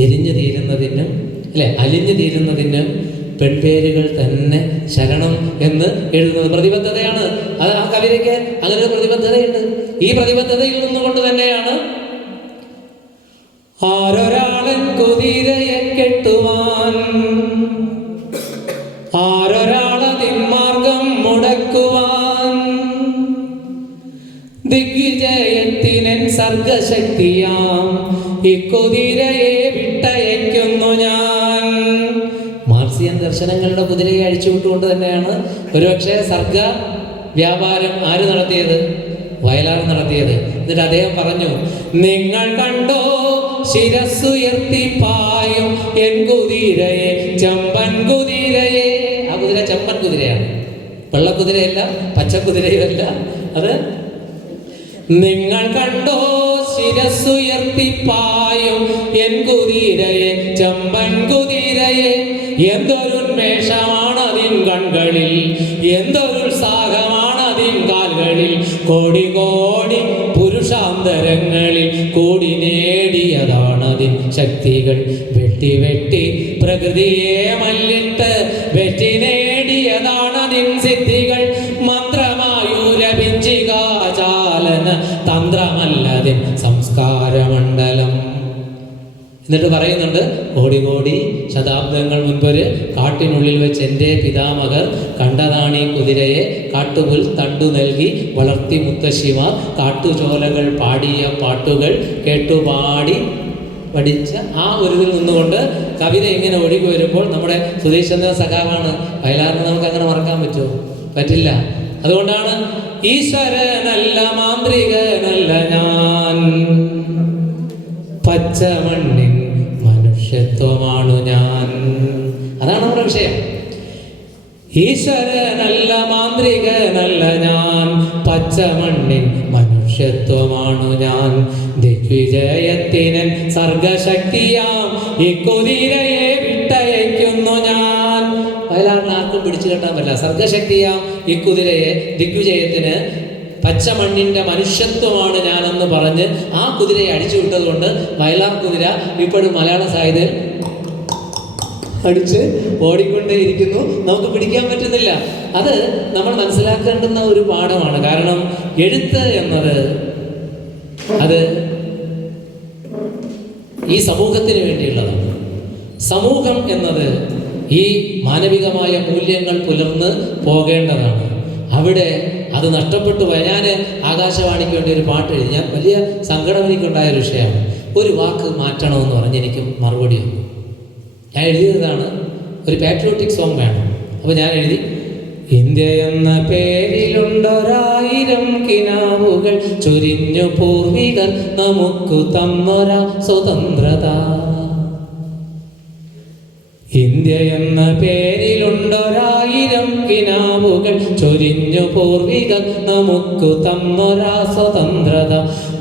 എരിഞ്ഞു തീരുന്നതിനും അല്ലെ അലിഞ്ഞു തീരുന്നതിനും പെൺപേരുകൾ തന്നെ ശരണം എന്ന് എഴുതുന്നത് പ്രതിബദ്ധതയാണ്. അത് ആ കവിതയ്ക്ക് അങ്ങനെ ഒരു പ്രതിബദ്ധതയുണ്ട്. ഈ പ്രതിബദ്ധതയിൽ നിന്നുകൊണ്ട് തന്നെയാണ് ആരൊരാളൻ കുതിരയെ കെട്ടുവാൻ, ആരൊരാളതിന്മാർഗം മുടക്കുവാൻ, ദിഗ്വിജയത്തിനൻ സർഗശക്തിയാം ഈ കുതിരയെ വിട്ടയക്കുന്നു ഞാൻ. മാർക്സിയൻ ദർശനങ്ങളുടെ കുതിരയെ അഴിച്ചുവിട്ടുകൊണ്ട് തന്നെയാണ് ഒരുപക്ഷെ സർഗ വ്യാപാരം ആര് നടത്തിയത്? വയലാർ നടത്തിയത്. എന്നിട്ട് അദ്ദേഹം പറഞ്ഞു, നിങ്ങൾ കണ്ടോ ശിരസ്സുയർത്തി പായും എൻ കുതിരയെ, ചെമ്പൻ കുതിരയെ. ആ കുതിര ചെമ്പൻ കുതിരയാണ്, വെള്ളക്കുതിരയല്ല, പച്ചക്കുതിരയുമല്ല. അത് നിങ്ങൾ കണ്ടോ ശിരസ്സുയർത്തി പായും എൻ കുതിരയെ, ചെമ്പൻ കുതിരയെ. എന്തൊരുന്മേഷമാണ് അതിൻ കൺകളിൽ, എന്തൊരുത്സാഹമാണ് അതിൻ കാൽകളിൽ. കോടി കോടി പുരുഷാന്തരങ്ങളിൽ കൂടി നേടിയതാണതിൻ ശക്തികൾ. വെട്ടി വെട്ടി പ്രകൃതിയെ മല്ലിട്ട് വെറ്റി നേടിയതാണതിൻ സിദ്ധികൾ. മന്ത്രമായൂരഭിഞ്ചികാചാലന തന്ത്രമല്ലതിൻ സംസ്കാരമണ്ഡലം. എന്നിട്ട് പറയുന്നുണ്ട്, കോടി കോടി ശതാബ്ദങ്ങൾ മുൻപൊരു കാട്ടിനുള്ളിൽ വെച്ച് എൻ്റെ പിതാമഹർ കണ്ടതാണീ കുതിരയെ. കാട്ടുപുൽ തണ്ടു നൽകി വളർത്തി മുത്തശ്ശിമാർ, കാട്ടുചോലകൾ പാടിയ പാട്ടുകൾ കേട്ടുപാടി പഠിച്ച ആ ഒരുതിൽ നിന്നുകൊണ്ട് കവിത ഇങ്ങനെ ഒഴുകി വരുമ്പോൾ നമ്മുടെ സുധീഷ് ചന്ദ്ര സഖാവാണ്. വയലാറിനെ നമുക്ക് അങ്ങനെ മറക്കാൻ പറ്റുമോ? പറ്റില്ല. അതുകൊണ്ടാണ് ഈശ്വരനല്ല മാന്ത്രികനല്ല ഞാൻ, പച്ചമണ്ണിൻ മനുഷ്യത്വമാണു ഞാൻ. അതാണ് നമ്മുടെ വിഷയം. ഈശ്വരനല്ല മാന്ത്രികനല്ല ഞാൻ, പച്ചമണ്ണിൻ മനുഷ്യത്വമാണു ഞാൻ. ദിഗ്വിജയത്തിനൻ സർഗശക്തിയാം ഈ കുതിരയെ വിട്ടയക്കുന്നു ഞാൻ. വയലാറിന് ആർക്കും പിടിച്ചു കെട്ടാൻ പറ്റില്ല. സർഗശക്തിയാം ഈ കുതിരയെ, ദിഗ്വിജയത്തിന് പച്ചമണ്ണിൻ്റെ മനുഷ്യത്വമാണ് ഞാനെന്ന് പറഞ്ഞ് ആ കുതിരയെ അടിച്ചു വിട്ടത് കൊണ്ട് വയലാർ കുതിര ഇപ്പോഴും മലയാള സാഹിത്യത്തിൽ അടിച്ച് ഓടിക്കൊണ്ടേയിരിക്കുന്നു. നമുക്ക് പിടിക്കാൻ പറ്റുന്നില്ല. അത് നമ്മൾ മനസ്സിലാക്കേണ്ടുന്ന ഒരു പാഠമാണ്. കാരണം എഴുത്ത് എന്നത് അത് ഈ സമൂഹത്തിന് വേണ്ടിയുള്ളതാണ്. സമൂഹം എന്നത് ഈ മാനവികമായ മൂല്യങ്ങൾ പുലർന്ന് പോകേണ്ടതാണ്. അവിടെ അത് നഷ്ടപ്പെട്ടു പോയി. ഞാൻ ആകാശവാണിക്ക് വേണ്ടി ഒരു പാട്ട് എഴുതി. ഞാൻ വലിയ സങ്കടം എനിക്കുണ്ടായൊരു വിഷയമാണ്. ഒരു വാക്ക് മാറ്റണമെന്ന് പറഞ്ഞ് എനിക്ക് മറുപടി വന്നു. ഞാൻ എഴുതിയതാണ്, ഒരു പാട്രിയോട്ടിക് സോങ് വേണം. അപ്പോൾ ഞാൻ എഴുതി, ഇന്ത്യ എന്ന പേരിലുണ്ടൊരായിരം കിനാവുകൾ, ചൊരിഞ്ഞു പൂർവികർ നമുക്കു തന്നൊരാ സ്വതന്ത്രത. ഇന്ത്യ എന്ന പേരിലുണ്ടൊരായിരം കിനാവുകൾ, ചൊരിഞ്ഞു പൂർവികർ നമുക്കു തന്നൊരാ സ്വതന്ത്രത.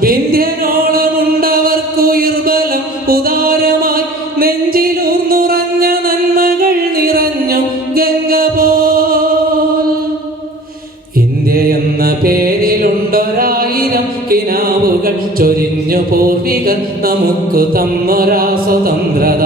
വിന്ധ്യനോളമുണ്ടവർക്കുയിർബലം ഉദാരമായി, നെഞ്ചിലൂർന്നുറഞ്ഞ നന്മകൾ നിറഞ്ഞു ഗംഗ പോൽ. ഇന്ത്യ എന്ന പേരിലുണ്ടൊരായിരം കിനാവുകൾ, ചൊരിഞ്ഞു പൂർവികർ നമുക്കു തന്നൊരാ സ്വതന്ത്രത.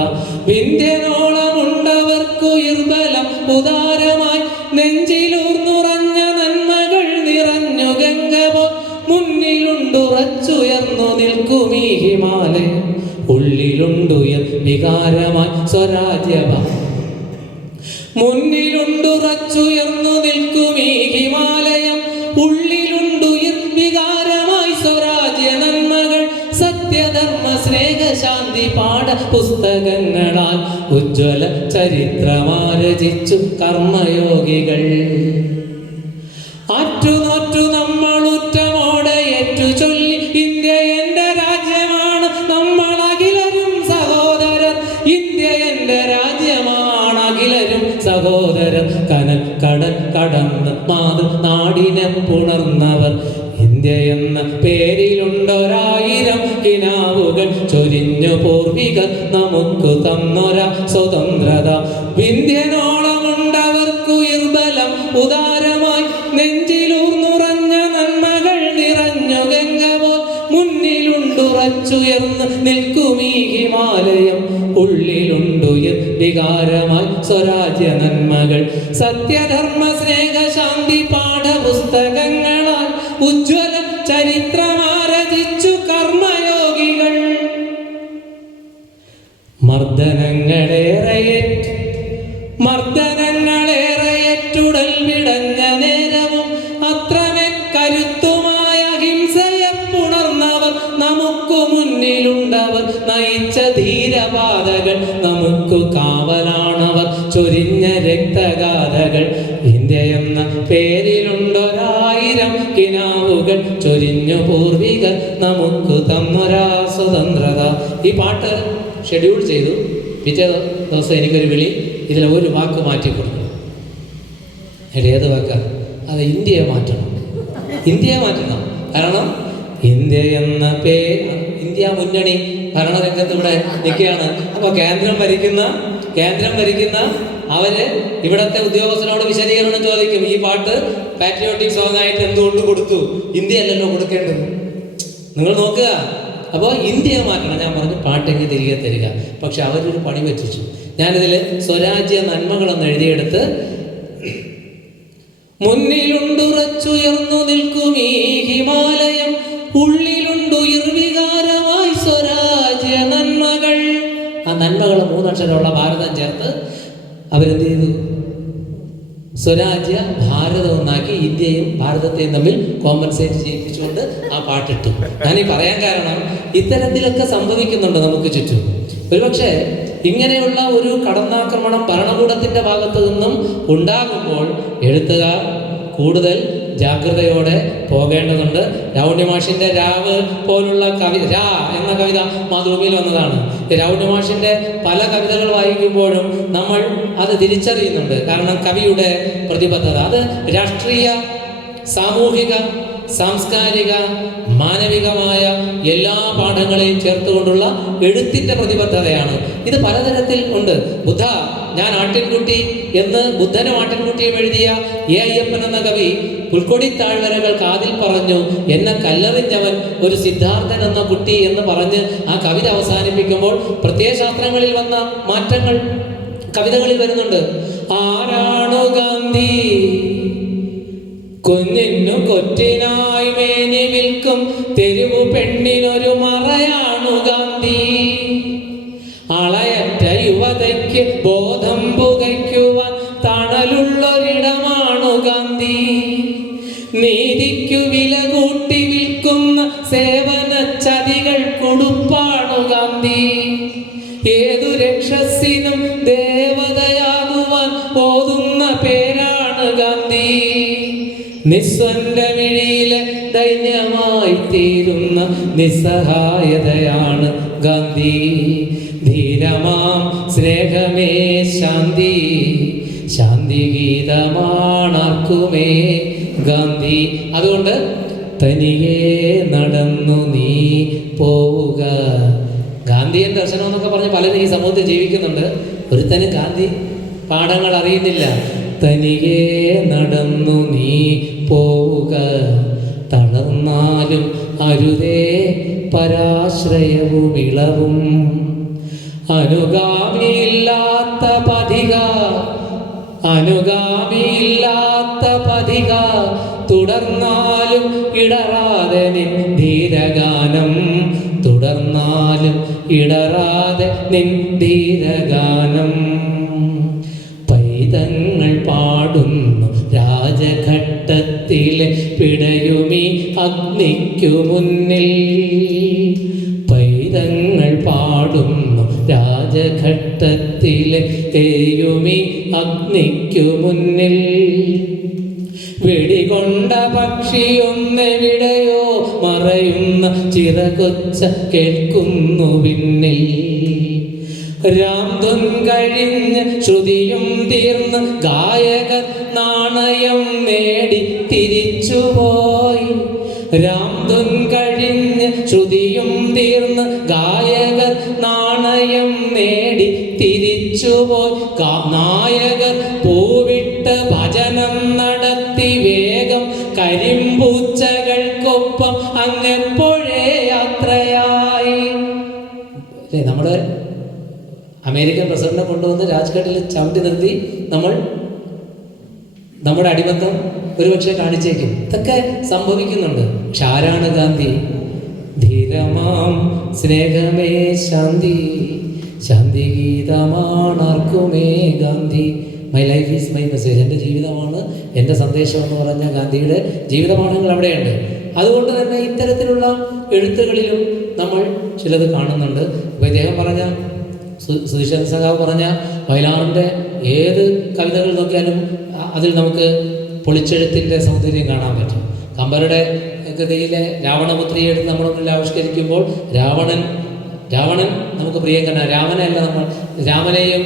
വിന്ധ്യനോളമുണ്ടവർക്കുയിർബലം ഉദാരമായി, നെഞ്ചിലൂർന്നുറഞ്ഞ നന്മകൾ നിറഞ്ഞു ഗംഗ പോൽ. മുന്നിലുണ്ടുറച്ചുയർന്നു നിൽക്കുമീ ഹിമാലയം, ഉള്ളിലുണ്ടുയർ വികാരമായി സ്വരാജ്യഭാ. മുന്നിലുണ്ടുറച്ചുയർന്നു നിൽക്കുമീ ഹിമാലയം, ഉള്ളിലുണ്ടുയർ വികാരമായി സ്വരാജ്യ നന്മകൾ. സത്യ സത്യധർമ്മ സ്നേഹ ശാന്തി പാഠ പുസ്തകങ്ങളാൽ ഉജ്ജ്വല ചരിത്രമാരചിച്ചു കർമ്മയോഗികൾ. ആറ്റുനോറ്റു നമ്മൾ ഉറ്റമോടെ ഏറ്റു ചൊല്ലി ഇന്ത്യ എന്റെ രാജ്യമാണ്, നമ്മൾ അഖിലരും സഹോദരർ. ഇന്ത്യ എന്റെ രാജ്യമാണ്, അഖിലരും സഹോദരർ. കനൽ കടൽ കടന്ന് മാതൃനാടിനെ പുണർന്നവർ. ഇന്ത്യ എന്ന പേരിലുണ്ടൊരായിരം കിനാവുകൾ ചൊരിഞ്ഞു പൂർവികർ നമുക്ക് തന്നൊരാ സ്വതന്ത്രത. വിന്ധ്യനോളമുണ്ടവർക്കുയിർബലം ഉദാരമായി, നെഞ്ചിലൂർന്നുറഞ്ഞ നന്മകൾ നിറഞ്ഞു ഗംഗപോൽ. മുന്നിലുണ്ടുറച്ചുയർന്ന് നിൽക്കുമീ ഹിമാലയം, ഉള്ളിലുണ്ടുയർ വികാരമായി സ്വരാജ്യ നന്മകൾ. സത്യധർമ്മ സ്നേഹ ശാന്തി പാഠപുസ്തകങ്ങളാൽ ഉജ്ജ്വല ചരിത്രമാരചിച്ചു കർമ്മയോഗികൾ. മർദ്ദനങ്ങളേറെയേറ്റുടൽ വിടഞ്ഞ നേരവും അത്രമേ കരുത്തുമായ ഹിംസയെ പുണർന്നവർ. നമുക്ക് മുന്നിലുണ്ടവർ നയിച്ച ധീരപാതകൾ, നമുക്ക് കാവലാണവർ ചൊരിഞ്ഞ രക്തഗാഥകൾ. ഇന്ത്യ എന്ന പേരിലുണ്ടൊരായിരം കിനാവുകൾ ചൊരിഞ്ഞു പൂർവികർ നമുക്ക് തന്നൊരാ സ്വതന്ത്രത. ഈ പാട്ട് ഷെഡ്യൂൾ ചെയ്തു. പിറ്റേ ദിവസം എനിക്കൊരു വിളി, ഇതിലെ ഒരു വാക്ക് മാറ്റിക്കൊടുത്തു. ഏത് വാക്കാണ് അത്? ഇന്ത്യയെ മാറ്റണം, ഇന്ത്യയെ മാറ്റണം. കാരണം ഇന്ത്യ എന്ന ഇന്ത്യ മുന്നണി ഭരണരംഗത്ത് ഇവിടെ നിൽക്കുകയാണ്. അപ്പോൾ കേന്ദ്രം ഭരിക്കുന്ന അവര് ഇവിടത്തെ ഉദ്യോഗസ്ഥനോട് വിശദീകരണം ചോദിക്കും. ഈ പാട്ട് പാട്രിയോട്ടിക് സോങ് ആയിട്ട് എന്തുകൊണ്ട് കൊടുത്തു? ഇന്ത്യ അല്ലല്ലോ കൊടുക്കേണ്ടത്. നിങ്ങൾ നോക്കുക. അപ്പോൾ ഇന്ത്യയെ മാറ്റണം. ഞാൻ പറഞ്ഞു പാട്ടെങ്കിൽ തിരികെ തരിക. പക്ഷെ അവരൊരു പണി പറ്റിച്ചു. ഞാനിതിൽ സ്വരാജ്യ നന്മകളെന്ന് എഴുതിയെടുത്ത്, മുന്നിലുണ്ടുറച്ചുയർന്നു നിൽക്കും ഈ ഹിമാലയം, ഉള്ളിലുണ്ടുയിർ വികാരമായി സ്വരാജ്യ നന്മകൾ. ആ നന്മകൾ 3 അക്ഷരമുള്ള ഭാരതം ചേർത്ത് അവരെന്ത് ചെയ്തു? സ്വരാജ്യ ഭാരതം എന്നാക്കി ഇന്ത്യയും ഭാരതത്തെയും തമ്മിൽ കോമ്പൻസേറ്റ് ചെയ്യിപ്പിച്ചുകൊണ്ട് ആ പാട്ടിട്ടു. ഞാനീ പറയാൻ കാരണം ഇത്തരത്തിലൊക്കെ സംഭവിക്കുന്നുണ്ട് നമുക്ക് ചുറ്റും. ഒരുപക്ഷെ ഇങ്ങനെയുള്ള ഒരു കടന്നാക്രമണം ഭരണകൂടത്തിന്റെ ഭാഗത്തു നിന്നും ഉണ്ടാകുമ്പോൾ എഴുത്തുകാർ കൂടുതൽ ജാഗ്രതയോടെ പോകേണ്ടതുണ്ട്. രൗണ്യമാഷിന്റെ രാവ് പോലുള്ള രാ എന്ന കവിത മാതൃഭൂമിയിൽ വന്നതാണ്. രൗണ്യമാഷിന്റെ പല കവിതകൾ വായിക്കുമ്പോഴും നമ്മൾ അത് തിരിച്ചറിയുന്നുണ്ട്. കാരണം കവിയുടെ പ്രതിബദ്ധത അത് രാഷ്ട്രീയ, സാമൂഹിക, സാംസ്കാരിക, മാനവികമായ എല്ലാ പാഠങ്ങളെയും ചേർത്തുകൊണ്ടുള്ള എഴുത്തിന്റെ പ്രതിബദ്ധതയാണ്. ഇത് പലതരത്തിൽ ഉണ്ട്. ബുദ്ധ ഞാൻ ആട്ടിൻകുട്ടി എന്ന് ബുദ്ധനും ആട്ടിൻകുട്ടിയും എഴുതിയ എ അയ്യപ്പൻ എന്ന കവി പുൽക്കൊടി താഴ്വരകൾ കാതിൽ പറഞ്ഞു, എന്നെ കല്ലെറിഞ്ഞവൻ ഒരു സിദ്ധാർത്ഥൻ എന്ന കുട്ടി എന്ന് പറഞ്ഞ് ആ കവിത അവസാനിപ്പിക്കുമ്പോൾ പ്രത്യയശാസ്ത്രങ്ങളിൽ വന്ന മാറ്റങ്ങൾ കവിതകളിൽ വരുന്നുണ്ട്. ആരാണു ഗാന്ധി? കുഞ്ഞിനു കൊറ്റിനായി മേനി വിൽക്കും തെരുവു പെണ്ണിനൊരു മറയാണു ഗാന്ധി. അളയറ്റ യുവതയ്ക്ക് ബോധം പുകയ്ക്കുവാൻ തണലുള്ളൊരിടമാണു ഗാന്ധി. നീതിക്കു വില കൂട്ടി വിൽക്കുന്ന സേവന ചതികൾ കൊടുപ്പാണു ഗാന്ധി. ഏതു രക്ഷസിനും ദേവതയാകുവാൻ ഓതുന്ന പേരാണ് ഗാന്ധി. നിസ്വന്റെ മിഴിയിലെ ദൈന്യമായി തീരുന്ന നിസ്സഹായതയാണ് ഗാന്ധി. ധീരമാം സ്നേഹമേ ശാന്തി, ശാന്തി ഗീതമാണാർക്കുമേ ഗാന്ധി. അതുകൊണ്ട് തനിയെ നടന്നു നീ പോവുക. ഗാന്ധിയൻ ദർശനം എന്നൊക്കെ പറഞ്ഞ് പലരും ഈ സമൂഹത്തിൽ ജീവിക്കുന്നുണ്ട്. ഒരുത്തനും ഗാന്ധി പാഠങ്ങൾ അറിയുന്നില്ല. തനിയെ നടന്നു നീ പോവുക, തളർന്നാലും അരുതേ പരാശ്രയവും ഇളവും. അനുഗാമിയില്ലാത്ത പഥിക തുടർന്നാലും ഇടറാതെ നിൻ ധീരഗാനം. തുടർന്നാലും ഇടറാതെ നിൻ ധീരഗാനം. പൈതങ്ങൾ പാടുന്നു രാജഘട്ടത്തിലെ പിടയുമീ അഗ്നിക്കു മുന്നിൽ. രാജഘട്ടത്തിലെ തേയുമി അഗ്നിക്കു മുന്നിൽ വെടികൊണ്ട പക്ഷിയൊന്നെവിടെയോ മറയുന്ന ചിറകൊച്ച കേൾക്കുന്നു പിന്നിൽ. രാംധുൻ കഴിഞ്ഞ് ശ്രുതിയും തീർന്ന് ഗായകർ നാണയം നേടി തിരിച്ചുപോയി. രാംധുൻ കഴിഞ്ഞ് ശ്രുതിയും തീർന്ന് ഗായകർ നാണയം നേടി തിരിച്ചുപോയി. നായകർ പൂവിട്ട് ഭജനം നടത്തി വേഗം കരിമ്പൂച്ചകൾക്കൊപ്പം അങ്ങെപ്പോഴേ യാത്രയായി. നമ്മുടെ അമേരിക്കൻ പ്രസിഡന്റിനെ കൊണ്ടുവന്ന് രാജ്ഘട്ടിൽ ചവിട്ടി നിർത്തി നമ്മൾ നമ്മുടെ അടിമത്തം ഒരുപക്ഷെ കാണിച്ചേക്കും. ഇതൊക്കെ സംഭവിക്കുന്നുണ്ട്. പക്ഷെ ആരാണ് ഗാന്ധി? ധീരമാം സ്നേഹമേ ശാന്തി, ശാന്തി ഗീതമാണാർക്കുമേ Gandhi. My life is my message. എൻ്റെ ജീവിതമാണ് എൻ്റെ സന്ദേശം എന്ന് പറഞ്ഞ ഗാന്ധിയുടെ ജീവിതപാഠങ്ങൾ അവിടെയുണ്ട്. അതുകൊണ്ട് തന്നെ ഇത്തരത്തിലുള്ള എഴുത്തുകളിലും നമ്മൾ ചിലത് കാണുന്നുണ്ട്. ഇപ്പോൾ ഇദ്ദേഹം പറഞ്ഞ സുധീഷൻ സഖാവ് പറഞ്ഞ വയലാറിൻ്റെ ഏത് കവിതകൾ നോക്കിയാലും അതിൽ നമുക്ക് പൊളിച്ചെഴുത്തിൻ്റെ സൗന്ദര്യം കാണാൻ പറ്റും. കമ്പരുടെ കഥയിലെ രാവണപുത്രിയെ എടുത്ത് നമ്മുടെ മുന്നിൽ ആവിഷ്കരിക്കുമ്പോൾ രാവണൻ നമുക്ക് പ്രിയങ്കരനാണ്. രാമനെയല്ല, നമ്മൾ രാമനെയും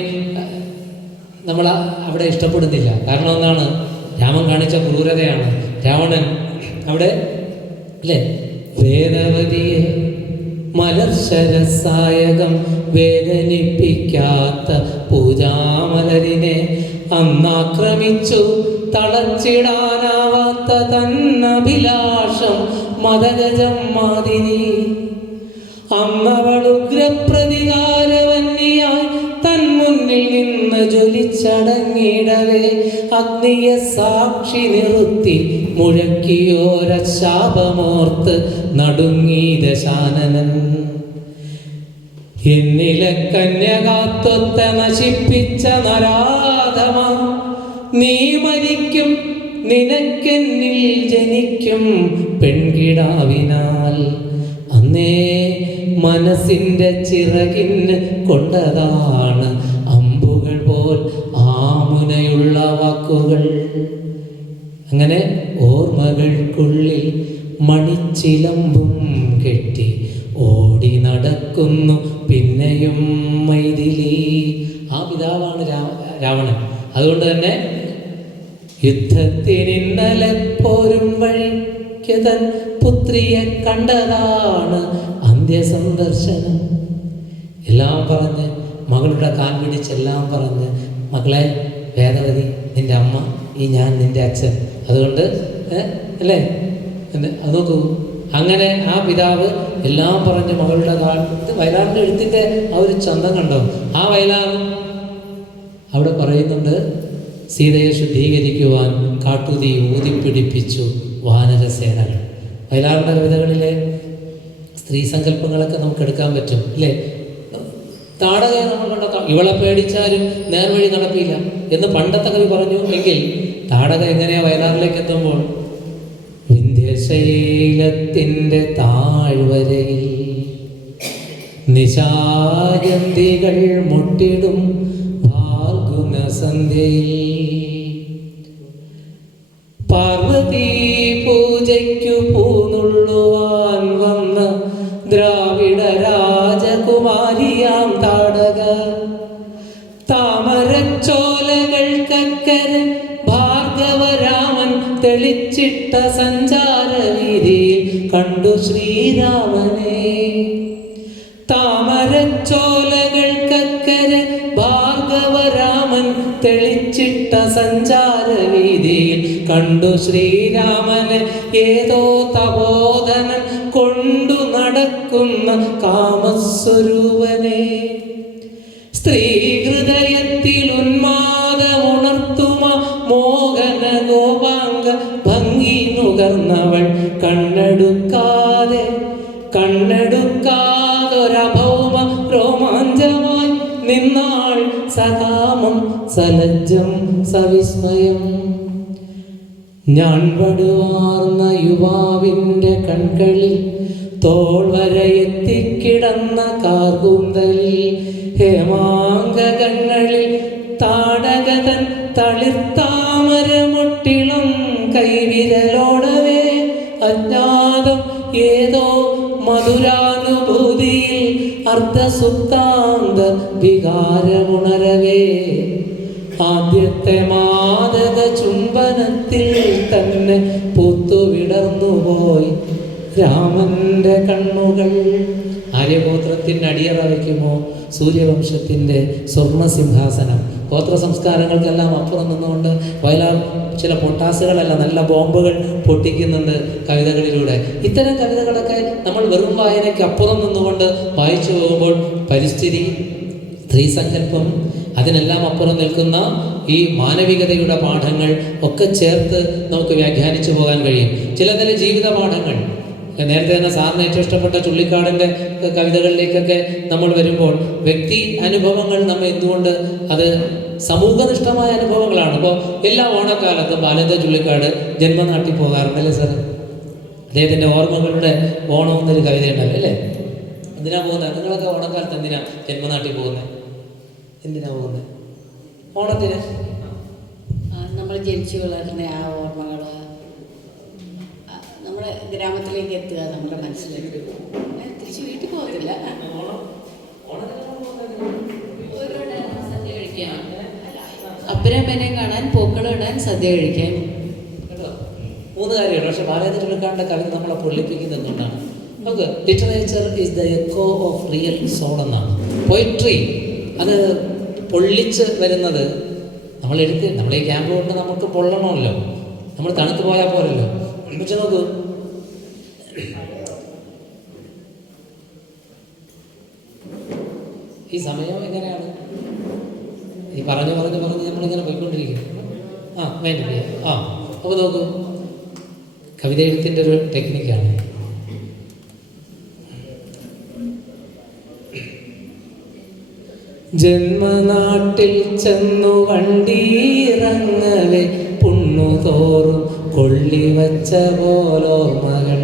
നമ്മൾ അവിടെ ഇഷ്ടപ്പെടുന്നില്ല. കാരണം എന്താണ്? രാമൻ കാണിച്ച ക്രൂരതയാണ്. രാവണൻ അവിടെ അല്ലേ വേദവതിയെ മലർശരസായകം വേദനിപ്പിക്കാത്ത പൂജാമലരിനെ അന്നാക്രമിച്ചു തളച്ചിടാനാവാത്ത തന്നഭിലാഷം മദഗജം മാതിരി. അന്നവളുഗ്രപ്രതികാരവന്യായി തൻ മുന്നിൽ നിന്ന് ജ്വലിച്ചടങ്ങിടവേ അഗ്നിയെ സാക്ഷി നിർത്തി മുഴക്കിയോര ശാപമോർത്ത് നടുങ്ങി ദശാനനൻ. എന്നിലെ കന്യകാത്വത്തെ നശിപ്പിച്ച നരാധമ, നീ മരിക്കും, നിനക്കെന്നിൽ ജനിക്കും പെൺകിടാവിനാൽ. അന്നേ മനസ്സിൻ്റെ ചിറകിന് കൊണ്ടതാണ് അമ്പുകൾ പോൽ ആമുനയുള്ള വാക്കുകൾ. അങ്ങനെ ഓർമ്മകൾക്കുള്ളിൽ മണിച്ചിലമ്പും കെട്ടി ഓടി നടക്കുന്നു പിന്നെയും മൈഥിലി. ആ പിതാവാണ് രാവണൻ. അതുകൊണ്ട് തന്നെ യുദ്ധത്തിനിന്നലെ പോരും വഴിക്ക് തൻ പുത്രിയെ കണ്ടതാണ് അന്ത്യസന്ദർശനം. എല്ലാം പറഞ്ഞ് മകളുടെ കാൽ പിടിച്ചെല്ലാം പറഞ്ഞ്, മകളെ വേദവതി നിൻ്റെ അമ്മ, ഈ ഞാൻ നിൻ്റെ അച്ഛൻ, അതുകൊണ്ട് അല്ലേ അത് നോക്കൂ. അങ്ങനെ ആ പിതാവ് എല്ലാം പറഞ്ഞ് മകളുടെ കാൽ. ഇത് വയലാറിൻ്റെ എഴുത്തിൻ്റെ ആ ഒരു ചന്തം കണ്ടോ? ആ വയലാർ അവിടെ പറയുന്നുണ്ട്, സീതയെ ശുദ്ധീകരിക്കുവാൻ കാട്ടുതീ ഊതിപ്പിടിപ്പിച്ചു വാനരസേനകൾ. വയലാറിൻ്റെ കവിതകളിലെ സ്ത്രീ സങ്കല്പങ്ങളൊക്കെ നമുക്ക് എടുക്കാൻ പറ്റും അല്ലേ? താടകയെ നമ്മൾ കണ്ടോ, ഇവളെ പേടിച്ചാലും നേർവഴി നടപ്പില്ല എന്ന് പണ്ടത്തെ കവി പറഞ്ഞു. എങ്കിൽ താടക എങ്ങനെയാ വയലാറിലേക്ക് എത്തുമ്പോൾ? വിന്ധ്യശൈലത്തിൻ്റെ താഴ്വരയിൽ നിശാഗന്ധികൾ മുട്ടിടും ഫാൽഗുന സന്ധ്യയിൽ പാർവതി പൂജയ്ക്കു പൂന്നുള്ളുവാൻ വന്ന ദ്രാവിഡ രാജകുമാരിയാം താടക. താമരച്ചോലകൾക്കക്കരെ ഭാർഗവരാമൻ തെളിച്ചിട്ട സഞ്ചാരവീതിയിൽ കണ്ടു ശ്രീരാമനെ. താമരച്ചോലകൾക്കക്കരെ ഭാർഗവരാമൻ തെളിച്ചിട്ട സഞ്ചാരവീതിയിൽ കണ്ടു ശ്രീരാമനെ. ഏതോ തപോധനൻ കൊണ്ടു നടക്കുന്ന കാമസ്വരൂപനെ. സ്ത്രീ ഹൃദയത്തിൽ ഉന്മാദമുണർത്തുമ മോഹന ഗോപാംഗ ഭംഗി നുകർന്നവൾ കണ്ണെടുക്കാതൊരഭൗമ രോമാഞ്ചമായി നിന്നാൾ സകാമം സലജ്ജം സവിസ്മയം. ഞാൻ വടുവാർന്ന യുവാവിൻ്റെ കൺകളിൽ തോൾ വരെ എത്തിക്കിടന്ന കാർകൂന്തലിൽ ഹേമാങ്കങ്ങളിൽ താടകതൻ തളിർത്താമരമൊട്ടിളം കൈവിരലോടവേ അജ്ഞാതം ഏതോ മധുരാനുഭൂതിയിൽ അർദ്ധസുപ്താന്ത വികാരമുണരവേ ആദ്യത്തെ മാദക ചുംബനത്തിൽ തന്നെ പൂത്തുവിടർന്നുപോയി രാമന്റെ കണ്ണുകൾ. ആര്യഗോത്രത്തിന് അടിയറ വയ്ക്കുമോ സൂര്യവംശത്തിൻ്റെ സ്വർണസിംഹാസനം. ഗോത്ര സംസ്കാരങ്ങൾക്കെല്ലാം അപ്പുറം നിന്നുകൊണ്ട് വയലാർ ചില പൊട്ടാസുകളല്ല, നല്ല ബോംബുകൾ പൊട്ടിക്കുന്നുണ്ട് കവിതകളിലൂടെ. ഇത്തരം കവിതകളൊക്കെ നമ്മൾ വെറും വായനയ്ക്ക് അപ്പുറം നിന്നുകൊണ്ട് വായിച്ചു പോകുമ്പോൾ പരിസ്ഥിതി, സ്ത്രീസങ്കല്പം, അതിനെല്ലാം അപ്പുറം നിൽക്കുന്ന ഈ മാനവികതയുടെ പാഠങ്ങൾ ഒക്കെ ചേർത്ത് നമുക്ക് വ്യാഖ്യാനിച്ചു പോകാൻ കഴിയും. ചില ജീവിത പാഠങ്ങൾ നേരത്തെ തന്നെ സാറിന് ഏറ്റവും ഇഷ്ടപ്പെട്ട ചുള്ളിക്കാടിൻ്റെ കവിതകളിലേക്കൊക്കെ നമ്മൾ വരുമ്പോൾ വ്യക്തി അനുഭവങ്ങൾ നമ്മെ എന്തുകൊണ്ട് അത് സമൂഹനിഷ്ഠമായ അനുഭവങ്ങളാണ്. ഇപ്പോൾ എല്ലാ ഓണക്കാലത്തും ബാലേന്ദ്ര ചുള്ളിക്കാട് ജന്മനാട്ടിൽ പോകാറുണ്ടല്ലേ സാറ്? അദ്ദേഹത്തിൻ്റെ ഓർമ്മകളുടെ ഓണം എന്നൊരു കവിതയുണ്ടല്ലോ അല്ലേ? എന്തിനാ പോകുന്നത്? നിങ്ങളൊക്കെ ഓണക്കാലത്ത് എന്തിനാ ജന്മനാട്ടിൽ പോകുന്നത്? എന്തിനാ പോകുന്നത് ഓണത്തിന്? നമ്മൾ ജനിച്ചു വളർന്ന ആ ഓർമ്മകൾ നമ്മുടെ ഗ്രാമത്തിലേക്ക് എത്തുക, നമ്മുടെ മനസ്സിലേക്ക്. തിരിച്ച് വീട്ടിൽ പോകത്തില്ല. സദ്യ കഴിക്കാൻ, അപ്പനമ്മേനെ കാണാൻ, പൂക്കളം ഇടാൻ, സദ്യ കഴിക്കാൻ. കേട്ടോ, 3 കാര്യമുണ്ട്. പക്ഷെ ബാലേന്ദ്ര ചുള്ളിക്കാടിൻ്റെ കവിത നമ്മളെ പൊള്ളിപ്പിക്കുന്നത് എന്തുകൊണ്ടാണ്? നമുക്ക് literature is the echo of real soul എന്നാണ്. പോയിട്രി അത് പൊള്ളിച്ച് വരുന്നത് നമ്മൾ ഈ ക്യാമ്പ് കൊണ്ട് നമുക്ക് പൊള്ളണമല്ലോ, നമ്മൾ തണുത്ത് പോയാൽ പോരല്ലോ. പക്ഷെ നോക്കൂ, ഈ സമയം എങ്ങനെയാണ് ഈ പറഞ്ഞു നമ്മളിങ്ങനെ പോയിക്കൊണ്ടിരിക്കും. വേണ്ടില്ല. അപ്പോൾ നോക്കൂ, കവിത എഴുത്തിൻ്റെ ഒരു ടെക്നിക്കാണ്. ജന്മനാട്ടിൽ ചെന്നു വണ്ടിയിറങ്ങവേ പുണ്ണുതോറും കൊള്ളിവച്ച പോലോർമകൾ.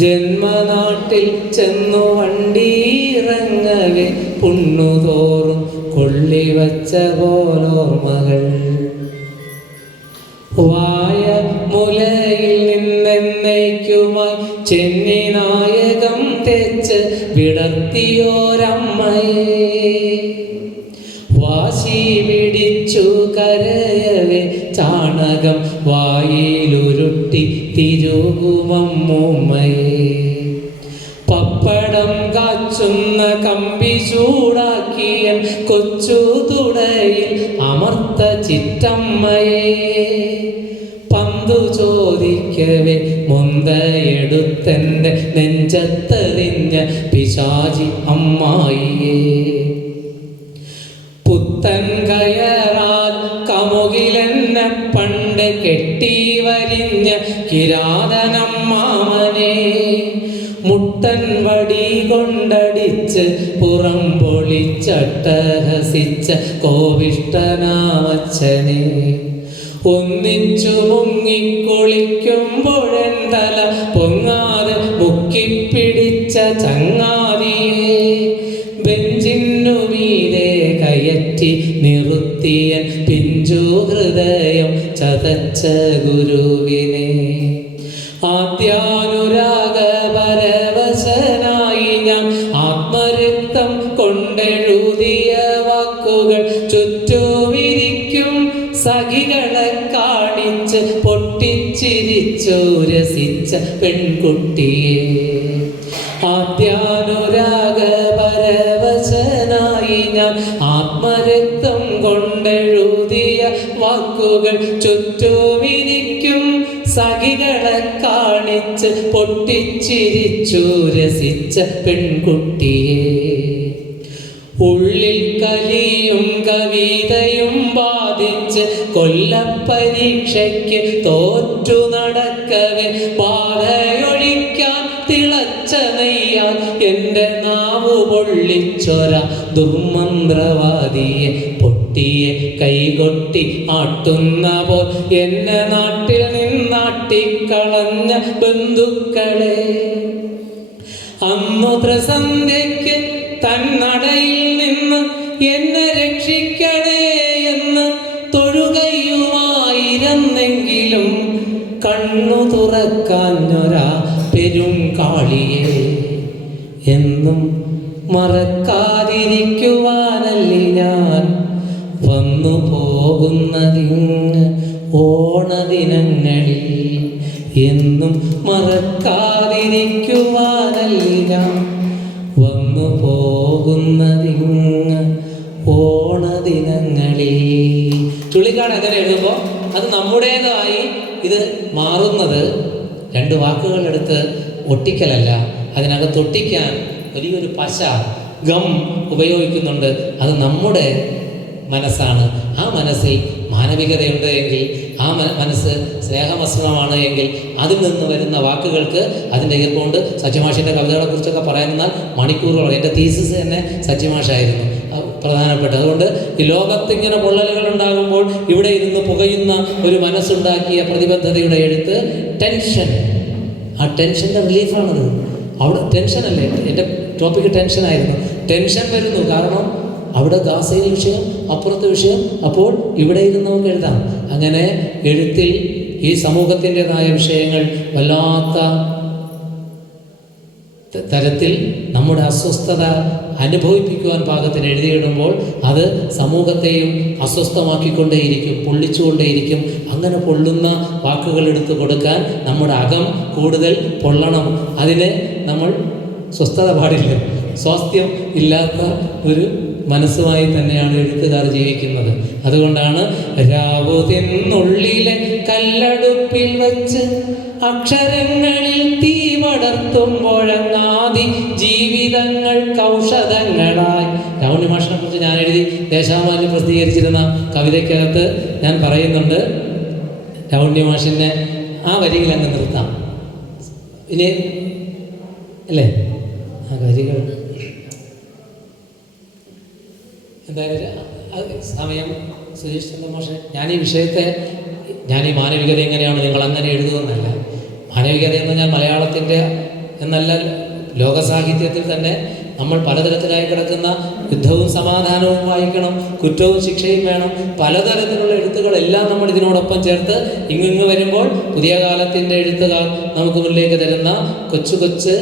ജന്മനാട്ടിൽ ചെന്നു വണ്ടിയിറങ്ങവേ പുണ്ണുതോറും കൊള്ളിവച്ച പോലോർമകൾ. വായ മുലയിൽ നിന്നെന്നേക്കുമായി ചെന്നി നായകം തെച്ച് വിടർത്തിയോരമ്മയെ. വാശി പിടിച്ചു കരയവേ ചാണകം വായിലുരുട്ടി തിരുകുമമ്മൂമ്മയെ. പപ്പടം കാച്ചുന്ന കമ്പി ചൂടാക്കിയ കൊച്ചു തുടയിൽ അമർത്ത ചിറ്റമ്മയെ. പന്തു ചോദിക്കവേ മൊന്തയെടുത്തെൻ്റെ നെഞ്ചത്തെറിഞ്ഞ പിശാചി അമ്മായിയെ. പുത്തൻ കയറാൽ കമുകിലെന്നെ പണ്ട് കെട്ടി വരിഞ്ഞ കിരാതനമ്മാമനെ. മുട്ടൻ വടി കൊണ്ടടിച്ച് പുറം പൊളിച്ചട്ടഹസിച്ച കോവിഷ്ടനാമച്ചനെ. ഒന്നിച്ചു മുങ്ങിക്കുളിക്കുമ്പോഴൻ തല പൊങ്ങാതെ മുക്കിപ്പിടിച്ച ചങ്ങാതിയെ. ബെഞ്ചിനു മീതെ കയറ്റി നിർത്തിയ പിഞ്ചു ഹൃദയം ചതച്ച ഗുരുവിനെ. ആദ്യാനുരാഗപരവശനായി ഞാൻ ആത്മരക്തം കൊണ്ടെഴുതിയ വാക്കുകൾ ചുറ്റുമിരിക്കും സഖികളെ കാണിച്ച് പൊട്ടിച്ചിരിച്ചു രസിച്ച പെൺകുട്ടിയെ. ആദ്യാനുരാഗപരവശനായി ഞാൻ ആത്മരക്തം കൊണ്ടെഴുതിയ വാക്കുകൾ ചുറ്റുമിരിക്കും സഖികളെ കാണിച്ച് പൊട്ടിച്ചിരിച്ചു രസിച്ച പെൺകുട്ടിയെ. ഉള്ളിൽ കലിയും കവിതയും ബാധിച്ച് കൊല്ലപ്പരീക്ഷയ്ക്ക് തോറ്റു നടക്കവേ ബാധയൊഴിക്കാൻ തിളച്ച നെയ്യാൻ എൻ്റെ നാവു പൊള്ളിച്ചൊര ദുർമന്ത്രവാദിയെ. പൊട്ടിയെ കൈകൊട്ടി ആട്ടുന്ന പോൽ എന്നെ നാട്ടിൽ നിന്നാട്ടിക്കളഞ്ഞ ബന്ധുക്കളെ. അന്നു ത്രസന്ധ്യയ്ക്ക് തന്നടയിൽ നിന്ന് എന്നെ രക്ഷിക്കണേ എന്ന് തൊഴുകയുമായിരുന്നെങ്കിലും കണ്ണു തുറക്കാഞ്ഞൊരാ പെരുങ്കാളിയെ എന്നും മറക്കാതിരിക്കുവാനല്ലേ ഞാൻ വന്നു പോകുന്നതിങ്ങ് ഓണദിനങ്ങളിൽ. എന്നും മറക്കാതിരിക്കുവാനല്ലേ ഞാൻ വന്നു പോകുന്നതിങ്ങ് ഓണദിനങ്ങളിൽ. ചുള്ളിക്കാട് അങ്ങനെ എഴുതുമ്പോൾ അത് നമ്മുടേതായി ഇത് മാറുന്നത് രണ്ട് വാക്കുകളെടുത്ത് ഒട്ടിക്കലല്ല, അതിനകത്ത് ഒട്ടിക്കാൻ വലിയൊരു പശ ഗം ഉപയോഗിക്കുന്നുണ്ട്. അത് നമ്മുടെ മനസ്സാണ്. ആ മനസ്സിൽ മാനവികതയുണ്ട് എങ്കിൽ, ആ മനസ്സ് സ്നേഹമസ്ത്രമാണ് എങ്കിൽ അതിൽ നിന്ന് വരുന്ന വാക്കുകൾക്ക് അതിൻ്റെ ഈർപ്പമുണ്ട്. സച്ചിമാഷിൻ്റെ കവിതകളെക്കുറിച്ചൊക്കെ പറയാനെന്നാൽ മണിക്കൂറുകൾ. എൻ്റെ തീസിസ് തന്നെ സച്ചിമാഷായിരുന്നു പ്രധാനപ്പെട്ട. അതുകൊണ്ട് ഈ ലോകത്തിങ്ങനെ പൊള്ളലുകൾ ഉണ്ടാകുമ്പോൾ ഇവിടെ ഇരുന്ന് പുകയുന്ന ഒരു മനസ്സുണ്ടാക്കിയ പ്രതിബദ്ധതയുടെ എഴുത്ത് ടെൻഷൻ. ആ ടെൻഷൻ്റെ റിലീഫാണത്. അവിടെ ടെൻഷനല്ലേ, എൻ്റെ ടോപ്പിക്ക് ടെൻഷനായിരുന്നു. ടെൻഷൻ വരുന്നു കാരണം അവിടെ ഗാസയിൽ വിഷയം, അപ്പുറത്തെ വിഷയം, അപ്പോൾ ഇവിടെ ഇരുന്ന് നമുക്ക് എഴുതാം. അങ്ങനെ എഴുത്തിൽ ഈ സമൂഹത്തിൻ്റെതായ വിഷയങ്ങൾ വല്ലാത്ത തരത്തിൽ നമ്മുടെ അസ്വസ്ഥത അനുഭവിപ്പിക്കുവാൻ പാകത്തിന് എഴുതിയിടുമ്പോൾ അത് സമൂഹത്തെയും അസ്വസ്ഥമാക്കിക്കൊണ്ടേയിരിക്കും, പൊള്ളിച്ചുകൊണ്ടേയിരിക്കും. അങ്ങനെ പൊള്ളുന്ന വാക്കുകൾ എടുത്തു കൊടുക്കാൻ നമ്മുടെ അകം കൂടുതൽ പൊള്ളണം. അതിന് നമ്മൾ സ്വസ്ഥത പാടില്ല. സ്വാസ്ഥ്യം ഇല്ലാത്ത ഒരു മനസ്സുമായി തന്നെയാണ് എഴുത്തുകാർ ജീവിക്കുന്നത്. അതുകൊണ്ടാണ് രാവുതിന്നുള്ളിലെ കല്ലടുപ്പിൽ വച്ച് അക്ഷരങ്ങളിൽ തീ പടർത്തുമ്പോഴങ്ങാതി ജീവിതങ്ങൾക്ക് ഔഷധങ്ങളായി. രാവുണ്ണി മാഷിനെ കുറിച്ച് ഞാൻ എഴുതി ദേശാഭിമാനിയിൽ പ്രസിദ്ധീകരിച്ചിരുന്ന കവിതയ്ക്കകത്ത് ഞാൻ പറയുന്നുണ്ട്. രാവുണ്ണി മാഷിനെ ആ വരികൾ അങ്ങ് നിർത്താം. ഇനി അല്ലേ ആ വരികൾ എന്തായാലും സമയം സുരേഷ് ചന്ദ്ര മാഷെ, ഞാൻ ഈ വിഷയത്തെ, ഞാൻ ഈ മാനവികത എങ്ങനെയാണ് നിങ്ങൾ അങ്ങനെ എഴുതുമെന്നല്ല. മാനവികത എന്ന് പറഞ്ഞാൽ മലയാളത്തിൻ്റെ എന്നല്ല, ലോകസാഹിത്യത്തിൽ തന്നെ നമ്മൾ പലതരത്തിലായി കിടക്കുന്ന യുദ്ധവും സമാധാനവും വായിക്കണം, കുറ്റവും ശിക്ഷയും വേണം. പലതരത്തിലുള്ള എഴുത്തുകളെല്ലാം നമ്മൾ ഇതിനോടൊപ്പം ചേർത്ത് ഇങ്ങിങ്ങ് വരുമ്പോൾ പുതിയ കാലത്തിൻ്റെ എഴുത്തുകാർ നമുക്ക് മുന്നിലേക്ക് തരുന്ന കൊച്ചു കൊച്ചു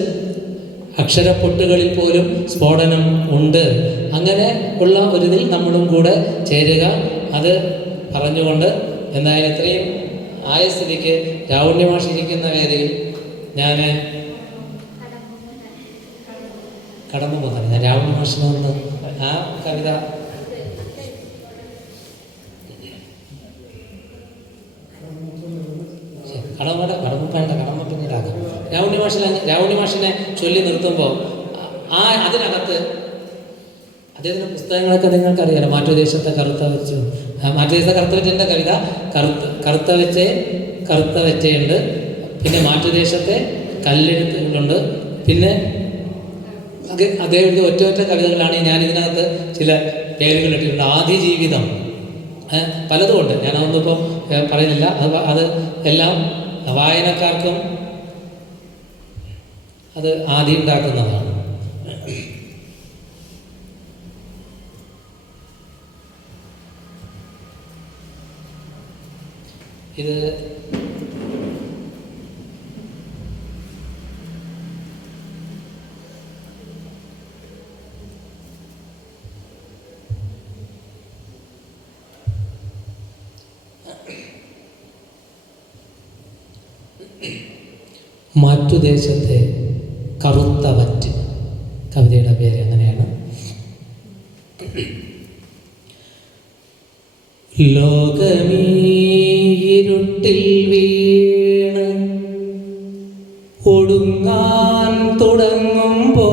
അക്ഷരപ്പൊട്ടുകളിൽ പോലും സ്ഫോടനം ഉണ്ട്. അങ്ങനെ ഉള്ള ഒരിതിൽ നമ്മളും കൂടെ ചേരുക. അത് പറഞ്ഞുകൊണ്ട് എന്തായാലും ഇത്രയും ആയ സ്ഥിതിക്ക് രാവുണ്ണി മാഷ് ഇരിക്കുന്ന വേദിയിൽ ഞാൻ കടന്നു പോകുന്നത്. ഞാൻ രാവുണ്ണി മാഷിനെ ഒന്ന് ആ കവിത കടമ പിന്നീടാകാം. രാവുണ്ണി മാഷിനെ ചൊല്ലി നിർത്തുമ്പോൾ അതിനകത്ത് അദ്ദേഹത്തിൻ്റെ പുസ്തകങ്ങളൊക്കെ നിങ്ങൾക്കറിയാലോ. മാറ്റുദേശത്തെ കറുത്ത വെച്ചു, മാറ്റുദേശത്തെ കറുത്ത വെച്ചൻ്റെ കവിത കറുത്ത വെച്ചയുണ്ട്. പിന്നെ മാറ്റുദേശത്തെ കല്ലെഴുത്തുകളുണ്ട്. പിന്നെ അദ്ദേഹം ഒറ്റ കവിതകളാണ്. ഞാൻ ഇതിനകത്ത് ചില പേരുകൾ ഇട്ടിട്ടുണ്ട്. ആദിജീവിതം, പലതുമുണ്ട്. ഞാനതൊന്നും ഇപ്പം പറയുന്നില്ല. അത് എല്ലാം വായനക്കാർക്കും അത് ആദ്യം ഉണ്ടാക്കുന്നതാണ്. ഇത് മാറ്റുദേശത്തെ കറുത്ത വറ്റ്, കവിതയുടെ പേര് അങ്ങനെയാണ്. ലോകമീരുട്ടിൽ വീണ് ഒടുങ്ങാൻ തുടങ്ങുമ്പോൾ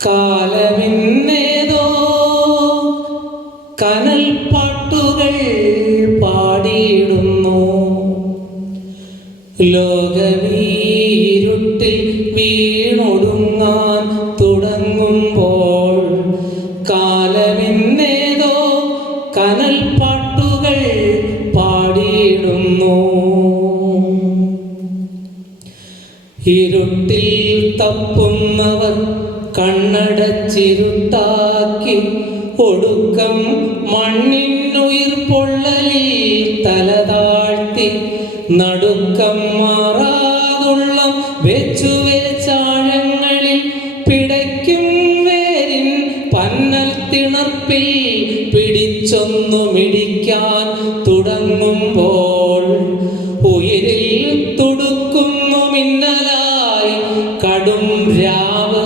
കാലമിന്നേതോ കനൽ പാട്ടുകൾ പാടിയിടുന്നു. ലോകമീരുട്ടിൽ വീണൊടുങ്ങാൻ തുടങ്ങുമ്പോൾ കാലമിന്നേതോ കനൽ പാട്ടുകൾ പാടിയിടുന്നു. ഇരുട്ടിൽ തപ്പുന്നവർ കണ്ണടച്ചിരുട്ടാക്കി ഒടുക്കം മണ്ണിനുയിർ പൊള്ളലിൽ തലതാഴ്ത്തി നടുക്കം മാറാതുള്ളം വെച്ചുവെച്ചാഴങ്ങളിൽ പിടയ്ക്കും വേരിൻ പന്നൽ തിണർപ്പിൽ പിടിച്ചൊന്നു മിടിക്കാൻ തുടങ്ങുമ്പോൾ ഉയിരിൽ തുടുക്കുന്നു മിന്നലായി കടും രാവ്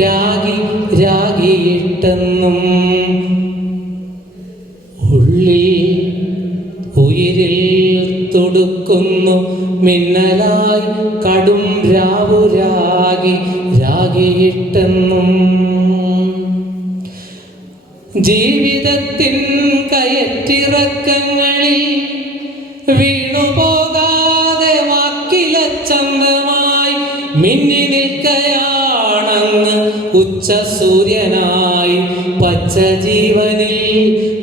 രാഗി രാഗിയിട്ടെന്നും ഉയിരിൽ തുടുക്കുന്നു മിന്നലായി കടും രാവു രാഗി രാഗിയിട്ടെന്നും ജീവിതത്തിൻ കയറ്റിറക്കങ്ങളിൽ വീണുപോകാതെ വാക്കിലച്ചന്തമായി മിന്നി നിൽക്കയാണങ്ങ് ഉച്ച സൂര്യനായി പച്ച ജീവനിൽ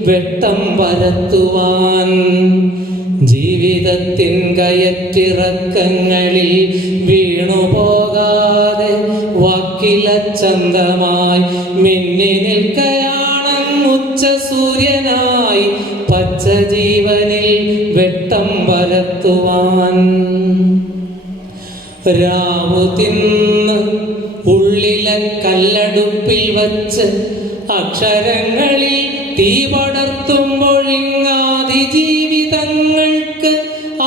വെട്ടം പരത്തുവാൻ. ജീവിതത്തിൻ കയറ്റിറക്കങ്ങളിൽ വീണുപോകാതെ വാക്കിലച്ചന്തമായി മിന്നി നിൽക്കയാണങ്ങ് ഉച്ച സൂര്യനായി പച്ച ജീവനിൽ വെട്ടം പരത്തുവാൻ. രാവു തിന്ന് ഉള്ളിലെ കല്ലടുപ്പിൽ വച്ച് അക്ഷരങ്ങളിൽ തീ പടർത്തുമ്പൊഴിങ്ങാതി ജീവിതങ്ങൾക്ക്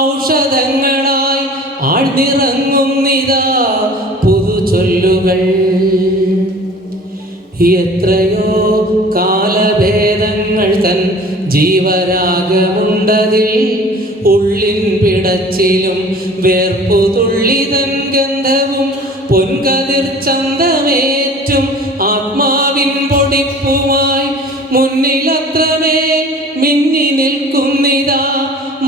ഔഷധങ്ങളായി ആഴ്ന്നിറങ്ങുന്നിതാ പുതുചൊല്ലുകൾ. എത്രയോ കാലഭേദങ്ങൾ തൻ ജീവരാഗമുണ്ടതിൽ ഉള്ളിൻ പിടച്ചിലും വേർപ്പുതുള്ളിതൻ ഗന്ധവും പൊൻകതിർ ചന്തമേറ്റും ആത്മാവിൻ പൊടിപ്പുമായി മുന്നിലത്രമേൽ മിന്നി നിൽക്കുന്നിതാ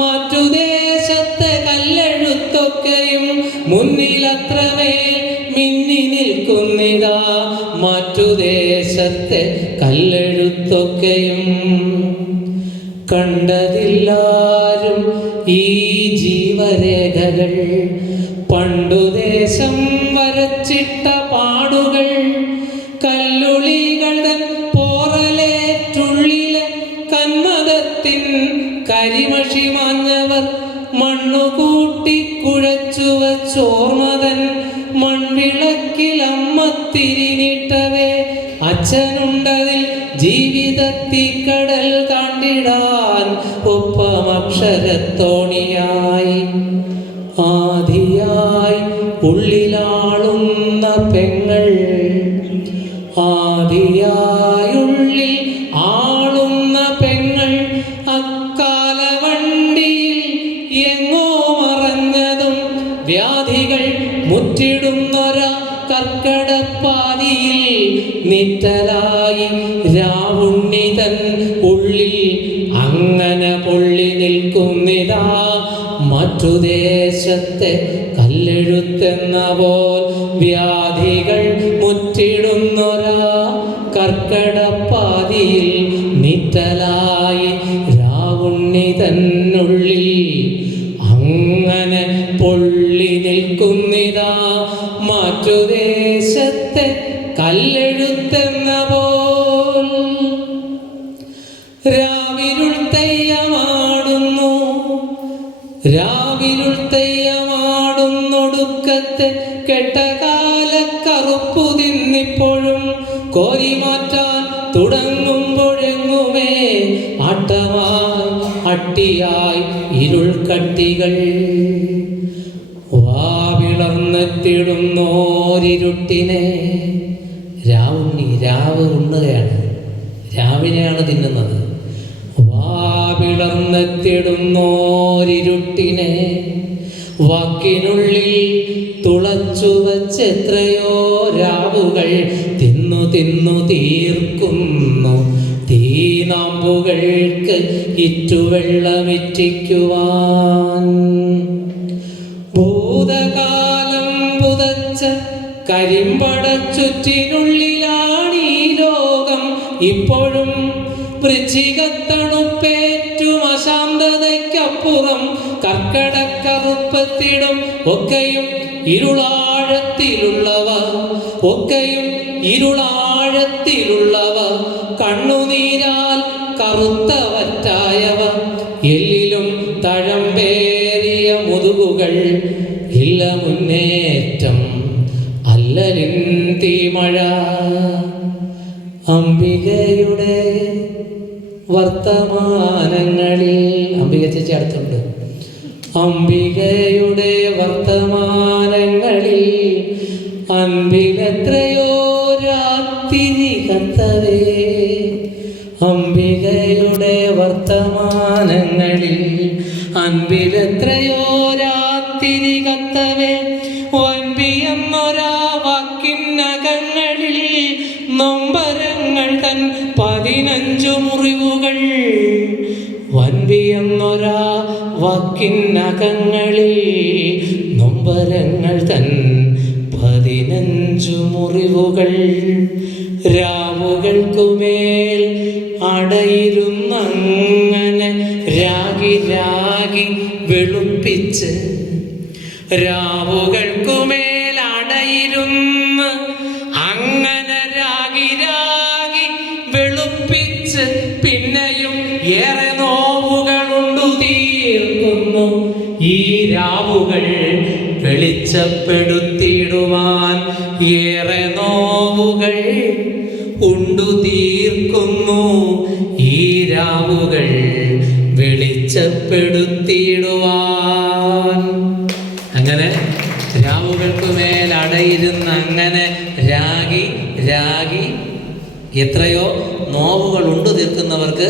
മാറ്റുദേശത്തെ കല്ലെഴുത്തൊക്കെയും. മുന്നിലത്രമേൽ മിന്നി നിൽക്കുന്നിതാ മാറ്റുദേശത്തെ കല്ലെഴുത്തൊക്കെയും. കണ്ടതില്ലാരും ഈ ജീവരേഖകൾ, പണ്ടുദേശം വരച്ചിട്ട പാടുകൾ, കല്ലുളികൾ തൻ പോറലേറ്റുള്ളിലെ കന്മദത്തിൻ കരിമഷി മാഞ്ഞവർ മണ്ണുകൂട്ടി കുഴച്ചുവച്ചോർമതൻ മൺവിളക്കിൽ അമ്മത്തിരിനിട്ടവേ അച്ഛനുണ്ടതിൽ ജീവിതത്തിക്കടൽ താണ്ടിടാൻ ഒപ്പമക്ഷരത്തോണിയായി. ആദിയായി ഉള്ളിലാളുന്ന പെങ്ങൾ, ആദിയായുള്ളിൽ ആളുന്ന പെങ്ങൾ അക്കാലവണ്ടിയിൽ എങ്ങോ മറഞ്ഞതും വ്യാധികൾ മുറ്റിടുന്നൊരാ കർക്കടപ്പാതിയിൽ നിറ്റലായി രാവുണ്ണിതൻ ഉള്ളിൽ അങ്ങനെ പൊള്ളി നിൽക്കുന്നിതാ മറ്റുദേശത്തെ കല്ലെഴുത്തെന്ന പോൽ. വ്യാധികൾ മുറ്റിടുന്നൊരാ കർക്കടപ്പാതിയിൽ നിറ്റലായി രാവുണ്ണിതന്നുള്ളിൽ അങ്ങനെ പൊള്ളി നിൽക്കുന്നിതാ മാറ്റുദേശത്തെ കല്ലെഴുത്തെന്ന പോൽ. രാവിരുൾ തെയ്യമാടുന്നു, രാവിരുൾ തെയ്യമാടുന്നൊടുക്കത്തെ കെട്ടകാലക്കറുപ്പു തിന്നിപ്പോഴും കോരിമാറ്റാൻ തുടങ്ങുമ്പോഴെങ്ങുമേ ആട്ടമായി അട്ടിയായി ഇരുൾ കട്ടികൾ. വാവിളർന്നെത്തിടുന്നോരിരുട്ടിനെ രാവുണ്ണി, രാവ് ഉണ്ണുകയാണ്, രാവിനെയാണ് തിന്നുന്നത്. വാവിളർന്നെത്തിടുന്നോരിരുട്ടിനെ വാക്കിനുള്ളിൽ തുളച്ചു വച്ചെത്രയോ രാവുകൾ തിന്നു തിന്നു തീർക്കുന്നു തീനാമ്പുകൾക്ക് ഇറ്റുവെള്ളമിറ്റിക്കുവാൻ. ഭൂതകാലം പുതച്ച കരിമ്പടച്ചുറ്റിനുള്ളിലാണീ ലോകം ഇപ്പോഴും. വൃശ്ചികത്തണുപ്പേറ്റും അശാന്തതയ്ക്കപ്പുറം കർക്കടക്കറുപ്പത്തിടും ഒക്കെയും ഇരുളാഴ ആഴത്തിലുള്ളവ ഒക്കെയും ഇരുളാഴത്തിലുള്ളവ കണ്ണുനീരാൽ കറുത്തവറ്റായവ എല്ലിലും തഴമ്പേറിയ മുതുകുകൾ ഇല്ല മുന്നേറ്റം അല്ലലിൻ തീമഴ അംബികയുടെ വർത്തമാനങ്ങളിൽ അംബിക ചേച്ചി അടുത്തുണ്ട് അംബികയുടെ വർത്തമാനങ്ങളിൽ അൻപിലെത്രയോ രാത്തിരി കത്തവേ അംബികയുടെ വർത്തമാനങ്ങളിൽ അൻപിലെത്രയോ രാത്തിരി കത്തവേ വൻപിയെന്നൊരാ വാക്കിനകങ്ങളിൽ നൊമ്പരങ്ങൾ തൻ 15 മുറിവുകൾ വൻപിയെന്നൊരാ വാക്കിനകങ്ങളിൽ നൊമ്പരങ്ങൾ തൻ 15 മുറിവുകൾ രാവുകൾക്കുമേൽ അടയിരുന്നങ്ങനെ രാഗി രാഗി വെളുപ്പിച്ച് രാവുകൾക്കുമേൽ അടയിരുന്ന് അങ്ങനെ രാഗി രാഗി വെളുപ്പിച്ച് പിന്നെയും ഏറെ നോവുകളുണ്ടു തീർക്കുന്നു ഈ രാവുകൾ വെളിച്ചപ്പെടുത്തിയിടുവാൻ ഏറെ നോവുകൾ ഉണ്ടു തീർക്കുന്നു ഈ രാവുകൾ വെളിച്ചപ്പെടുത്തിയിടുവാൻ. അങ്ങനെ രാവുകൾക്ക് മേൽ അടയിരുന്ന് അങ്ങനെ രാഗി രാഗി എത്രയോ നോവുകൾ ഉണ്ടു തീർക്കുന്നവർക്ക്